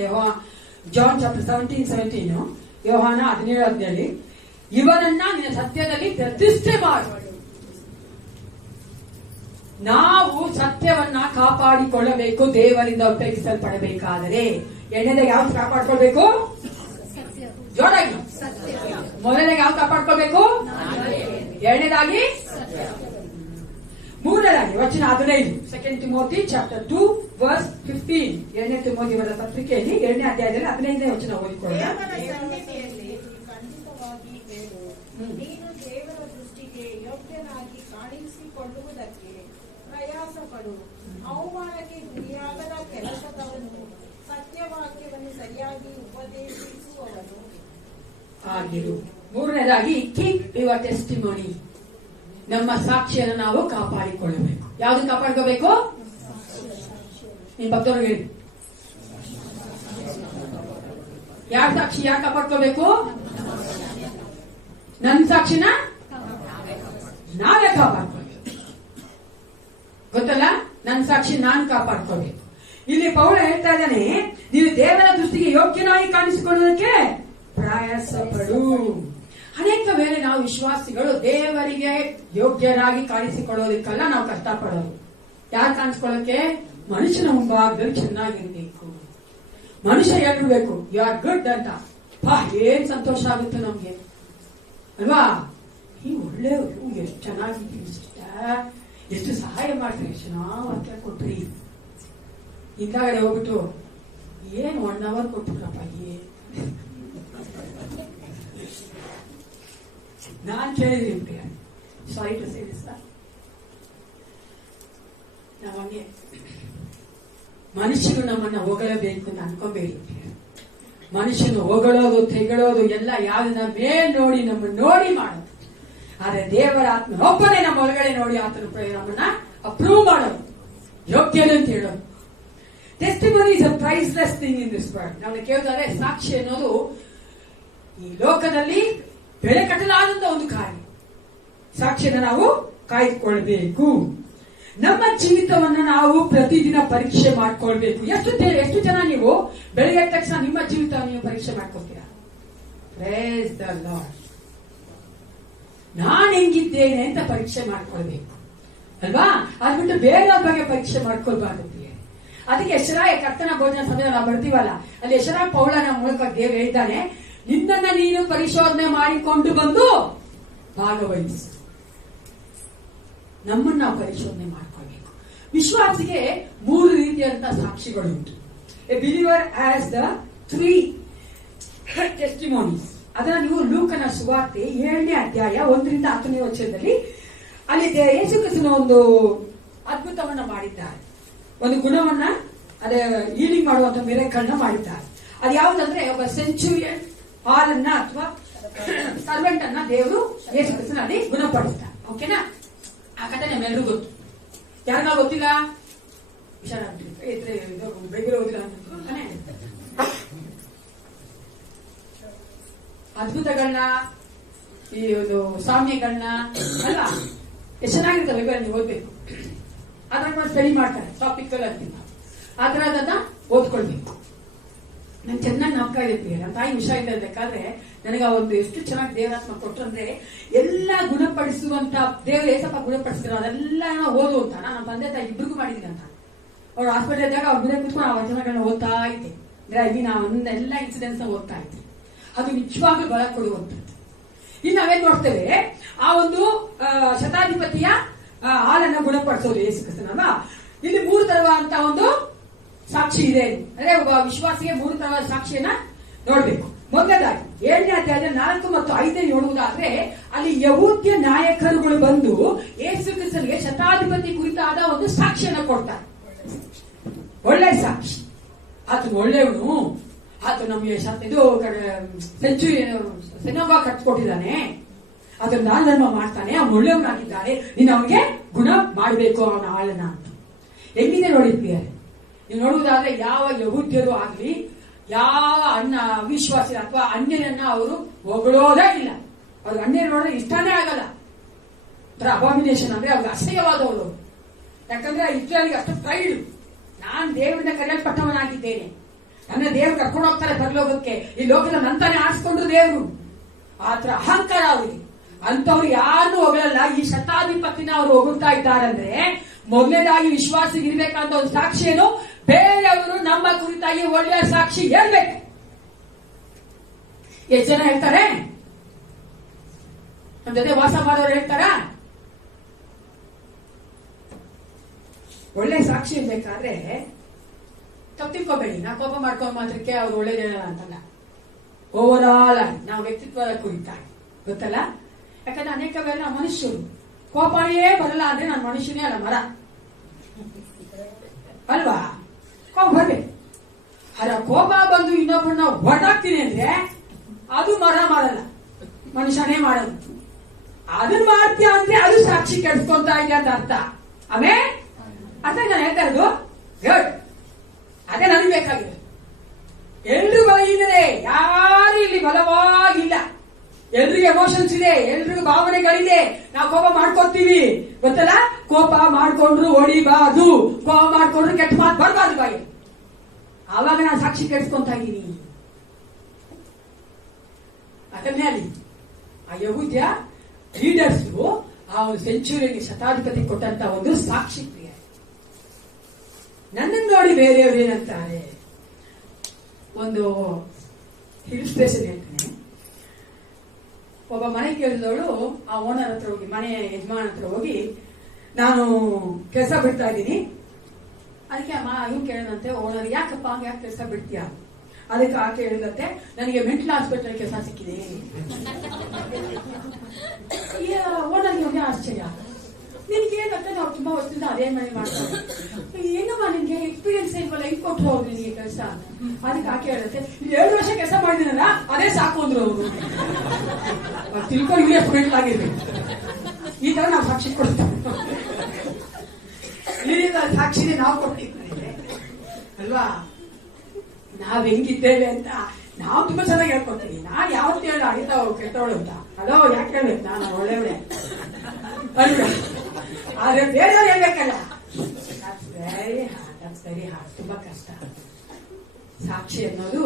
ಜಾನ್ ಚಾಪ್ಟರ್ 17:17, ಯೋಹಾನ 17:17, ಇವನನ್ನ ನಿನ್ನ ಸತ್ಯದಲ್ಲಿ ಪ್ರತಿಷ್ಠೆ ಮಾಡು. ನಾವು ಸತ್ಯವನ್ನ ಕಾಪಾಡಿಕೊಳ್ಳಬೇಕು. ದೇವರಿಂದ ಉಪಯೋಗಿಸಲ್ಪಡಬೇಕಾದರೆ ಎಣ್ಣೆದಾಗ ಯಾವ್ದು ಕಾಪಾಡ್ಕೊಳ್ಬೇಕು? ಜೋರಾಗಿ ಮೊದಲನೇದಾಗಿ ಯಾವ್ದು ಕಾಪಾಡ್ಕೊಳ್ಬೇಕು? ಎರಡನೇದಾಗಿ, ಮೂರನೇದಾಗಿ ವಚನ 15, 2 Timothy chapter 2 verse 15. 2 ತಿಮೋಥಿ ಬರೆದ ಪತ್ರಿಕೆಯಲ್ಲಿ 2ನೇ ಅಧ್ಯಾಯದಲ್ಲಿ 15ನೇ ವಚನ ಓದಿಕೊಳ್ಳೋಣ. ದೇವರ ಸನ್ನಿಧಿಯಲ್ಲಿ ಖಂಡಿತವಾಗಿ ಹೇಳು, ನೀನು ದೇವರ ದೃಷ್ಟಿಗೆ ಯೋಗ್ಯನಾಗಿ ಕಾಣಿಸಿಕೊಳ್ಳುವುದಕ್ಕೆ ಪ್ರಯಾಸ ಪಡು. ಅವಮಾನಕ್ಕೆ ಗುರಿಯಾಗದ ಕೆಲಸದವನು, ಸತ್ಯವಾಕ್ಯವನ್ನು ಸರಿಯಾಗಿ ಉಪದೇಶಿಸುವವನು ಆಗಿರು. ಮೂರನೇದಾಗಿ ಕೀಪ್ ಯುವರ್ ಟೆಸ್ಟಿಮೋನಿ. ನಮ್ಮ ಸಾಕ್ಷಿಯನ್ನು ನಾವು ಕಾಪಾಡಿಕೊಳ್ಳಬೇಕು. ಯಾವ್ದು ಕಾಪಾಡ್ಕೋಬೇಕು? ನಿಮ್ ಭಕ್ತವ್ರಿಗೆ ಹೇಳಿ, ಯಾವ ಸಾಕ್ಷಿ ಯಾಕೆ ಕಾಪಾಡ್ಕೋಬೇಕು? ನನ್ನ ಸಾಕ್ಷಿನ ನಾವೇ ಕಾಪಾಡ್ಕೋಬೇಕು. ಗೊತ್ತಲ್ಲ? ನನ್ನ ಸಾಕ್ಷಿ ನಾನು ಕಾಪಾಡ್ಕೋಬೇಕು. ಇಲ್ಲಿ ಪೌಲ ಹೇಳ್ತಾ ಇದ್ದಾನೆ, ನೀವು ದೇವರ ದೃಷ್ಟಿಗೆ ಯೋಗ್ಯನಾಗಿ ಕಾಣಿಸಿಕೊಳ್ಳೋದಕ್ಕೆ ಪ್ರಯಾಸ ಪಡು. ಅನೇಕ ವೇಳೆ ನಾವು ವಿಶ್ವಾಸಿಗಳು ದೇವರಿಗೆ ಯೋಗ್ಯರಾಗಿ ಕಾಣಿಸಿಕೊಳ್ಳೋದಕ್ಕಲ್ಲ ನಾವು ಕಷ್ಟಪಡೋದು. ಯಾರು ಕಾಣಿಸ್ಕೊಳ್ಳೋಕೆ? ಮನುಷ್ಯನ ಮುಂಭಾಗದಲ್ಲಿ ಚೆನ್ನಾಗಿರ್ಬೇಕು. ಮನುಷ್ಯ ಹೇಳ್ಬಿಡ್ಬೇಕು ಯು ಆರ್ ಗುಡ್ ಅಂತ. ಏನ್ ಸಂತೋಷ ಆಗುತ್ತೆ ನಮ್ಗೆ ಅಲ್ವಾ? ಈ ಒಳ್ಳೆಯವರು ಎಷ್ಟು ಚೆನ್ನಾಗಿದ್ದೀವಿ, ಎಷ್ಟು ಸಹಾಯ ಮಾಡ್ತೀವಿ, ಎಷ್ಟು ನಾವು ವಾಕ್ಯ ಕೊಟ್ರಿ. ಹಿಂದಾಗಡೆ ಹೋಗ್ಬಿಟ್ಟು ಏನ್ 1 hour ಕೊಟ್ಬಿಟ್ರಪ್ಪ, ನಾನ್ ಕೇಳಿದ್ರಿ ಸಾರಿ ಟು ಸೇ ದಿಸ್. ನಾವಂಗೆ ಮನುಷ್ಯನು ನಮ್ಮನ್ನ ಹೊಗಳಬೇಕು ಅಂತ ಅನ್ಕೋಬೇಡಿ. ಮನುಷ್ಯನು ಹೊಗಳೋದು ತೆಗಳೋದು ಎಲ್ಲ ಯಾವ್ದನ್ನ ಮೇಲ್ ನೋಡಿ ನಮ್ಮನ್ನು ನೋಡಿ ಮಾಡೋದು. ಆದ್ರೆ ದೇವರ ಆತ್ಮ ಒಬ್ಬನೇ ನಮ್ಮ ಒಳಗಡೆ ನೋಡಿ ಆತನ ನಮ್ಮನ್ನ ಅಪ್ರೂವ್ ಮಾಡೋದು, ಯೋಗ್ಯನು ಅಂತ ಹೇಳೋದು. Testimony is a priceless thing in this world. ನಾವು ಕೇಳಿದರೆ ಸಾಕ್ಷಿ ಅನ್ನೋದು ಈ ಲೋಕದಲ್ಲಿ ಬೆಲೆ ಕಟ್ಟಲಾದಂತ ಒಂದು ಕಾರ್ಯ. ಸಾಕ್ಷಿಯನ್ನು ನಾವು ಕಾಯ್ದುಕೊಳ್ಬೇಕು. ನಮ್ಮ ಜೀವಿತವನ್ನ ನಾವು ಪ್ರತಿದಿನ ಪರೀಕ್ಷೆ ಮಾಡ್ಕೊಳ್ಬೇಕು. ಎಷ್ಟು ಜನ ನೀವು ಬೆಳಗ್ಗೆ ಎದ್ದ ತಕ್ಷಣ ನಿಮ್ಮ ಜೀವಿತವನ್ನು ನೀವು ಪರೀಕ್ಷೆ ಮಾಡ್ಕೊಳ್ತೀರಾ? Praise the lord. ನಾನು ಹೆಂಗಿದ್ದೇನೆ ಅಂತ ಪರೀಕ್ಷೆ ಮಾಡ್ಕೊಳ್ಬೇಕು ಅಲ್ವಾ? ಅದ್ಬಿಟ್ಟು ಬೇರೆಯವ್ರ ಬಗ್ಗೆ ಪರೀಕ್ಷೆ ಮಾಡ್ಕೊಳ್ಬಾರ್ದು. ಅದಕ್ಕೆ ಯಶರಾಯ ಕರ್ತನ ಭೋಜನ ಸಮಯ ನಾವು ಬರ್ತೀವಲ್ಲ, ಅಲ್ಲಿ ಯಶರಾಯ ಪೌಲನ ಮೂಲಕ ದೇವರು ಹೇಳಿದ್ದಾನೆ, ನಿನ್ನನ್ನ ನೀನು ಪರಿಶೋಧನೆ ಮಾಡಿಕೊಂಡು ಬಂದು ಭಾಗವಹಿಸು. ನಮ್ಮನ್ನ ನಾವು ಪರಿಶೋಧನೆ ಮಾಡ್ಕೊಳ್ಬೇಕು. ವಿಶ್ವಾಸಿಗೆ 3 ರೀತಿಯಾದಂತಹ ಸಾಕ್ಷಿಗಳುಂಟು. A believer has the 3 testimonies. ಅದನ್ನ ನೀವು ಲೂಕನ ಸುವಾರ್ತೆ 7ನೇ ಅಧ್ಯಾಯ 1ರಿಂದ 10ನೇ ವಚನದಲ್ಲಿ ಅಲ್ಲಿ ಯೇಸು ಕ್ರಿಸ್ತನ ಒಂದು ಅದ್ಭುತವನ್ನ ಮಾಡಿದ್ದಾರೆ. ಒಂದು ಗುಣವನ್ನ ಅದೇ ಹೀಲಿಂಗ್ ಮಾಡುವಂತ ಮಿರಾಕಲ್ನ ಮಾಡಿದ್ದಾರೆ. ಅದು ಯಾವುದಂದ್ರೆ ಒಬ್ಬ ಸೆಂಚುರಿಯನ್ ಹಾಲನ್ನ ಅಥವಾ ಸರ್ವೆಂಟ್ ಅನ್ನ ದೇವರು ಯೇಸು ಕ್ರಿಸ್ತನಲ್ಲಿ ಗುಣಪಡಿಸ್ತಾರೆ. ಓಕೆನಾ? ಆ ಕಥೆ ನಮ್ಮೆಲ್ಲರೂ ಗೊತ್ತು. ಯಾರಿಗ ಗೊತ್ತಿಲ್ಲ? ಬೆಳಗ್ಗೆ ಓದಿಲ್ಲ. ಅದ್ಭುತಗಳನ್ನ, ಈ ಒಂದು ಸಾಮ್ಯಗಳನ್ನ ಅಲ್ವಾ ಎಷ್ಟು ಚೆನ್ನಾಗಿರ್ತವೆ, ನೀವು ಓದ್ಬೇಕು. ಅದ್ರ ಸ್ಟಡಿ ಮಾಡ್ತಾರೆ, ಟಾಪಿಕಲ್ ಅಂತೀವಿ. ಆ ತರದನ್ನ ಓದ್ಕೊಳ್ಬೇಕು. ನನ್ ಚೆನ್ನಾಗಿ ನಾಲ್ಕ ಇದೆ ನಮ್ಮ ತಾಯಿ ವಿಷಯ ಇರಬೇಕಾದ್ರೆ ನನಗೆ ಆ ಒಂದು ಎಷ್ಟು ಚೆನ್ನಾಗಿ ದೇವರಾತ್ಮ ಕೊಟ್ಟರಂದ್ರೆ ಎಲ್ಲ ಗುಣಪಡಿಸುವಂತ ದೇವರು ಏಸಪ್ಪ ಗುಣಪಡಿಸಿದ್ರು ಅದೆಲ್ಲ ಓದು ಅಂತ ನಮ್ಮ ತಂದೆ ತಾಯಿ ಇಬ್ರಿಗೂ ಮಾಡಿದೀನಿ ಅಂತ. ಅವ್ರು ಹಾಸ್ಪಿಟಲ್ ಇದ್ದಾಗ ಅವ್ರ ಮನೆ ಕೂತ್ಕೊಂಡು ಆ ವಚನಗಳನ್ನ ಓದ್ತಾ ಇದ್ದೆ. ಅಂದ್ರೆ ನಾವು ಎಲ್ಲ ಇನ್ಸಿಡೆಂಟ್ಸ್ ಓದ್ತಾ ಇದ್ದೆ. ಅದು ನಿಜವಾಗ್ಲೂ ಬಲ ಕೊಡುವಂಥದ್ದು. ಇನ್ನು ನಾವೇನ್ ನೋಡ್ತೇವೆ, ಆ ಒಂದು ಶತಾಧಿಪತಿಯ ಹಾಲನ್ನ ಗುಣಪಡಿಸೋದು ಯೇಸು ಕ್ರಿಸ್ತನಲ್ವಾ. ಇಲ್ಲಿ 3 ತರವಾದಂತ ಒಂದು ಸಾಕ್ಷಿ ಇದೆ. ಅಂದ್ರೆ ಒಬ್ಬ ವಿಶ್ವಾಸಿಗೆ 3 ತರವಾದ ಸಾಕ್ಷಿಯನ್ನ ನೋಡ್ಬೇಕು. ಮೊದಲದಾಗಿ 7ನೇ ಅಧ್ಯಾಯದ 4 ಮತ್ತು 5 ನೋಡುವುದಾದ್ರೆ ಅಲ್ಲಿ ಯಹೂದ್ಯ ನಾಯಕರುಗಳು ಬಂದು ಯೇಸು ಕ್ರಿಸ್ತನಿಗೆ ಶತಾಧಿಪತಿ ಕುರಿತಾದ ಒಂದು ಸಾಕ್ಷಿಯನ್ನ ಕೊಡ್ತಾರೆ. ಒಳ್ಳೆ ಸಾಕ್ಷಿ, ಆತನು ಒಳ್ಳೆಯವನು, ಆತ ನಮಗೆ ಇದು ಸೆಂಚುರಿ ಸಿನೋಗ ಕಟ್ಕೊಟ್ಟಿದ್ದಾನೆ, ಅದನ್ನ ದಾನ ಧರ್ಮ ಮಾಡ್ತಾನೆ, ಅವನು ಒಳ್ಳೆಯವನಾಗಿದ್ದಾನೆ, ನೀನು ಅವನಿಗೆ ಗುಣ ಮಾಡಬೇಕು ಅವನ ಹಾಳನ್ನ ಅಂತ. ಹೆಂಗಿದೆ ನೋಡಿ ಪ್ರಿಯರೇ, ನೀವು ನೋಡುವುದಾದ್ರೆ ಯಾವ ಯಹೂದ್ಯರು ಆಗ್ಲಿ, ಯಾವ ಅವಿಶ್ವಾಸಿ ಅಥವಾ ಅನ್ಯರನ್ನ ಅವರು ಹೊಗಳೋದೇ ಇಲ್ಲ. ಅವ್ರಿಗೆ ಅನ್ಯರು ನೋಡಿದ್ರೆ ಇಷ್ಟಾನೇ ಆಗಲ್ಲ. ಅಬಾಮಿನೇಷನ್ ಅಂದ್ರೆ ಅವ್ರಿಗೆ ಅಸಹ್ಯವಾದವರು. ಯಾಕಂದ್ರೆ ಇಸ್ರಾಯೇಲ್ಗೆ ಅಷ್ಟು ಪ್ರೈಡ್, ನಾನ್ ದೇವರಿಂದ ಕರೆಯಲ್ಪಟ್ಟವನಾಗಿದ್ದೇನೆ, ನನ್ನ ದೇವರು ಕರ್ಕೊಂಡು ಹೋಗ್ತಾರೆ ಪರಲೋಕಕ್ಕೆ, ಈ ಲೋಕದ ನಂತಾನೆ ಆರಿಸ್ಕೊಂಡ್ರು ದೇವರು. ಆತರ ಅಹಂಕಾರ ಅವರಿಗೆ. ಅಂತವ್ರು ಯಾರನ್ನೂ ಹೊಗಳಲ್ಲ. ಈ ಶತಾಧಿಪತಿನ ಅವರು ಹೊಗಳ್ತಾ ಇದ್ದಾರಂದ್ರೆ ಮೊದಲನೇದಾಗಿ ವಿಶ್ವಾಸಿಗಿರ್ಬೇಕಂತ ಒಂದು ಸಾಕ್ಷಿಯನ್ನು ಬೇರೆಯವರು ನಮ್ಮ ಕುರಿತಾಗಿ ಒಳ್ಳೆಯ ಸಾಕ್ಷಿ ಹೇಳ್ಬೇಕು. ಎಷ್ಟು ಜನ ಹೇಳ್ತಾರೆ? ನಮ್ಮ ಜೊತೆ ವಾಸ ಮಾಡೋರು ಹೇಳ್ತಾರ? ಒಳ್ಳೆ ಸಾಕ್ಷಿ ಇರ್ಬೇಕಾದ್ರೆ ತಪ್ಪು ತಿಳ್ಕೊಬೇಡಿ, ನಾ ಕೋಪ ಮಾಡ್ಕೊಂಡ್ ಮಾತ್ರಕ್ಕೆ ಅವ್ರು ಒಳ್ಳೇದೇನಲ್ಲ ಅಂತಲ್ಲ. ಓವರ್ ಆಲ್ ಆಗಿ ನಾವು ವ್ಯಕ್ತಿತ್ವದ ಕುರಿತಾಗಿ ಗೊತ್ತಲ್ಲ. ಯಾಕಂದ್ರೆ ಅನೇಕ ವೇಳೆ ಮನುಷ್ಯರು ಕೋಪನೇ ಬರಲ್ಲ ಅಂದ್ರೆ ನಾನು ಮನುಷ್ಯನೇ ಅಲ್ಲ, ಮರ ಅಲ್ವಾ? ಕೋಪ ಬರ್ಬೇಕು. ಅದ ಕೋಪ ಬಂದು ಇನ್ನೊಬ್ಬರನ್ನ ಹೊರಟಾಕ್ತೀನಿ ಅಂದ್ರೆ ಅದು ಮರ ಮಾಡಲ್ಲ, ಮನುಷ್ಯನೇ ಮಾಡೋದು. ಅದನ್ನ ಮಾಡ್ತೀಯ ಅಂದ್ರೆ ಅದು ಸಾಕ್ಷಿ ಕೆಡ್ಸ್ಕೊಂತ ಇಲ್ಲ ಅಂತ ಅರ್ಥ. ಆಮೇಲೆ ಅದೇ ನಾನು ಹೇಳ್ತಾ ಇರೋದು, ಅದೇ ನನಗೆ ಬೇಕಾಗಿದೆ. ಎಲ್ರು ಬಲಗಿದ್ದಾರೆ, ಯಾರು ಇಲ್ಲಿ ಬಲವಾಗಿಲ್ಲ. ಎಲ್ರಿಗೂ ಎಮೋಷನ್ಸ್ ಇದೆ, ಎಲ್ರಿಗೂ ಭಾವನೆಗಳಿದೆ. ನಾವು ಕೋಪ ಮಾಡ್ಕೊತೀವಿ ಗೊತ್ತಲ್ಲ. ಕೋಪ ಮಾಡ್ಕೊಂಡ್ರು ಹೊಡಿಬಾರ್ದು, ಕೋಪ ಮಾಡ್ಕೊಂಡ್ರು ಕೆಟ್ಟ ಮಾತು ಬರಬಾರ್ದು ಬಾಯಿ. ಆವಾಗ ನಾನು ಸಾಕ್ಷಿ ಕೆಡ್ಸ್ಕೊಂತ ಇದ್ದೀನಿ. ಅದನ್ನೇ ಅಲ್ಲಿ ಆ ಯಹೂದ್ಯ ಲೀಡರ್ಸ್ ಆ ಒಂದು ಸೆಂಚುರಿಗೆ ಶತಾಧಿಪತಿ ಕೊಟ್ಟಂತ ಒಂದು ಸಾಕ್ಷಿ ಕ್ರಿಯೆ. ನನ್ನನ್ನು ನೋಡಿ ಬೇರೆಯವರು ಏನಂತಾರೆ, ಒಂದು ಹಿಲ್ ಸ್ಟೇಷನ್ ಹೇಳ್ತೀನಿ. ಒಬ್ಬ ಮನೆ ಕೇಳಿದವಳು ಆ ಓನರ್ ಹತ್ರ ಹೋಗಿ, ಮನೆ ಯಜಮಾನ ಹತ್ರ ಹೋಗಿ, ನಾನು ಕೆಲಸ ಬಿಡ್ತಾ ಇದ್ದೀನಿ. ಅದಕ್ಕೆ ಇವ್ನು ಕೇಳಿದಂತೆ ಓನರ್, ಯಾಕಪ್ಪ ಯಾಕೆ ಕೆಲಸ ಬಿಡ್ತೀಯ? ಅದಕ್ಕೆ ಆಕೆ ಹೇಳಿದಂತೆ, ನನಗೆ ಮೆಂಟಲ್ ಹಾಸ್ಪಿಟಲ್ ಕೆಲಸ ಸಿಕ್ಕಿದೆ. ಓನರ್ಗೆ ಆಶ್ಚರ್ಯ, ನಿನ್ಗೆ ಏನಂತ ನಾವು ತುಂಬಾ ವರ್ಷದಿಂದ ಅದೇ ಮನೆ ಮಾಡ್ತಾರೆ, ಏನಮ್ಮ ನಿನ್ಗೆ ಎಕ್ಸ್ಪೀರಿಯನ್ಸ್ ಇಲ್ವಲ್ಲ, ಹೆಂಗ್ ಕೊಟ್ಟರು ಅವ್ರು ನಿನ್ಗೆ ಕೆಲಸ? ಅದಕ್ಕೆ ಆಕೆ ಹೇಳುತ್ತೆ, 7 ವರ್ಷ ಕೆಲಸ ಮಾಡಿದ್ದೀನಲ್ಲ ಅದೇ ಸಾಕು ಅಂದ್ರು ಅವರು. ತಿಳ್ಕೊಂಡು ಇವರೇ ಸ್ಟೂಡೆಂಟ್ ಆಗಿರ್ಬೇಕು. ಈ ತರ ನಾವು ಸಾಕ್ಷಿ ಕೊಡ್ತೇವೆ. ಸಾಕ್ಷಿನೇ ನಾವು ಕೊಟ್ಟಿದ್ದೇವೆ ಅಲ್ವಾ? ನಾವ್ ಹೆಂಗಿದ್ದೇವೆ ಅಂತ ನಾವು ತುಂಬಾ ಚೆನ್ನಾಗಿ ಹೇಳ್ಕೊಡ್ತೀವಿ. ನಾನ್ ಯಾವತ್ತೂ ಹೇಳ ಅಡಿತಾ ಕೆಟ್ಟವಳು ಅಂತ. ಹಲೋ, ಯಾಕೆ ಹೇಳ್ಬೇಕು ನಾನು ಒಳ್ಳೆಯವಳೆ ಅಲ್ವಾ? ಆದ್ರೆ ಬೇರೆಯವ್ರು ಹೇಳ್ಬೇಕಲ್ಲ, ವೆರಿ ಹಾರ್ಡ್, ತುಂಬಾ ಕಷ್ಟ. ಸಾಕ್ಷಿ ಅನ್ನೋದು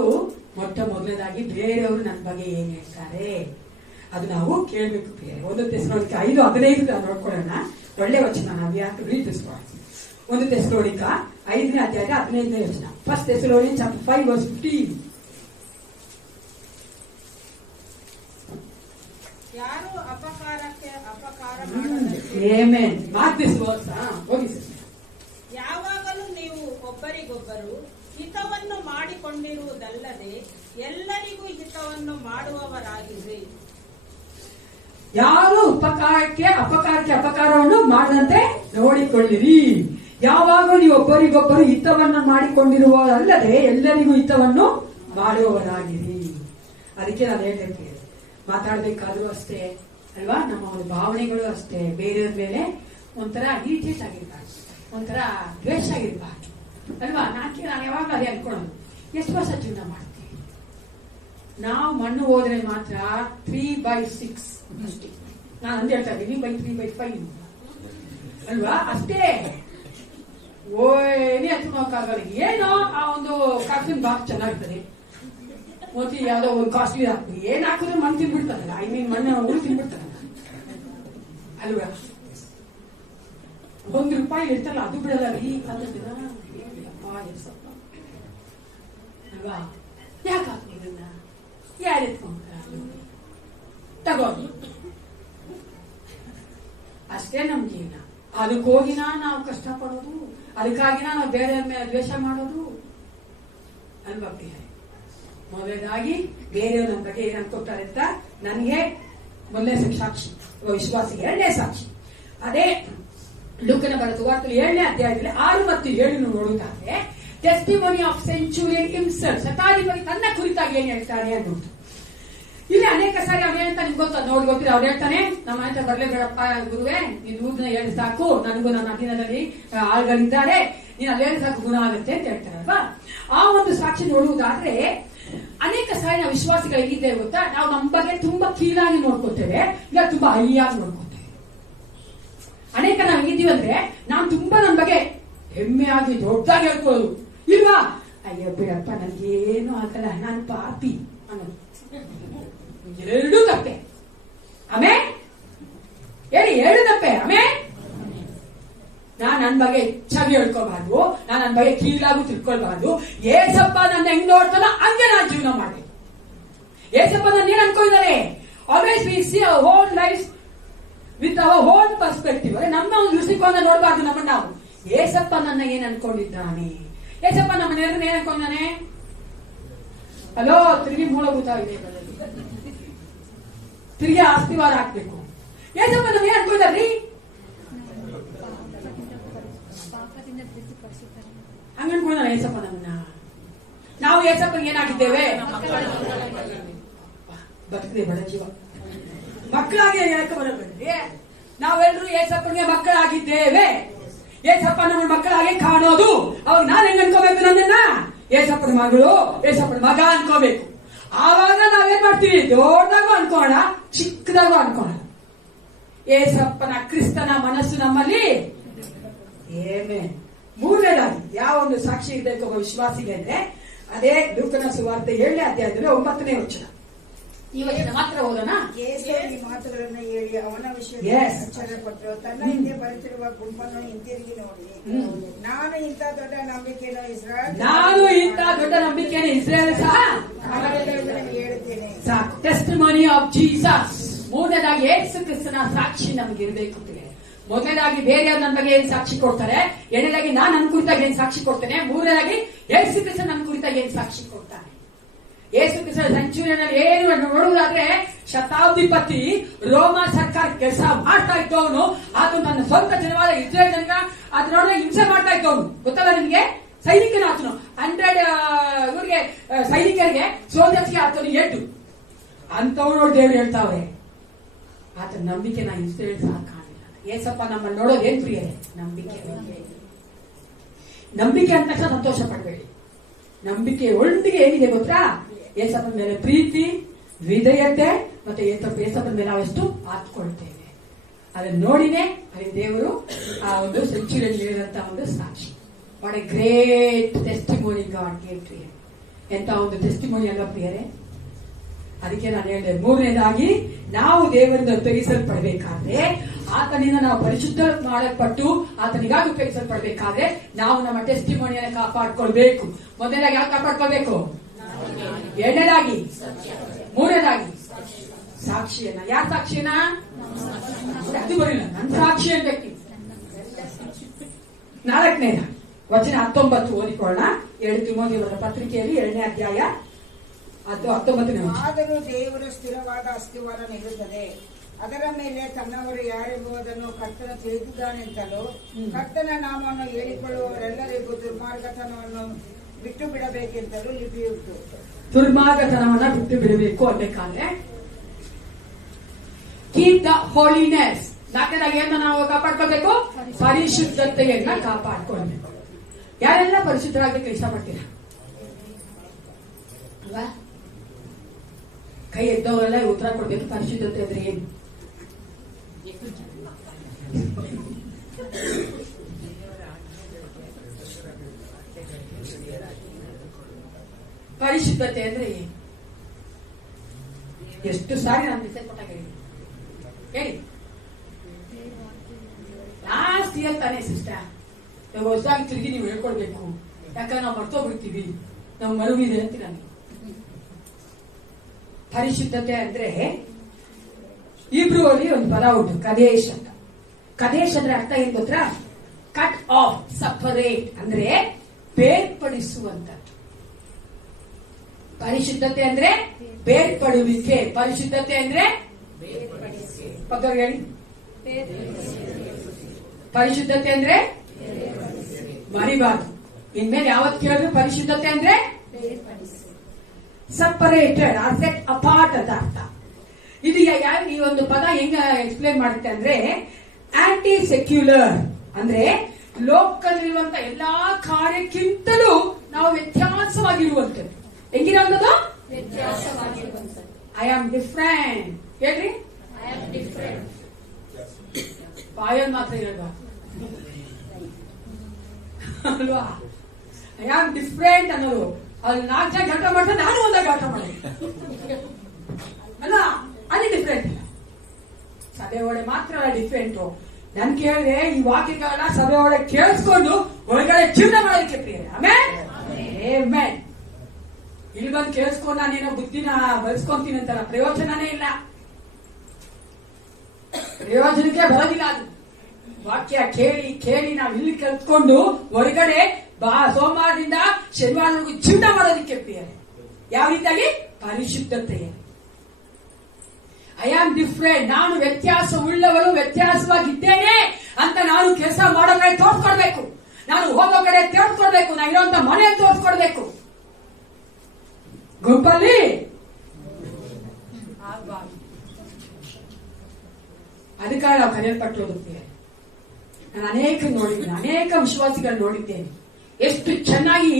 ಮೊಟ್ಟ ಮೊದಲನೇದಾಗಿ ಬೇರೆಯವರು ನನ್ನ ಬಗ್ಗೆ ಏನ್ ಹೇಳ್ತಾರೆ ಅದು ನಾವು ಕೇಳ್ಬೇಕು. ಬೇರೆ 1 ಥೆಸಲೋನಿಕ 5:15 ನೋಡ್ಕೊಳ್ಳೋಣ. ಒಳ್ಳೆ ವಚನ, ನಾವು ಯಾಕೆ ರೀತಿಸ್ಕೊಳ್ಳೋಣ. 1 ಥೆಸಲೋನಿಕ 5ನೇ ಅಧ್ಯಾಯ 15ನೇ ವಚನ. First Thessalonica chapter 5 verse 15. ಯಾರು ಅಪಕಾರಕ್ಕೆ ಅಪಕಾರ ಮಾಡದಂತೆ ಯಾವಾಗಲೂ ನೀವು ಒಬ್ಬರಿಗೊಬ್ಬರು ಹಿತವನ್ನು ಮಾಡಿಕೊಂಡಿರುವುದಲ್ಲದೆ ಎಲ್ಲರಿಗೂ ಹಿತವನ್ನು ಮಾಡುವವರಾಗಿರಿ. ಯಾರು ಅಪಕಾರಕ್ಕೆ ಅಪಕಾರವನ್ನು ಮಾಡದಂತೆ ನೋಡಿಕೊಳ್ಳಿರಿ. ಯಾವಾಗ ನೀವು ಒಬ್ಬರಿಗೊಬ್ಬರು ಹಿತವನ್ನು ಮಾಡಿಕೊಂಡಿರುವುದಲ್ಲದೆ ಎಲ್ಲರಿಗೂ ಹಿತವನ್ನು ಮಾಡುವವರಾಗಿರಿ. ಅದಕ್ಕೆ ನಾನು ಹೇಳ್ತೇನೆ, ಮಾತಾಡ್ಬೇಕಾದ್ರೂ ಅಷ್ಟೇ ಅಲ್ವಾ, ನಮ್ಮ ಒಂದು ಭಾವನೆಗಳು ಅಷ್ಟೇ ಬೇರೆಯವ್ರ ಮೇಲೆ ಒಂಥರ ಇರಿಟೇಟ್ ಆಗಿರ್ಬಾರ್ದು, ಒಂಥರ ದ್ವೇಷ ಆಗಿರ್ಬಾರ್ದು ಅಲ್ವಾ. ನಾನು ಯಾವಾಗ ಅದೇ ಅನ್ಕೊಳ್ಳೋದು, ಎಷ್ಟು ವರ್ಷ ಜೀವನ ಮಾಡ್ತೀವಿ ನಾವು? ಮಣ್ಣು ಹೋದ್ರೆ ಮಾತ್ರ 3/6 ಅಷ್ಟೇ. ನಾನು ಅಂದ್ ಹೇಳ್ತಾ ಇದ್ದೀನಿ 3/5 ಅಲ್ವಾ, ಅಷ್ಟೇ. ಏನೇ ಹತ್ಕೊಳಕ್ಕಾಗಲ್ಲ. ಏನೋ ಆ ಒಂದು ಕಾರ್ಟೂನ್ ಬಾಕ್ಸ್ ಚೆನ್ನಾಗಿರ್ತದೆ, ಮೋತಿ ಯಾವ್ದೋ ಒಂದು ಕಾಸ್ಟ್ಲಿ ಹಾಕ್ತೀವಿ, ಏನ್ ಹಾಕಿದ್ರೆ ಮಣ್ಣು ತಿನ್ಬಿಡ್ತಾರಲ್ಲ, ಐ ಮೀನ್ ಮಣ್ಣು ಉಳು ತಿನ್ಬಿಡ್ತಾರಲ್ಲ ಅಲ್ವಾ. ₹1 ಇರ್ತಲ್ಲ ಅದು ಬಿಡಲ್ಲ ರೀ ಕಾಲದ ಅಲ್ವಾ. ಯಾಕೆ ಹಾಕ್ತಿದ್ದನ್ನ ಯಾರು ಎತ್ಕೊಂಡ್ರ ತಗೋದು ಅಷ್ಟೇ ನಮ್ ಜೀವನ. ಅದಕ್ಕೋಗಿನ ನಾವು ಕಷ್ಟಪಡೋದು, ಅದಕ್ಕಾಗಿನ ನಾವು ಬೇರೆ ಮೇಲೆ ದ್ವೇಷ ಮಾಡೋದು ಅಲ್ವಾ ಪ್ರಿಯ. ಮೊದಲನೇದಾಗಿ ಬೇರೆಯವ್ರ ನನ್ನ ಬಗ್ಗೆ ಏನ್ ಅನ್ಕೊತಾರೆ ಅಂತ ನನಗೆ ಮೊದಲನೇ ಸಾಕ್ಷಿ, ವಿಶ್ವಾಸಿಗೆ 2ನೇ ಸಾಕ್ಷಿ. ಅದೇ ಲೂಕನ ಬರೆದ ಸುವಾರ್ತೆಯಲ್ಲಿ 7ನೇ ಅಧ್ಯಾಯದಲ್ಲಿ 6 ಮತ್ತು 7 ನೋಡುವುದಾದ್ರೆ ಟೆಸ್ಟಿಮನಿ ಆಫ್ ಸೆಂಚುರಿಯನ್ ಹಿಮ್ಸೆಲ್ಫ್, ಶತಾಧಿಪತಿ ತನ್ನ ಕುರಿತಾಗಿ ಏನ್ ಹೇಳ್ತಾನೆ ಅನ್ನೋದು. ಇಲ್ಲಿ ಅನೇಕ ಸಾರಿ ಅವನೇಂತ ನಿಮ್ಗೆ ನೋಡಿ ಗೊತ್ತಿಲ್ಲ, ಅವ್ರು ಹೇಳ್ತಾನೆ ನಮ್ಮ ಆಯ್ತಾ ಬರ್ಲೇ ಬೇಡಪ್ಪ ಗುರುವೆ, ನೀನ್ ಊರ್ನ ಹೇಳಿ ಸಾಕು, ನನಗೂ ನನ್ನ ಅಧೀನದಲ್ಲಿ ಆಳುಗಳಿದ್ದಾರೆ, ನೀನ್ ಅಲ್ಲಿ ಹೇಳಿ ಸಾಕು ಗುಣ ಆಗುತ್ತೆ ಅಂತ ಹೇಳ್ತಾರಲ್ವಾ. ಆ ಒಂದು ಸಾಕ್ಷಿ ನೋಡುವುದಾದ್ರೆ ಅನೇಕ ಸಾರಿ ನಾವು ವಿಶ್ವಾಸಿಗಳು ಹೇಗಿದ್ದೇವೆ ಗೊತ್ತಾ, ನಾವು ನಮ್ಮ ಬಗ್ಗೆ ತುಂಬಾ ಕೀಳಾಗಿ ನೋಡ್ಕೋತೇವೆ, ಇಲ್ಲ ತುಂಬಾ ಹೈಯಾಗಿ ನೋಡ್ಕೋತೇವೆ. ಅನೇಕ ನಾವು ಹೇಗಿದ್ದೀವಿ ಅಂದ್ರೆ ನಾವು ತುಂಬಾ ನಮ್ಮ ಬಗ್ಗೆ ಹೆಮ್ಮೆಯಾಗಿ ದೊಡ್ಡದಾಗಿ ಹೇಳ್ಕೊಳ್ಳೋದು ಇಲ್ವಾ. ಅಯ್ಯೋ ಬಿಡಪ್ಪ ನನ್ಗೇನು ಆಗಲ್ಲ, ನಾನು ಪಾಪಿ ಅನ್ನೋದು ಎರಡೂ ತಪ್ಪೆ. ಆಮೇಲೆ ಹೇಳಿ, 2 ತಪ್ಪೆ. ಆಮೇಲೆ ನಾನ್ ನನ್ನ ಬಗ್ಗೆ ಹೆಚ್ಚಾಗಿ ಹೇಳ್ಕೊಬಾರ್ದು, ನಾನ್ ನನ್ನ ಬಗ್ಗೆ ಕೀಳಾಗೂ ತಿಳ್ಕೊಳ್ಬಾರ್ದು. ಏಸಪ್ಪ ನನ್ನ ಹೆಂಗ್ ನೋಡ್ತಾನ ಹಂಗೆ ನಾನು ಜೀವನ ಮಾಡ್ಬೇಕು. ಏಸಪ್ಪ ನನ್ನ ಏನ್ ಅನ್ಕೊಂಡಿದ್ದಾರೆ, always we see our own life with our own perspective. ನಮ್ಮ ಒಂದು ದೃಷ್ಟಿಕೋನ ನೋಡಬಾರ್ದು ನಮ್ಮನ್ನ ನಾವು. ಏಸಪ್ಪ ನನ್ನ ಏನ್ ಅನ್ಕೊಂಡಿದ್ದಾನೆ, ಏಸಪ್ಪ ನಮ್ಮ ಮನೆಯವ್ರನ್ನ ಏನ್ ಅನ್ಕೊಂಡಾನೆ, ಅಲೋ ತಿರುಗಿ ಮೂಲಭೂತ ಇದೆ, ತಿರುಗಿ ಆಸ್ತಿವಾರ ಹಾಕ್ಬೇಕು. ಏಸಪ್ಪ ನಮ್ಮ ಏನ್ ಅನ್ಕೊಂಡ್ರಿ, ಹಂಗ ಅನ್ಕೊಂಡ ಏಸಪ್ಪ ನಮ್ಮನ್ನ. ನಾವು ಏಸಪ್ಪ ಏನಾಗಿದ್ದೇವೆ, ಬದುಕದೆ ಬಡ ಜೀವ ಮಕ್ಕಳಾಗಿ ಹೇಳಕ್ಕೆ ಬರಬೇಡ್ರಿ. ನಾವೆಲ್ಲರೂ ಏಸಪ್ಪನಿಗೆ ಮಕ್ಕಳಾಗಿದ್ದೇವೆ. ಏಸಪ್ಪ ನಮ್ಮ ಮಕ್ಕಳಾಗಿ ಕಾಣೋದು. ಅವಾಗ ನಾನು ಹೆಂಗ್ ಅನ್ಕೋಬೇಕು, ನನ್ನನ್ನ ಏಸಪ್ಪನ ಮಗಳು, ಏಸಪ್ಪನ ಮಗ ಅನ್ಕೋಬೇಕು. ಆವಾಗ ನಾವೇನ್ ಮಾಡ್ತೀವಿ, ದೊಡ್ಡದಾಗೂ ಅನ್ಕೋಣ, ಚಿಕ್ಕದಾಗೂ ಅನ್ಕೋಣ. ಏಸಪ್ಪನ ಕ್ರಿಸ್ತನ ಮನಸ್ಸು ನಮ್ಮಲ್ಲಿ ಏನೇ. 3ನೇದಾಗಿ ಯಾವ ಒಂದು ಸಾಕ್ಷಿ ಇರಬೇಕು ಒಬ್ಬ ವಿಶ್ವಾಸಿಗೆ ಅಂದ್ರೆ ಅದೇ ಲೂಕನ ಸುವಾರ್ತೆ 7ನೇ ಅಧ್ಯಾಯದಲ್ಲಿ 9ನೇ ವಚನ. ಈ ವಚನ ಮಾತ್ರ ಓದೋಣ. ಈ ಮಾತುಗಳನ್ನು ಹೇಳಿ ಅವನ ವಿಷಯದಲ್ಲಿ ಆಶ್ಚರ್ಯಪಟ್ಟರು. ತನ್ನ ಹಿಂದೆ ಬರುತ್ತಿರುವ ಗುಂಪನ್ನು ಹಿಂತಿರುಗಿ ನೋಡಿ, ನಾನು ಇಂಥ ದೊಡ್ಡ ನಂಬಿಕೆಯನ್ನು ಇಸ್ರಾಯೇಲ್ ಸಹ ಹೇಳುತ್ತೇನೆ. ಸಾಕು. Testimony of Jesus. 3ನೇದಾಗಿ ಯೇಸು ಕ್ರಿಸ್ತನ ಸಾಕ್ಷಿ ನಮ್ಗೆ ಇರಬೇಕು. ಮೊದಲನೇದಾಗಿ ಬೇರೆಯವ್ರು ನನ್ನ ಬಗ್ಗೆ ಏನ್ ಸಾಕ್ಷಿ ಕೊಡ್ತಾರೆ, 2ನೇದಾಗಿ ನಾನು ನನ್ನ ಕುರಿತಾಗಿ ಏನ್ ಸಾಕ್ಷಿ ಕೊಡ್ತೇನೆ, 3ನೇದಾಗಿ ಯೇಸು ಕ್ರಿಸ್ತ ನನ್ನ ಕುರಿತಾಗಿ ಏನ್ ಸಾಕ್ಷಿ ಕೊಡ್ತಾನೆ. ಯೇಸು ಕ್ರಿಸ್ತ ಸೆಂಚುರಿಯಲ್ಲಿ ಏನು ನೋಡುವುದಾದ್ರೆ ಶತಾಧಿಪತಿ ರೋಮ ಸರ್ಕಾರ ಕೆಲಸ ಮಾಡ್ತಾ ಇದ್ದವನು, ಆತನು ತನ್ನ ಸ್ವಂತ ಜನವಾದ ಇಸ್ರೇಲ್ ಜನಗ ಅದರೊಳಗೆ ಹಿಂಸೆ ಮಾಡ್ತಾ ಇದ್ದವನು. ಗೊತ್ತಲ್ಲ ನಿಮ್ಗೆ, ಸೈನಿಕನ ಆತನು 100 ಇವರಿಗೆ ಸೈನಿಕರಿಗೆ ಸೋಲ್ಜರ್ಸ್ಗೆ ಆತನು ಎದ್ದು ಅಂತವ್ರು ದೇವ್ರು ಹೇಳ್ತಾವ್ರೆ. ಆತನ ನಂಬಿಕೆ ನಾ ಇಸ್ರೇಲ್ ಸಹ ಕಾಣಿಲ್ಲ. ಏಸಪ್ಪ ನಮ್ಮನ್ನು ನೋಡೋದು ಏನ್ ಪ್ರಿಯರೇ, ನಂಬಿಕೆ ಅಂತ ತಕ್ಷಣ ಸಂತೋಷ ಪಡಬೇಡಿ. ನಂಬಿಕೆ ಒಳಗೆ ಏನಿದೆ ಗೊತ್ತಾ, ಏಸಪ್ಪನ ಮೇಲೆ ಪ್ರೀತಿ, ವಿಧೇಯತೆ ಮತ್ತೆ ಏಸಪ್ಪನ ಮೇಲೆ ನಾವೆಷ್ಟು ಆತ್ಕೊಳ್ತೇವೆ ಅದನ್ನ ನೋಡಿನೇ ಅಲ್ಲಿ ದೇವರು ಆ ಒಂದು ಸೆಂಚುರಿಯಲ್ಲಿ ಹೇಳಿದಂತ ಒಂದು ಸಾಕ್ಷಿ. What a great testimony God gave to him. ಎಂತ ಒಂದು ಟೆಸ್ಟಿಮೋನಿ ಅಲ್ಲ ಪ್ರಿಯರೇ. ಅದಕ್ಕೆ ನಾನು ಹೇಳಿದೆ, 3ನೇದಾಗಿ ನಾವು ದೇವರಿಂದ ಉಪಯೋಗಿಸಲ್ಪಡಬೇಕಾದ್ರೆ, ಆತನಿಂದ ನಾವು ಪರಿಶುದ್ಧ ಮಾಡಲ್ಪಟ್ಟು ಆತನಿಗಾಗಿ ಉಪಯೋಗಿಸಲ್ಪಡಬೇಕಾದ್ರೆ ನಾವು ನಮ್ಮ ಟೆಸ್ಟಿಮೋನಿಯನ್ನು ಕಾಪಾಡ್ಕೊಳ್ಬೇಕು. ಮೊದಲನೇದಾಗಿ ಯಾಕೆ ಕಾಪಾಡ್ಕೊಳ್ಬೇಕು, 2ನೇದಾಗಿ, 3ನೇದಾಗಿ ಸಾಕ್ಷಿಯನ್ನ. ಯಾರ ಸಾಕ್ಷಿಯನ್ನ, ಅದು ಬರಲಿಲ್ಲ, ನನ್ನ ಸಾಕ್ಷಿ ಅನ್ಬೇಕು. 4ನೇದ ವಚನ 19 ಓದಿಕೊಳ್ಳೋಣ. 2 ತಿಮೋಥೆಯವರ ಪತ್ರಿಕೆಯಲ್ಲಿ 2ನೇ ಅಧ್ಯಾಯ 19ನೇ ವಚನ. ಆದರೂ ದೇವರು ಸ್ಥಿರವಾದ ಅಸ್ತಿವಾರ ನೀಡುತ್ತದೆ, ಅದರ ಮೇಲೆ ತನ್ನವರು ಯಾರೆಂಬುದನ್ನು ಕರ್ತನ ತಿಳಿದಿದ್ದಾನೆಂತಲೂ ಕರ್ತನ ನಾಮವನ್ನು ಹೇಳಿಕೊಳ್ಳುವವರೆಲ್ಲರಿಗೂ ದುರ್ಮಾರ್ಗತನವನ್ನು ಬಿಟ್ಟು ಬಿಡಬೇಕೆಂತಲೂ ಲಿಪಿಯುಂಟು. ದುರ್ಮಾರ್ಗತನವನ್ನ ಬಿಟ್ಟು ಬಿಡಬೇಕು ಅನ್ನಬೇಕಾದ್ರೆ ಕೀಪ್ ದ ಹೋಲಿನೆಸ್. 4ನೇದಾಗಿ ಏನ ನಾವು ಕಾಪಾಡ್ಕೊಳ್ಬೇಕು, ಪರಿಶುದ್ಧತೆಯನ್ನ ಕಾಪಾಡ್ಕೊಳ್ಬೇಕು. ಯಾರೆಲ್ಲ ಪರಿಶುದ್ಧರಾಗಬೇಕು ಇಷ್ಟಪಡ್ತೀರಾ ಅಲ್ವಾ? ಕೈ ಎದ್ದವರೆಲ್ಲ ಉತ್ತರ ಕೊಡ್ಬೇಕು. ಪರಿಶುದ್ಧತೆ ಅಂದ್ರೆ ಏನು? ಪರಿಶುದ್ಧತೆ ಅಂದ್ರೆ ಏನು? ಎಷ್ಟು ಸಾರಿ ನಾನು ಮೆಸೇಜ್ ಕೊಟ್ಟಾಗ ಹೇಳಿ ಲಾಸ್ಟ್ ಇಯರ್ ತಾನೇ ಸಿಸ್ಟರ್, ಇವಾಗ ಹೊಸದಾಗಿ ತಿರುಗಿ ನೀವು ಹೇಳ್ಕೊಳ್ಬೇಕು, ಯಾಕಂದ್ರೆ ನಾವು ಮರ್ತೋಗ್ಬಿಡ್ತೀವಿ, ನಾವು ಮರುವಿದೆ ಅಂತೀರ ನೀವು. ಪರಿಶುದ್ಧತೆ ಅಂದ್ರೆ ಇಬ್ರು ಅಲ್ಲಿ ಒಂದು ಪದ ಉಂಟು, ಕದೇಶ್ ಅಂತ. ಕದೇಶ್ ಅಂದ್ರೆ ಅರ್ಥ ಏನ್ ಗೊತ್ತಾ? ಕಟ್ ಆಫ್, ಸಪರೇಟ್, ಅಂದ್ರೆ ಬೇರ್ಪಡಿಸುವಂತದ್ದು. ಪರಿಶುದ್ಧತೆ ಅಂದ್ರೆ ಬೇರ್ಪಡುವಿಕೆ. ಪರಿಶುದ್ಧತೆ ಅಂದ್ರೆ ಪಕ್ಕವ್ರು ಹೇಳಿ. ಪರಿಶುದ್ಧತೆ ಅಂದ್ರೆ ಮರಿಬಾರ್ದು. ಇನ್ಮೇಲೆ ಯಾವತ್ತು ಕೇಳಿದ್ರು ಪರಿಶುದ್ಧತೆ ಅಂದ್ರೆ ಸಪರೇಟೆಡ್ ಆರ್ ಸೆಟ್ ಅಪಾರ್ಟ್ ಅಂತ ಅರ್ಥ. ಇದು ಈ ಒಂದು ಪದ ಹೆಂಗ ಎಕ್ಸ್ಪ್ಲೇನ್ ಮಾಡುತ್ತೆ ಅಂದ್ರೆ, ಆಂಟಿ ಸೆಕ್ಯುಲರ್ ಅಂದ್ರೆ ಲೋಕದಲ್ಲಿರುವಂತ ಎಲ್ಲಾ ಕಾರ್ಯಕ್ಕಿಂತಲೂ ನಾವು ವ್ಯತ್ಯಾಸವಾಗಿರುವಂತದ್ದು. ಹೆಂಗಿರೋದು? ವ್ಯತ್ಯಾಸವಾಗಿರುವಂತದ್ದು. ಐ ಆಮ್ ಡಿಫ್ರೆಂಟ್ ಹೇಳ್ರಿ. I am different. ಬಾಯಲ್ಲಿ ಮಾತ್ರ ಇರಲ್ವಾ ಅಲ್ವಾ? ಐ ಆಮ್ ಡಿಫ್ರೆಂಟ್ ಅನ್ನೋದು ಅಲ್ಲಿ 4 ಜನ ಘಟ ಮಾಡ್ತಾರೆ, ನಾನು ಒಂದಾಗ ಘಟ ಮಾಡಿ ಅಲ್ಲ, ಅಲ್ಲಿ ಡಿಫ್ರೆಂಟ್ ಇಲ್ಲ. ಸಭೆ ಒಳಗೆ ಮಾತ್ರ ಡಿಫ್ರೆಂಟು. ನನ್ ಕೇಳಿದ್ರೆ ಈ ವಾಕ್ಯಗಳನ್ನ ಸಭೆ ಒಳಗೆ ಕೇಳಿಸ್ಕೊಂಡು ಒಳಗಡೆ ಜೀವನ ಮಾಡೋದಕ್ಕೆ ಪ್ರಿಯ. ಆಮೇಲೆ ಇಲ್ಲಿ ಬಂದು ಕೇಳಿಸ್ಕೊಂಡು ನಾನೇನೋ ಬುದ್ಧಿನ ಬೆಳೆಸ್ಕೊಂತೀನಿ ಅಂತಲ್ಲ, ಪ್ರಯೋಜನನೇ ಇಲ್ಲ, ಪ್ರಯೋಜನಕ್ಕೆ ಬರೋದಿಲ್ಲ ಅದು. ವಾಕ್ಯ ಕೇಳಿ ಕೇಳಿ ನಾವು ಇಲ್ಲಿ ಕಲ್ತ್ಕೊಂಡು ಹೊರಗಡೆ ಸೋಮವಾರದಿಂದ ಶನಿವಾರವರೆಗೂ ಜೀವನ ಮಾಡೋದಕ್ಕೆ ಪ್ರಿಯ. ಯಾವ ರೀತಿಯಾಗಿ? ಪರಿಶುದ್ಧತೆ. ಐ ಆಮ್ ಡಿಫ್ರೆಂಟ್, ನಾನು ವ್ಯತ್ಯಾಸ ಉಳ್ಳವರು, ವ್ಯತ್ಯಾಸವಾಗಿದ್ದೇನೆ ಅಂತ ನಾನು ಕೆಲಸ ಮಾಡೋ ಕಡೆ ತೋರ್ಸ್ಕೊಡ್ಬೇಕು, ನಾನು ಹೋಗೋ ಕಡೆ ತೋರ್ಸ್ಕೊಡ್ಬೇಕು, ನಾನು ಇರೋಂತ ಮನೆ ತೋರ್ಸ್ಕೊಡ್ಬೇಕು. ಗುಂಪಲ್ಲಿ ಅದಕ್ಕಾಗಿ ನಾವು ಕರೆಯಲ್ಪಟ್ಟಿರೋದಕ್ಕೆ. ನಾನು ಅನೇಕ ನೋಡಿದ್ದೇನೆ, ಅನೇಕ ವಿಶ್ವಾಸಿಗಳು ನೋಡಿದ್ದೇನೆ, ಎಷ್ಟು ಚೆನ್ನಾಗಿ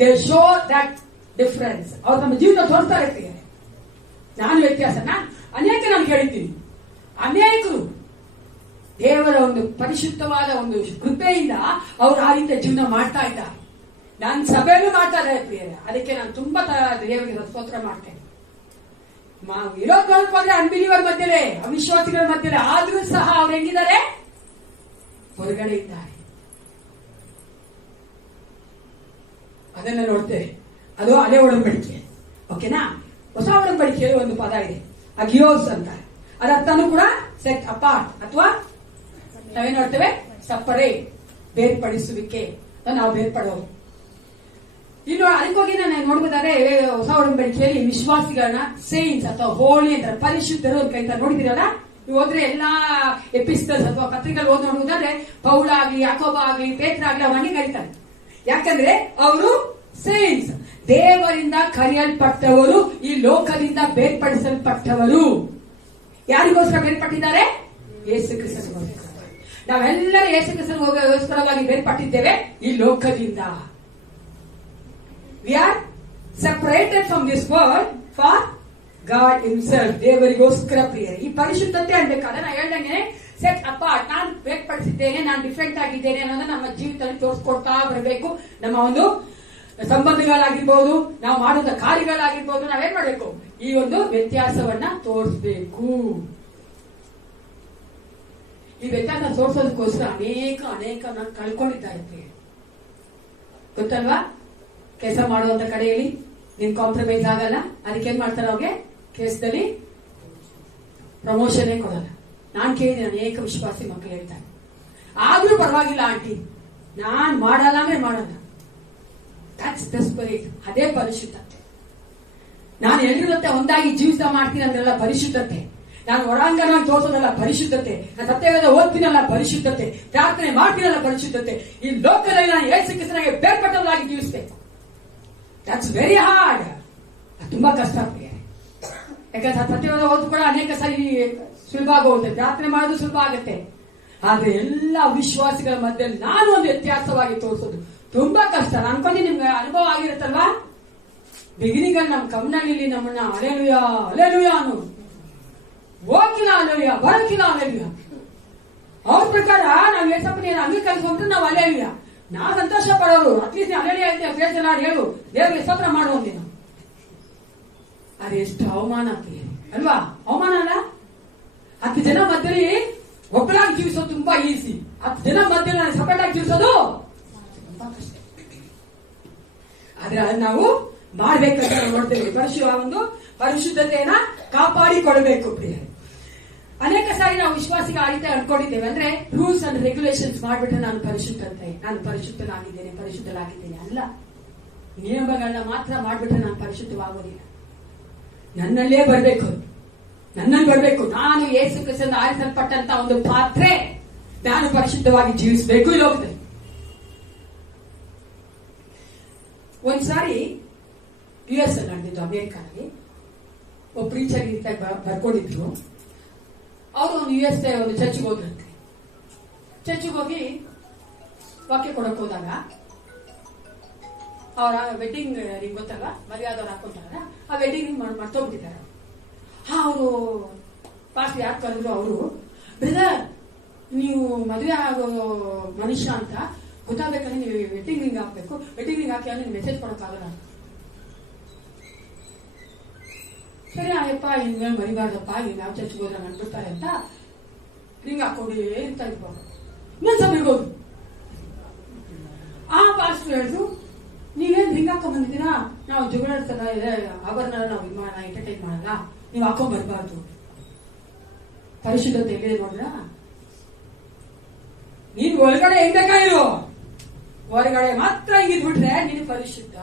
ದೇ ಶೋ ದಟ್ ಡಿಫರೆನ್ಸ್. ಅವ್ರು ನಮ್ಮ ಜೀವನ ತೋರಿಸ್ತಾ ಇರ್ತಾರೆ. ನಾನು ವ್ಯತ್ಯಾಸ ನಾನು ಕೇಳಿದ್ದೀನಿ. ಅನೇಕರು ದೇವರ ಒಂದು ಪರಿಶುದ್ಧವಾದ ಒಂದು ಕೃಪೆಯಿಂದ ಅವರು ಆ ರೀತಿಯ ಜೀವನ ಮಾಡ್ತಾ ಇದ್ದಾರೆ. ನಾನು ಸಭೆಯಲ್ಲೂ ಮಾಡ್ತಾ ಇದ್ದಾರೆ ಪ್ರಿಯರೇ. ಅದಕ್ಕೆ ನಾನು ತುಂಬಾ ದೇವರಿಗೆ ಸ್ತೋತ್ರ ಮಾಡ್ತೇನೆ. ಇರೋದು ನೋಡ್ಕೊಂಡ್ರೆ ಅನ್ಬಿಲಿವರ್ ಮಧ್ಯೆ, ಅವಿಶ್ವಾಸಿಗಳ ಮಧ್ಯೆ, ಆದ್ರೂ ಸಹ ಅವ್ರು ಹೆಂಗಿದ್ದಾರೆ? ಹೊರಗಡೆ ಇದ್ದಾರೆ. ಅದನ್ನ ನೋಡ್ತೇವೆ. ಅದು ಹಳೆ ಒಡಂಬಡಿಕೆ. ಓಕೆನಾ? ಹೊಸ ಒಡಂಬಡಿಕೆಯಲ್ಲಿ ಒಂದು ಪದ ಇದೆ, ಅಗಿಯೋಸ್ ಅಂತ. ಅದರ ಅರ್ಥನೂ ಕೂಡ ಸೆಟ್ ಅಪಾರ್ಟ್ ಅಥವಾ ನಾವೇನ್ ನೋಡ್ತೇವೆ? ಸಪರೇಟ್, ಬೇರ್ಪಡಿಸುವಿಕೆ. ನಾವು ಬೇರ್ಪಡೋದು. ಇನ್ನು ಅದಕ್ಕೋಗಿ ನಾನು ನೋಡ್ಬೋದಾದ್ರೆ ಹೊಸ ಒಡಂಬಡಿಕೆಯಲ್ಲಿ ವಿಶ್ವಾಸಿಗಳನ್ನ ಸೇಂಟ್ಸ್ ಅಥವಾ ಹೋಳಿ ಅಂತ, ಪರಿಶುದ್ಧರು ಅಂತ ಕರೀತಾರೆ. ನೋಡಿದಿರಲ್ಲ, ನೀವು ಹೋದ್ರೆ ಎಲ್ಲಾ ಎಪಿಸ್ಟಲ್ಸ್ ಅಥವಾ ಪತ್ರಿಕೆಗಳು ಓದಿ ನೋಡುವುದಾದ್ರೆ ಪೌಲ ಆಗ್ಲಿ, ಯಾಕೋಬ ಆಗ್ಲಿ, ಪೇತ್ರ ಆಗ್ಲಿ ಅವ್ರು ಹಂಗೆ ಕರೀತಾರೆ. ಯಾಕಂದ್ರೆ ಅವರು ಸೇಂಟ್ಸ್, ದೇವರಿಂದ ಕರೆಯಲ್ಪಟ್ಟವರು, ಈ ಲೋಕದಿಂದ ಬೇರ್ಪಡಿಸಲ್ಪಟ್ಟವರು. ಯಾರಿಗೋಸ್ಕರ ಬೇರ್ಪಟ್ಟಿದ್ದಾರೆ? ಯೇಸು ಕ್ರಿಸ್ತನಿಗೋಸ್ಕರ. ನಾವೆಲ್ಲರೂ ಯೇಸು ಕ್ರಿಸ್ತನಿಗೋಸ್ಕರವಾಗಿ ಬೇರ್ಪಟ್ಟಿದ್ದೇವೆ ಈ ಲೋಕದಿಂದ. We are separated from this world for God himself. ದೇವರಿಗೋಸ್ಕರ ಪ್ರಿಯರೇ. ಈ ಪರಿಶುದ್ಧತೆ ಅನ್ಬೇಕಾದ್ರೆ ನಾ ಹೇಳ್ದಂಗೆ ಸೆಟ್ ಅಪಾರ್ಟ್, ನಾನು ಬೇರ್ಪಡಿಸಿದ್ದೇನೆ, ನಾನು ಡಿಫ್ರೆಂಟ್ ಆಗಿದ್ದೇನೆ ಅನ್ನೋದನ್ನ ನಮ್ಮ ಜೀವಿತದಲ್ಲಿ ತೋರಿಸ್ಕೊಡ್ತಾ ಬರಬೇಕು. ನಮ್ಮ ಒಂದು ಸಂಬಂಧಗಳಾಗಿರ್ಬೋದು, ನಾವು ಮಾಡುವ ಕಾರ್ಯಗಳಾಗಿರ್ಬೋದು, ನಾವೇನ್ ಮಾಡ್ಬೇಕು? ಈ ಒಂದು ವ್ಯತ್ಯಾಸವನ್ನ ತೋರಿಸ್ಬೇಕು. ಈ ವ್ಯತ್ಯಾಸ ತೋರಿಸೋದಕ್ಕೋಸ್ಕರ ಅನೇಕ ನಾನು ಕಳ್ಕೊಂಡಿದ್ದಾರೆ. ಗೊತ್ತಲ್ವಾ? ಕೆಲಸ ಮಾಡುವಂತ ಕಡೆಯಲ್ಲಿ ನೀನ್ ಕಾಂಪ್ರಮೈಸ್ ಆಗಲ್ಲ. ಅದಕ್ಕೆ ಏನ್ ಮಾಡ್ತಾರೆ? ಅವ್ರಿಗೆ ಕೆಲಸದಲ್ಲಿ ಪ್ರಮೋಷನ್ ಕೊಡಲ್ಲ. ನಾನ್ ಕೇಳಿದೆ, ಅನೇಕ ವಿಶ್ವಾಸಿ ಮಕ್ಕಳು ಹೇಳ್ತಾರೆ, ಆದ್ರೂ ಪರವಾಗಿಲ್ಲ ಆಂಟಿ, ನಾನ್ ಮಾಡಲ್ಲ ಅಂದ್ರೆ ಮಾಡಲ್ಲ. That's the spirit. ಅದೇ ಪರಿಶುದ್ಧತೆ. ನಾನು ಎಲ್ರ ಜೊತೆ ಒಂದಾಗಿ ಜೀವಿತ ಮಾಡ್ತೀನಿ ಅಂದ್ರಲ್ಲ ಪರಿಶುದ್ಧತೆ. ನಾನು ಒಳಾಂಗಣವಾಗಿ ತೋರಿಸೋದಲ್ಲ ಪರಿಶುದ್ಧತೆ. ನಾನು ಸತ್ಯವೇದ ಓದ್ತೀನಲ್ಲ ಪರಿಶುದ್ಧತೆ. ಪ್ರಾರ್ಥನೆ ಮಾಡ್ತೀನಲ್ಲ ಪರಿಶುದ್ಧತೆ. ಈ ಲೋಕದಲ್ಲಿ ನಾನು ಯೇಸು ಕ್ರಿಸ್ತನಿಗೆ ಬೇರ್ಪಟ್ಟವರಾಗಿ ಜೀವಿಸಬೇಕು. That's very hard. ತುಂಬಾ ಕಷ್ಟ ಆಗ್ತದೆ. ಯಾಕಂದ್ರೆ ಸತ್ಯವೇದ ಓದ್ ಕೂಡ ಅನೇಕ ಸಾರಿ ಸುಲಭ ಆಗೋಗುತ್ತೆ, ಪ್ರಾರ್ಥನೆ ಮಾಡೋದು ಸುಲಭ ಆಗುತ್ತೆ. ಆದ್ರೆ ಎಲ್ಲ ವಿಶ್ವಾಸಿಗಳ ಮಧ್ಯೆ ನಾನು ಒಂದು ವ್ಯತ್ಯಾಸವಾಗಿ ತೋರಿಸೋದು ತುಂಬಾ ಕಷ್ಟ. ನಾನು ಅನ್ಕೊಂಡು ನಿಮ್ಗೆ ಅನುಭವ ಆಗಿರುತ್ತಲ್ವಾ? ಬಿಗಿನಿಂಗ್ ಅಲ್ಲಿ ನಮ್ಮ ಕಮ್ಮನಹಳ್ಳಿ ನಮ್ಮನ್ನ ಅಲೆಲುಯ ಅಲೆಲುಯ ಅನ್ನೋದು, ಹೋಗಿಲ್ಲ ಅಲೆಲುಯ, ಬರಕಿಲ್ಲ ಅಲೆಲುಯ. ಅವ್ರ ಪ್ರಕಾರ ನಾವು ಏಸಪ್ಪನ ಹಂಗೆ ಕಲ್ಸ್ಕೊಂಡ್ರೆ ನಾವು ಅಲೆಲುಯ, ನಾವು ಸಂತೋಷ ಪಡೋರು. ಅಟ್ಲೀಸ್ಟ್ ಅಲೆಲುಯ ಹೇಳು, ದೇವರಿಗೆ ಸ್ತೋತ್ರ ಮಾಡುವಂತೆ ನಾವು. ಅದು ಎಷ್ಟು ಅವಮಾನ ಆಗ್ತದೆ. ಅಲ್ವಾ? ಅವಮಾನ ಅಲ್ಲ? 10 ಜನ ಮಧ್ಯದಲ್ಲಿ ಒಬ್ಬಳಾಗಿ ಜೀವಿಸೋದು ತುಂಬಾ ಈಸಿ. 10 ಜನ ಮಧ್ಯದಲ್ಲಿ ನಾನು ಸಪರೇಟ್ ಆಗಿ ಜೀವಿಸೋದು ತುಂಬಾ ಕಷ್ಟ. ಆದ್ರೆ ಅದನ್ನ ನಾವು ಮಾಡ್ಬೇಕಂತ ನಾವು ನೋಡ್ತೇವೆ. ಒಂದು ಪರಿಶುದ್ಧತೆಯನ್ನ ಕಾಪಾಡಿಕೊಳ್ಬೇಕು ಪ್ರಿಯ. ಅನೇಕ ಸಾರಿ ನಾವು ವಿಶ್ವಾಸಿಗೆ ಆ ರೀತಿ ಅನ್ಕೊಂಡಿದ್ದೇವೆ. ಅಂದ್ರೆ ರೂಲ್ಸ್ ಅಂಡ್ ರೆಗ್ಯುಲೇಷನ್ಸ್ ಮಾಡ್ಬಿಟ್ರೆ ನಾನು ಪರಿಶುದ್ಧನಾಗಿದ್ದೇನೆ, ಪರಿಶುದ್ಧನಾಗಿದ್ದೇನೆ ಅಲ್ಲ. ನಿಯಮಗಳನ್ನ ಮಾತ್ರ ಮಾಡ್ಬಿಟ್ರೆ ನಾನು ಪರಿಶುದ್ಧವಾಗೋದಿಲ್ಲ. ನನ್ನಲ್ಲೇ ಬರ್ಬೇಕು, ನನ್ನಲ್ಲಿ ಬರ್ಬೇಕು. ನಾನು ಯೇಸು ಕ್ರಿಸ್ತನಿಂದ ಆರಿಸಲ್ಪಟ್ಟಂತ ಒಂದು ಪಾತ್ರೆ, ನಾನು ಪರಿಶುದ್ಧವಾಗಿ ಜೀವಿಸಬೇಕು ಈ ಲೋಕದಲ್ಲಿ. ಒಂದ್ಸಾರಿ US ಅಲ್ಲಿ ನಡೆದಿದ್ದು, ಅಮೆರಿಕಾದಲ್ಲಿ ಒಬ್ಬ ಪ್ರೀಚರ್ ಬರ್ಕೊಂಡಿದ್ರು. ಅವರು ಒಂದು US ಒಂದು ಚರ್ಚ್ಗೆ ಹೋದ್ರಂತೆ. ಚರ್ಚ್ಗೆ ಹೋಗಿ ವಾಕ್ಯ ಕೊಡಕ್ ಹೋದಾಗ ಅವರ ವೆಡ್ಡಿಂಗ್ ರಿಂಗ್ ಗೊತ್ತಲ್ಲ, ಮರ್ಯಾದವ್ರು ಹಾಕೊಂತಾರಲ್ಲ, ಆ ವೆಡ್ಡಿಂಗ್ ರಿಂಗ್ ಮರ್ತೋಗ್ಬಿಟ್ಟಿದ್ದಾರೆ. ಅವರು ಪಾಸ್ಟ್ ಯಾಕೆ ಕರೆದ್ರು, ಅವರು ಬ್ರದರ್ ನೀವು ಮದುವೆ ಆಗೋ ಮನುಷ್ಯ ಅಂತ ಗೊತ್ತಾಗಬೇಕಂದ್ರೆ ನೀವು ವೆಡ್ಡಿಂಗ್ ರಿಂಗ್ ಹಾಕ್ಬೇಕು, ವೆಡ್ಡಿಂಗ್ ರಿಂಗ್ ಹಾಕಿ ಅಂದ್ರೆ ಮೆಸೇಜ್ ಕೊಡಕ್ಕಾಗಲ್ಲ. ಸರಿ ಆಯಪ್ಪ, ಇನ್ಮೇಲೆ ಮರಿಬಾರ್ದಪ್ಪ, ನೀವು ಯಾವ ಚರ್ಚ್ಗೆ ಹೋದ್ರೆ ಅನ್ಬಿಡ್ತಾರೆ ಅಂತ ರಿಂಗ್ ಹಾಕೊಂಡೇ ಇರ್ತಾ ಇರ್ಬೋದು. ಇನ್ನೊಂದ್ಸಲ ಇರ್ಬೋದು. ಆ ಪಾಸ್ಟರ್ ಹೇಳಿದ್ರು, ನೀವೇನ್ ರಿಂಗ್ ಹಾಕೊಂಡ್ ಬಂದಿದ್ದೀರಾ, ನಾವು ಜುಗಳಾಡ್ತದ ಆಭರಣ ನಾವು ಎಂಟರ್ಟೈನ್ ಮಾಡಲ್ಲ, ನೀವು ಹಾಕೊಂಡ್ ಬರಬಾರ್ದು. ಪರಿಶುದ್ಧತೆ ಎಲ್ಲಿದೆ ನೋಡ್ರ? ನೀನ್ ಒಳಗಡೆ ಹೆಂಗ್ ಬೇಕಾಗಿರು, ಹೊರಗಡೆ ಮಾತ್ರ ಹಿಂಗಿದ್ಬಿಟ್ರೆ ನೀನು ಪರಿಶುದ್ಧ.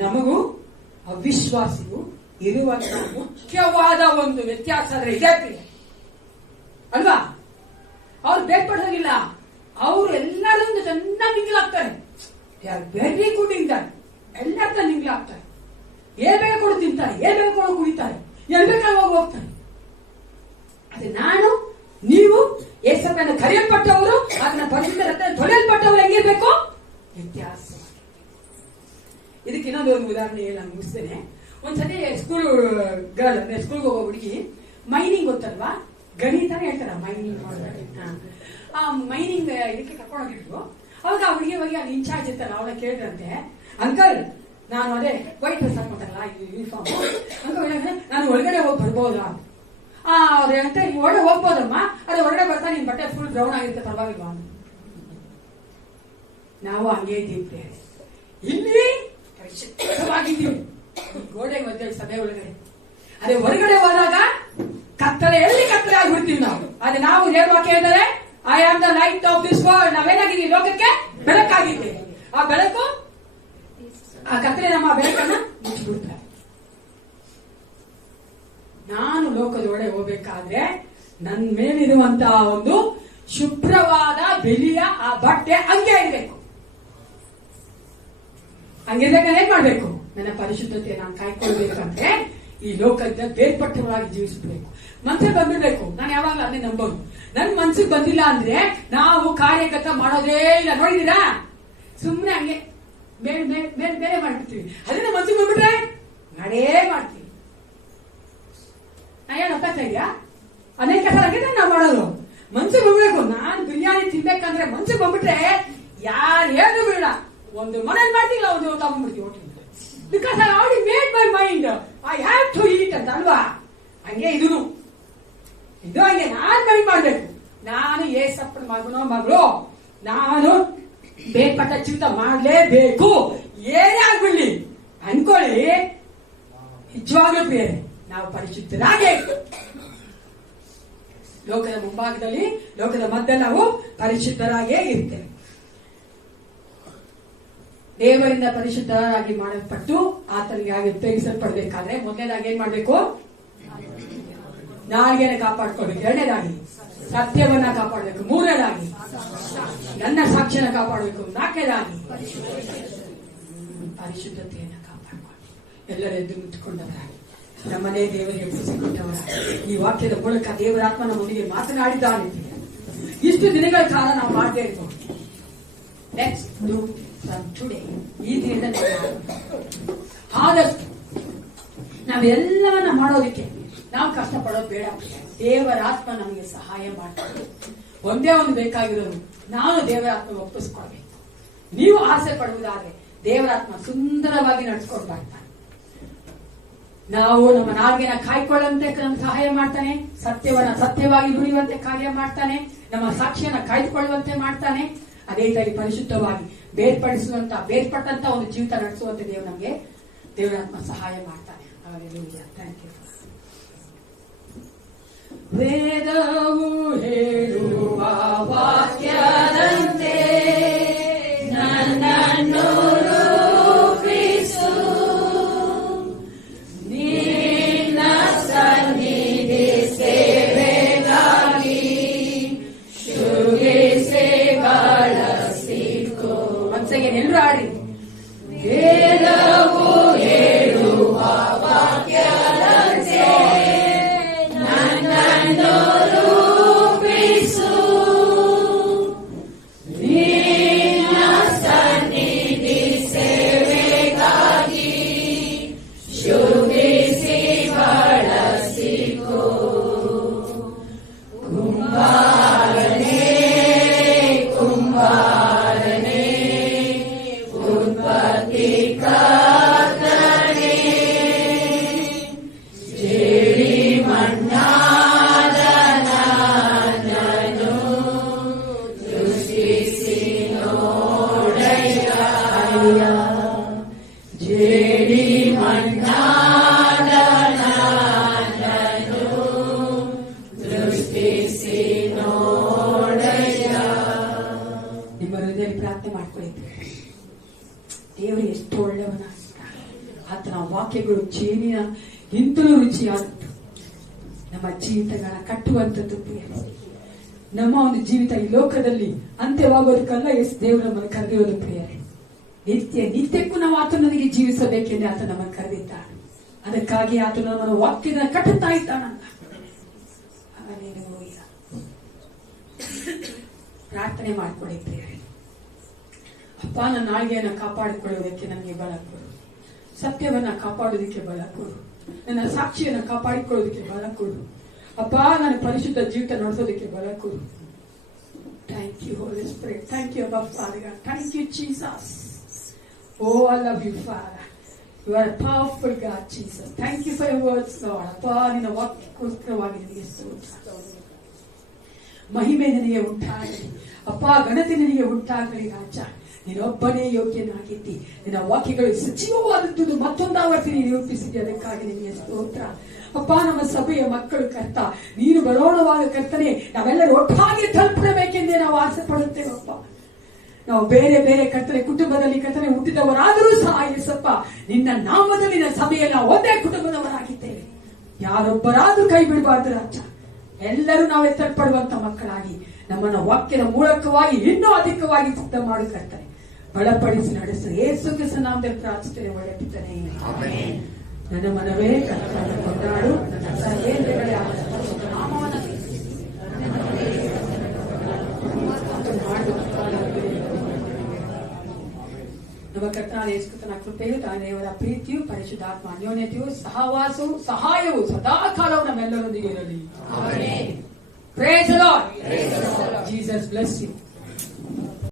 ನಮಗೂ ಅವಿಶ್ವಾಸಿಗೂ ಇರುವಂತಹ ಮುಖ್ಯವಾದ ಒಂದು ವ್ಯತ್ಯಾಸ ಆದ್ರೆ ಇದೇ ಪ್ರಿಯ ಅಲ್ವಾ? ಅವ್ರು ಬೇರ್ಪಡೋದಿಲ್ಲ. ಅವರು ಎಲ್ಲರೊಂದು ಚೆನ್ನಾಗಿ ನಿಂಗ್ಲಾಗ್ತಾರೆ. ವೆರಿ ಗುಡ್ ಇಂತಾರೆ, ಎಲ್ಲರ ನಿಂಗ್ಲಾಗ್ತಾರೆ. ಏನ್ ಬೇಕು ತಿಂತಾರೆ, ಏನ್ ಬೇಕು ಕುಡಿತಾರೆ, ಎಲ್ ಬೇಕಾಗ ಹೋಗ್ತಾರೆ. ಅದೇ ನಾನು ನೀವು ಯೇಸಪ್ಪನ ಕರೆಯಲ್ಪಟ್ಟವರು, ಅದನ್ನ ಪರಿಶುದ್ಧ ರಕ್ತದಲ್ಲಿ ತೊಳೆಯಲ್ಪಟ್ಟವರು ಹೆಂಗಿರ್ಬೇಕು? ವ್ಯತ್ಯಾಸ. ಇದಕ್ಕೆ ಇನ್ನೊಂದು ಉದಾಹರಣೆ ನಾನು ಮುಗಿಸ್ತೇನೆ. ಒಂದ್ಸತಿ ಸ್ಕೂಲ್ ಗರ್ಲ್ ಅಂದ್ರೆ ಸ್ಕೂಲ್ಗೆ ಹೋಗೋ ಹುಡುಗಿ ಮೈನಿಂಗ್ ಗೊತ್ತಲ್ವಾ, ಗಣಿತಾನೆ ಹೇಳ್ತಾರ ಮೈನಿಂಗ್ ಆ ಮೈನಿಂಗ್ ಇದಕ್ಕೆ ಕರ್ಕೊಂಡು ಹೋಗಿದ್ರು. ಅವಾಗ ಆ ಹುಡುಗಿ ಹೋಗಿ ಅಲ್ಲಿ ಇನ್ಚಾರ್ಜ್ ಇರ್ತಾರ, ಅವಳ ಕೇಳಿದ್ರಂತೆ, ಅಂಕಲ್ ನಾನು ಅದೇ ವೈಟ್ ಡ್ರೆಸ್ ಹಾಕೊಂತಾರಲ್ಲ ಯೂನಿಫಾರ್ಮ್, ಅಂಕಲ್ ನಾನು ಒಳಗಡೆ ಹೋಗಿ ಬರ್ಬೋದಾ? ಅವ್ರ ಅಂತ ನೀವು ಒಳಗಡೆ ಹೋಗ್ಬೋದಮ್ಮ, ಅದೇ ಹೊರಗಡೆ ಬರ್ತಾ ನಿನ್ ಬಟ್ಟೆ ಫುಲ್ ಬ್ರೌನ್ ಆಗಿರುತ್ತೆ, ಪರವಾಗಿಲ್ವಾ? ನಾವು ಹಂಗೆ ಇದ್ದೀವಿ, ಇಲ್ಲಿ ಪರಿಶುದ್ಧವಾಗಿದ್ದೀವಿ. ಗೋಡೆ ಮಧ್ಯೆ ಸಭೆ ಒಳಗಡೆ, ಅದೇ ಹೊರಗಡೆ ಹೋದಾಗ ಕತ್ತಲೆ, ಎಲ್ಲಿ ಕತ್ತಲೆ ಆಗ್ಬಿಡ್ತೀವಿ ನಾವು. ಅದೇ ನಾವು ದೇವ್ರ ವಾಕ್ಯ ಹೇಳಿದರೆ I am the light of this world, ನಾವೇನಾಗಿದ್ದೀವಿ ಲೋಕಕ್ಕೆ ಬೆಳಕಾಗಿದ್ದೇವೆ. ಆ ಬೆಳಕು, ಆ ಕತ್ತಲೆ ನಮ್ಮ ಬೆಳಕನ್ನ ಮುಚ್ಚಿಬಿಡ್ತಾರೆ. ನಾನು ಲೋಕದೊಳಗೆ ಹೋಗ್ಬೇಕಾದ್ರೆ ನನ್ನ ಮೇಲಿರುವಂತಹ ಒಂದು ಶುಭ್ರವಾದ ಬೆಲೆಯ ಆ ಬಟ್ಟೆ ಹಂಗೆ ಇರಬೇಕು. ಹಂಗಿರ್ಬೇಕಾದ್ರೆ ಏನ್ ಮಾಡ್ಬೇಕು? ನನ್ನ ಪರಿಶುದ್ಧತೆ ನಾನು ಕಾಯ್ಕೊಳ್ಬೇಕಂದ್ರೆ ಈ ಲೋಕದ ಬೇರ್ಪಟ್ಟವರಾಗಿ ಜೀವಿಸಬೇಕು. ಮನ್ಸಿಗೆ ಬಂದಿರ್ಬೇಕು. ನಾನು ಯಾವಾಗಲೂ ಅದನ್ನೇ ನಂಬೋದು. ನನ್ ಮನ್ಸಿಗೆ ಬಂದಿಲ್ಲ ಅಂದ್ರೆ ನಾವು ಕಾರ್ಯಗತ ಮಾಡೋದೇ ಇಲ್ಲ. ನೋಡಿದೀರಾ? ಸುಮ್ನೆ ಹಂಗೆ ಬೇರೆ ಮಾಡ್ಬಿಡ್ತೀವಿ. ಅದನ್ನ ಮನ್ಸಿಗೆ ಬಂದ್ಬಿಟ್ರೆ ಮಾಡೇ ಮಾಡ್ತೀವಿ. ನಾ ಏನು ಒಪ್ಪಾಗ್ತಾ ಇದೆಯಾ? ಅನೇಕ ಸಲ ಹಂಗೆ ನಾವು ಮಾಡೋದು. ಮನ್ಸಿಗೆ ಬಂದ್ಬೇಕು. ನಾನ್ ಬಿರಿಯಾನಿ ತಿನ್ಬೇಕಂದ್ರೆ ಮನ್ಸಿಗೆ ಬಂದ್ಬಿಟ್ರೆ ಯಾರು ಏನು ಬೇಡ, ಒಂದು ಮನೇಲಿ ಮಾಡ್ತಿಲ್ಲ, ಒಂದು ತಗೊಂಡ್ಬಿಡ್ತೀವಿ hotel. Because I already made my mind I have to eat ಅಂತ ಅಲ್ವಾ? ಹಂಗೆ ಇದು ಹಂಗೆ ನಾನ್ ಮೈಂಡ್ ಮಾಡ್ಬೇಕು. ನಾನು ಏಸಪ್ಪನ ಮಗಳು, ನಾನು ಬೇರ್ಪಟ್ಟ ಜೀವಿತ ಮಾಡ್ಲೇಬೇಕು. ಏನೇ ಆಗ್ಬಿಡ್ಲಿ ಅನ್ಕೊಳ್ಳಿ, ನಿಜವಾಗ್ಲೂ ಪ್ರಿಯರೇ ನಾವು ಪರಿಶುದ್ಧರಾಗೇ ಲೋಕದ ಮುಂಭಾಗದಲ್ಲಿ, ಲೋಕದ ಮಧ್ಯೆ ನಾವು ಪರಿಶುದ್ಧರಾಗೇ ಇರ್ತೇವೆ. ದೇವರಿಂದ ಪರಿಶುದ್ಧರಾಗಿ ಮಾಡಲ್ಪಟ್ಟು ಆತನಿಗಾಗಿ ಉಪಯೋಗಿಸಲ್ಪಡಬೇಕಾದ್ರೆ ಮೊದಲನೇದಾಗಿ ಏನ್ ಮಾಡ್ಬೇಕು? ನಾಲ್ಗೆನ ಕಾಪಾಡ್ಕೊಳ್ಬೇಕು. ಎರಡನೇದಾಗಿ ಸತ್ಯವನ್ನ ಕಾಪಾಡಬೇಕು. ಮೂರನೇದಾಗಿ ನನ್ನ ಸಾಕ್ಷ್ಯನ ಕಾಪಾಡಬೇಕು. ನಾಲ್ಕನೇದಾಗಿ ಪರಿಶುದ್ಧತೆಯನ್ನ ಕಾಪಾಡ್ಕೊಂಡು ಎಲ್ಲರ ಎದ್ದು ನಿಂತುಕೊಂಡವರಾಗಿ ನಮ್ಮನೇ ದೇವರಿಗೆ ಒಪ್ಪಿಸಿಕೊಟ್ಟವರ ಈ ವಾಕ್ಯದ ಮೂಲಕ ದೇವರಾತ್ಮ ನಮ್ಮೊಂದಿಗೆ ಮಾತನಾಡಿದ್ದಾನೆ. ಇಷ್ಟು ದಿನಗಳ ಕಾಲ ನಾವು ಮಾಡದೇ ಇರ್ಬೋದು. ಲೆಟ್ಸ್ ಡೂ ಫ್ರಮ್ ಟುಡೇ, ಈ ದಿನದ ಆದಷ್ಟು ನಾವೆಲ್ಲವನ್ನ ಮಾಡೋದಕ್ಕೆ ನಾವು ಕಷ್ಟಪಡೋದು ಬೇಡ. ದೇವರಾತ್ಮ ನಮಗೆ ಸಹಾಯ ಮಾಡ್ತಾರೆ. ಒಂದೇ ಒಂದು ಬೇಕಾಗಿರೋದು, ನಾನು ದೇವರಾತ್ಮ ಒಪ್ಪಿಸ್ಕೊಳ್ಬೇಕು. ನೀವು ಆಸೆ ಪಡುವುದಾದ್ರೆ ದೇವರಾತ್ಮ ಸುಂದರವಾಗಿ ನಡ್ಸ್ಕೊಂಡು ಬರ್ತಾನೆ. ನಾವು ನಮ್ಮ ನಾಲ್ಗೆನ ಕಾಯ್ಕೊಳ್ಳುವಂತೆ ನಮ್ಗೆ ಸಹಾಯ ಮಾಡ್ತಾನೆ, ಸತ್ಯವನ್ನ ಸತ್ಯವಾಗಿ ನುಡಿಯುವಂತೆ ಕಾರ್ಯ ಮಾಡ್ತಾನೆ, ನಮ್ಮ ಸಾಕ್ಷಿಯನ್ನ ಕಾಯ್ದುಕೊಳ್ಳುವಂತೆ ಮಾಡ್ತಾನೆ. ಅದೇ ರೀತಿ ಪರಿಶುದ್ಧವಾಗಿ ಬೇರ್ಪಟ್ಟಂತ ಒಂದು ಜೀವಿತ ನಡೆಸುವಂತೆ ದೇವರಾತ್ಮ ಸಹಾಯ ಮಾಡ್ತಾನೆ. Thank you. ವೇದವು ಹೇಳುವ ವಾಕ್ಯದಂತೆ ನನ್ನನ್ನು ರೂಪಿಸು, ನಿನ್ನ ಸನ್ನಿಧಿ ಸೇವೆಗಾಗಿ ಶುಗಿಸಿ ಬಳಸಿಕೋ. ಒಂದ್ಸಗೆ ಎಲ್ಲರೂ ಆಡಿ. ವೇದವು ಹೇಳುವ ವಾಕ್ಯದಂತೆ ನನ್ನನ್ನು ರೂಪಿಸು, ನಿನ್ನ ಸನ್ನಿಧಿ ಸೇವೆಗಾಗಿ ಶುಗಿಸಿ ಬಳಸಿಕೋ. ಕುಂಬಾರನೇ ಕುಂಬಾರನೇ ಉತ್ಪತ್ತಿ ಕರ್ತನೇ, ಜೇಡಿ ಮಣ್ಣಾದ ನನ್ನನ್ನು ಸೃಷ್ಟಿಸಿ ನೋಡಯ್ಯ. ಜೇಡಿ ಮಣ್ಣಾದ ನನ್ನನ್ನು ಸೃಷ್ಟಿಸಿ ನೋಡಯ್ಯ. ನಿಮ್ಮ ಹೃದಯದಲ್ಲಿ ಪ್ರಾರ್ಥನೆ ಮಾಡ್ಕೊಂಡಿದ್ದೇವೆ. ದೇವರು ಎಷ್ಟು ಒಳ್ಳೆಯವನ, ಆತನ ವಾಕ್ಯಗಳು ಜೇನಿನ ಇಂತಲೂ ರುಚಿಯಾದದ್ದು, ನಮ್ಮ ಜೀವಿತಗಳ ಕಟ್ಟುವಂಥದ್ದು. ನಮ್ಮ ಒಂದು ಜೀವಿತ ಈ ಲೋಕದಲ್ಲಿ ಅಂತ್ಯವಾಗೋದಕ್ಕಲ್ಲ ಎಷ್ಟು ದೇವರು ನಮ್ಮನ್ನು ಕರೆದಿರೋದು ಪ್ರಿಯರೇ. ನಿತ್ಯಕ್ಕೂ ನಾವು ಆತನೊಂದಿಗೆ ಜೀವಿಸಬೇಕೆಂದು ಆತ ನಮ್ಮನ್ನು ಕರೆದಿದ್ದಾನೆ. ಅದಕ್ಕಾಗಿ ಆತನು ನಮ್ಮನ್ನು ವಾಕ್ಯದ ಕಟ್ಟುತ್ತಾ ಇದ್ದಾನಲ್ಲ. ಪ್ರಾರ್ಥನೆ ಮಾಡ್ಕೊಳ್ಳಿ ಪ್ರಿಯರೇ. ಅಪ್ಪ, ನನ್ನ ನಾಳಿಗೆಯನ್ನು ಕಾಪಾಡಿಕೊಳ್ಳುವುದಕ್ಕೆ ನನಗೆ ಬಲ ಕೊಡು, ಸತ್ಯವನ್ನ ಕಾಪಾಡುವುದಕ್ಕೆ ಬಲ ಕೊಡು, ನನ್ನ ಸಾಕ್ಷಿಯನ್ನು ಕಾಪಾಡಿಕೊಳ್ಳೋದಕ್ಕೆ ಬಲ ಕೊಡು ಅಪ್ಪ, ನನ್ನ ಪರಿಶುದ್ಧ ಜೀವಿತ ನಡೆಸೋದಕ್ಕೆ ಬಲ ಕೊಡು. Thank you Holy Spirit, thank you ಅಬ್ಬಾ Father, thank you Jesus. Oh, I love you, Father. You are a powerful God, Jesus. Thank you for your words, Lord. ಅಪ್ಪ, ನಿನ್ನ ವಾಕ್ಯಕ್ಕೋಸ್ಕರವಾಗಿ ನಿನಗೆ ಸ್ತೋತ್ರ. ಮಹಿಮೆ ನಿನಗೆ ಉಂಟಾಗಲಿ ಅಪ್ಪ, ಘನತೆ ನಿನಗೆ ಉಂಟಾಗಲಿ ರಾಜ. ನೀನೊಬ್ಬನೇ ಯೋಗ್ಯನಾಗಿದ್ದಿ. ನಿನ್ನ ವಾಕ್ಯಗಳು ಸಜೀವವಾದದ್ದು ಮತ್ತೊಂದಾವರ್ತಿ ನೀನು ರೂಪಿಸಿದ್ದೆ, ಅದಕ್ಕಾಗಿ ನಿನಗೆ ಸ್ತೋತ್ರ ಅಪ್ಪ. ನಮ್ಮ ಸಭೆಯ ಮಕ್ಕಳು ಕರ್ತ, ನೀನು ಬರೋಣವಾಗ ಕರ್ತನೆ ನಾವೆಲ್ಲರೂ ಒಟ್ಟಾಗಿ ತಲುಪಬೇಕೆಂದೇ ನಾವು ಆಸೆ ಪಡುತ್ತೇವಪ್ಪ. ನಾವು ಬೇರೆ ಬೇರೆ ಕರ್ತನೆ ಕುಟುಂಬದಲ್ಲಿ ಕರ್ತನೆ ಹುಟ್ಟಿದವರಾದರೂ ಸಹ ಎಸಪ್ಪ, ನಿನ್ನ ನಾಮದಲ್ಲಿ ನಿನ್ನ ಸಭೆಯಲ್ಲಿ ನಾವು ಒಂದೇ ಕುಟುಂಬದವರಾಗಿದ್ದೇವೆ. ಯಾರೊಬ್ಬರಾದ್ರೂ ಕೈ ಬಿಡಬಾರ್ದು ರಾಜ. ಎಲ್ಲರೂ ನಾವು ಎತ್ತಲ್ಪಡುವಂತ ಮಕ್ಕಳಾಗಿ ನಮ್ಮನ್ನ ವಾಕ್ಯದ ಮೂಲಕವಾಗಿ ಇನ್ನೂ ಅಧಿಕವಾಗಿ ಸಿದ್ಧ ಮಾಡು ಕರ್ತನೆ, ಬಲಪಡಿಸಿ ನಡೆಸು. ಯೇಸು ಕ್ರಿಸ್ತನ ನಾಮದಲ್ಲಿ ಪ್ರಾರ್ಥನೆ ಒಳ್ಳೆ ಪಿತನೇ, ನನ್ನ ಮನವೇ ಕರ್ತನ ಕೊಂಡಾಡು, ನನ್ನ ಸಹೋದರಗಳೇ ನಾಮವನ್ನು ನಮ್ಮ ಕರ್ತನಾದ ಯೇಸು ಕ್ರಿಸ್ತನ ಕೃಪೆಯು, ದೇವರ ಪ್ರೀತಿಯು, ಪರಿಶುದ್ಧಾತ್ಮ ಅನ್ಯೋನ್ಯತೆಯು, ಸಹವಾಸವು, ಸಹಾಯವು ಸದಾಕಾಲವು ನಮ್ಮೆಲ್ಲರೊಂದಿಗೆ ಇರಲಿ. Praise the Lord. Jesus bless you.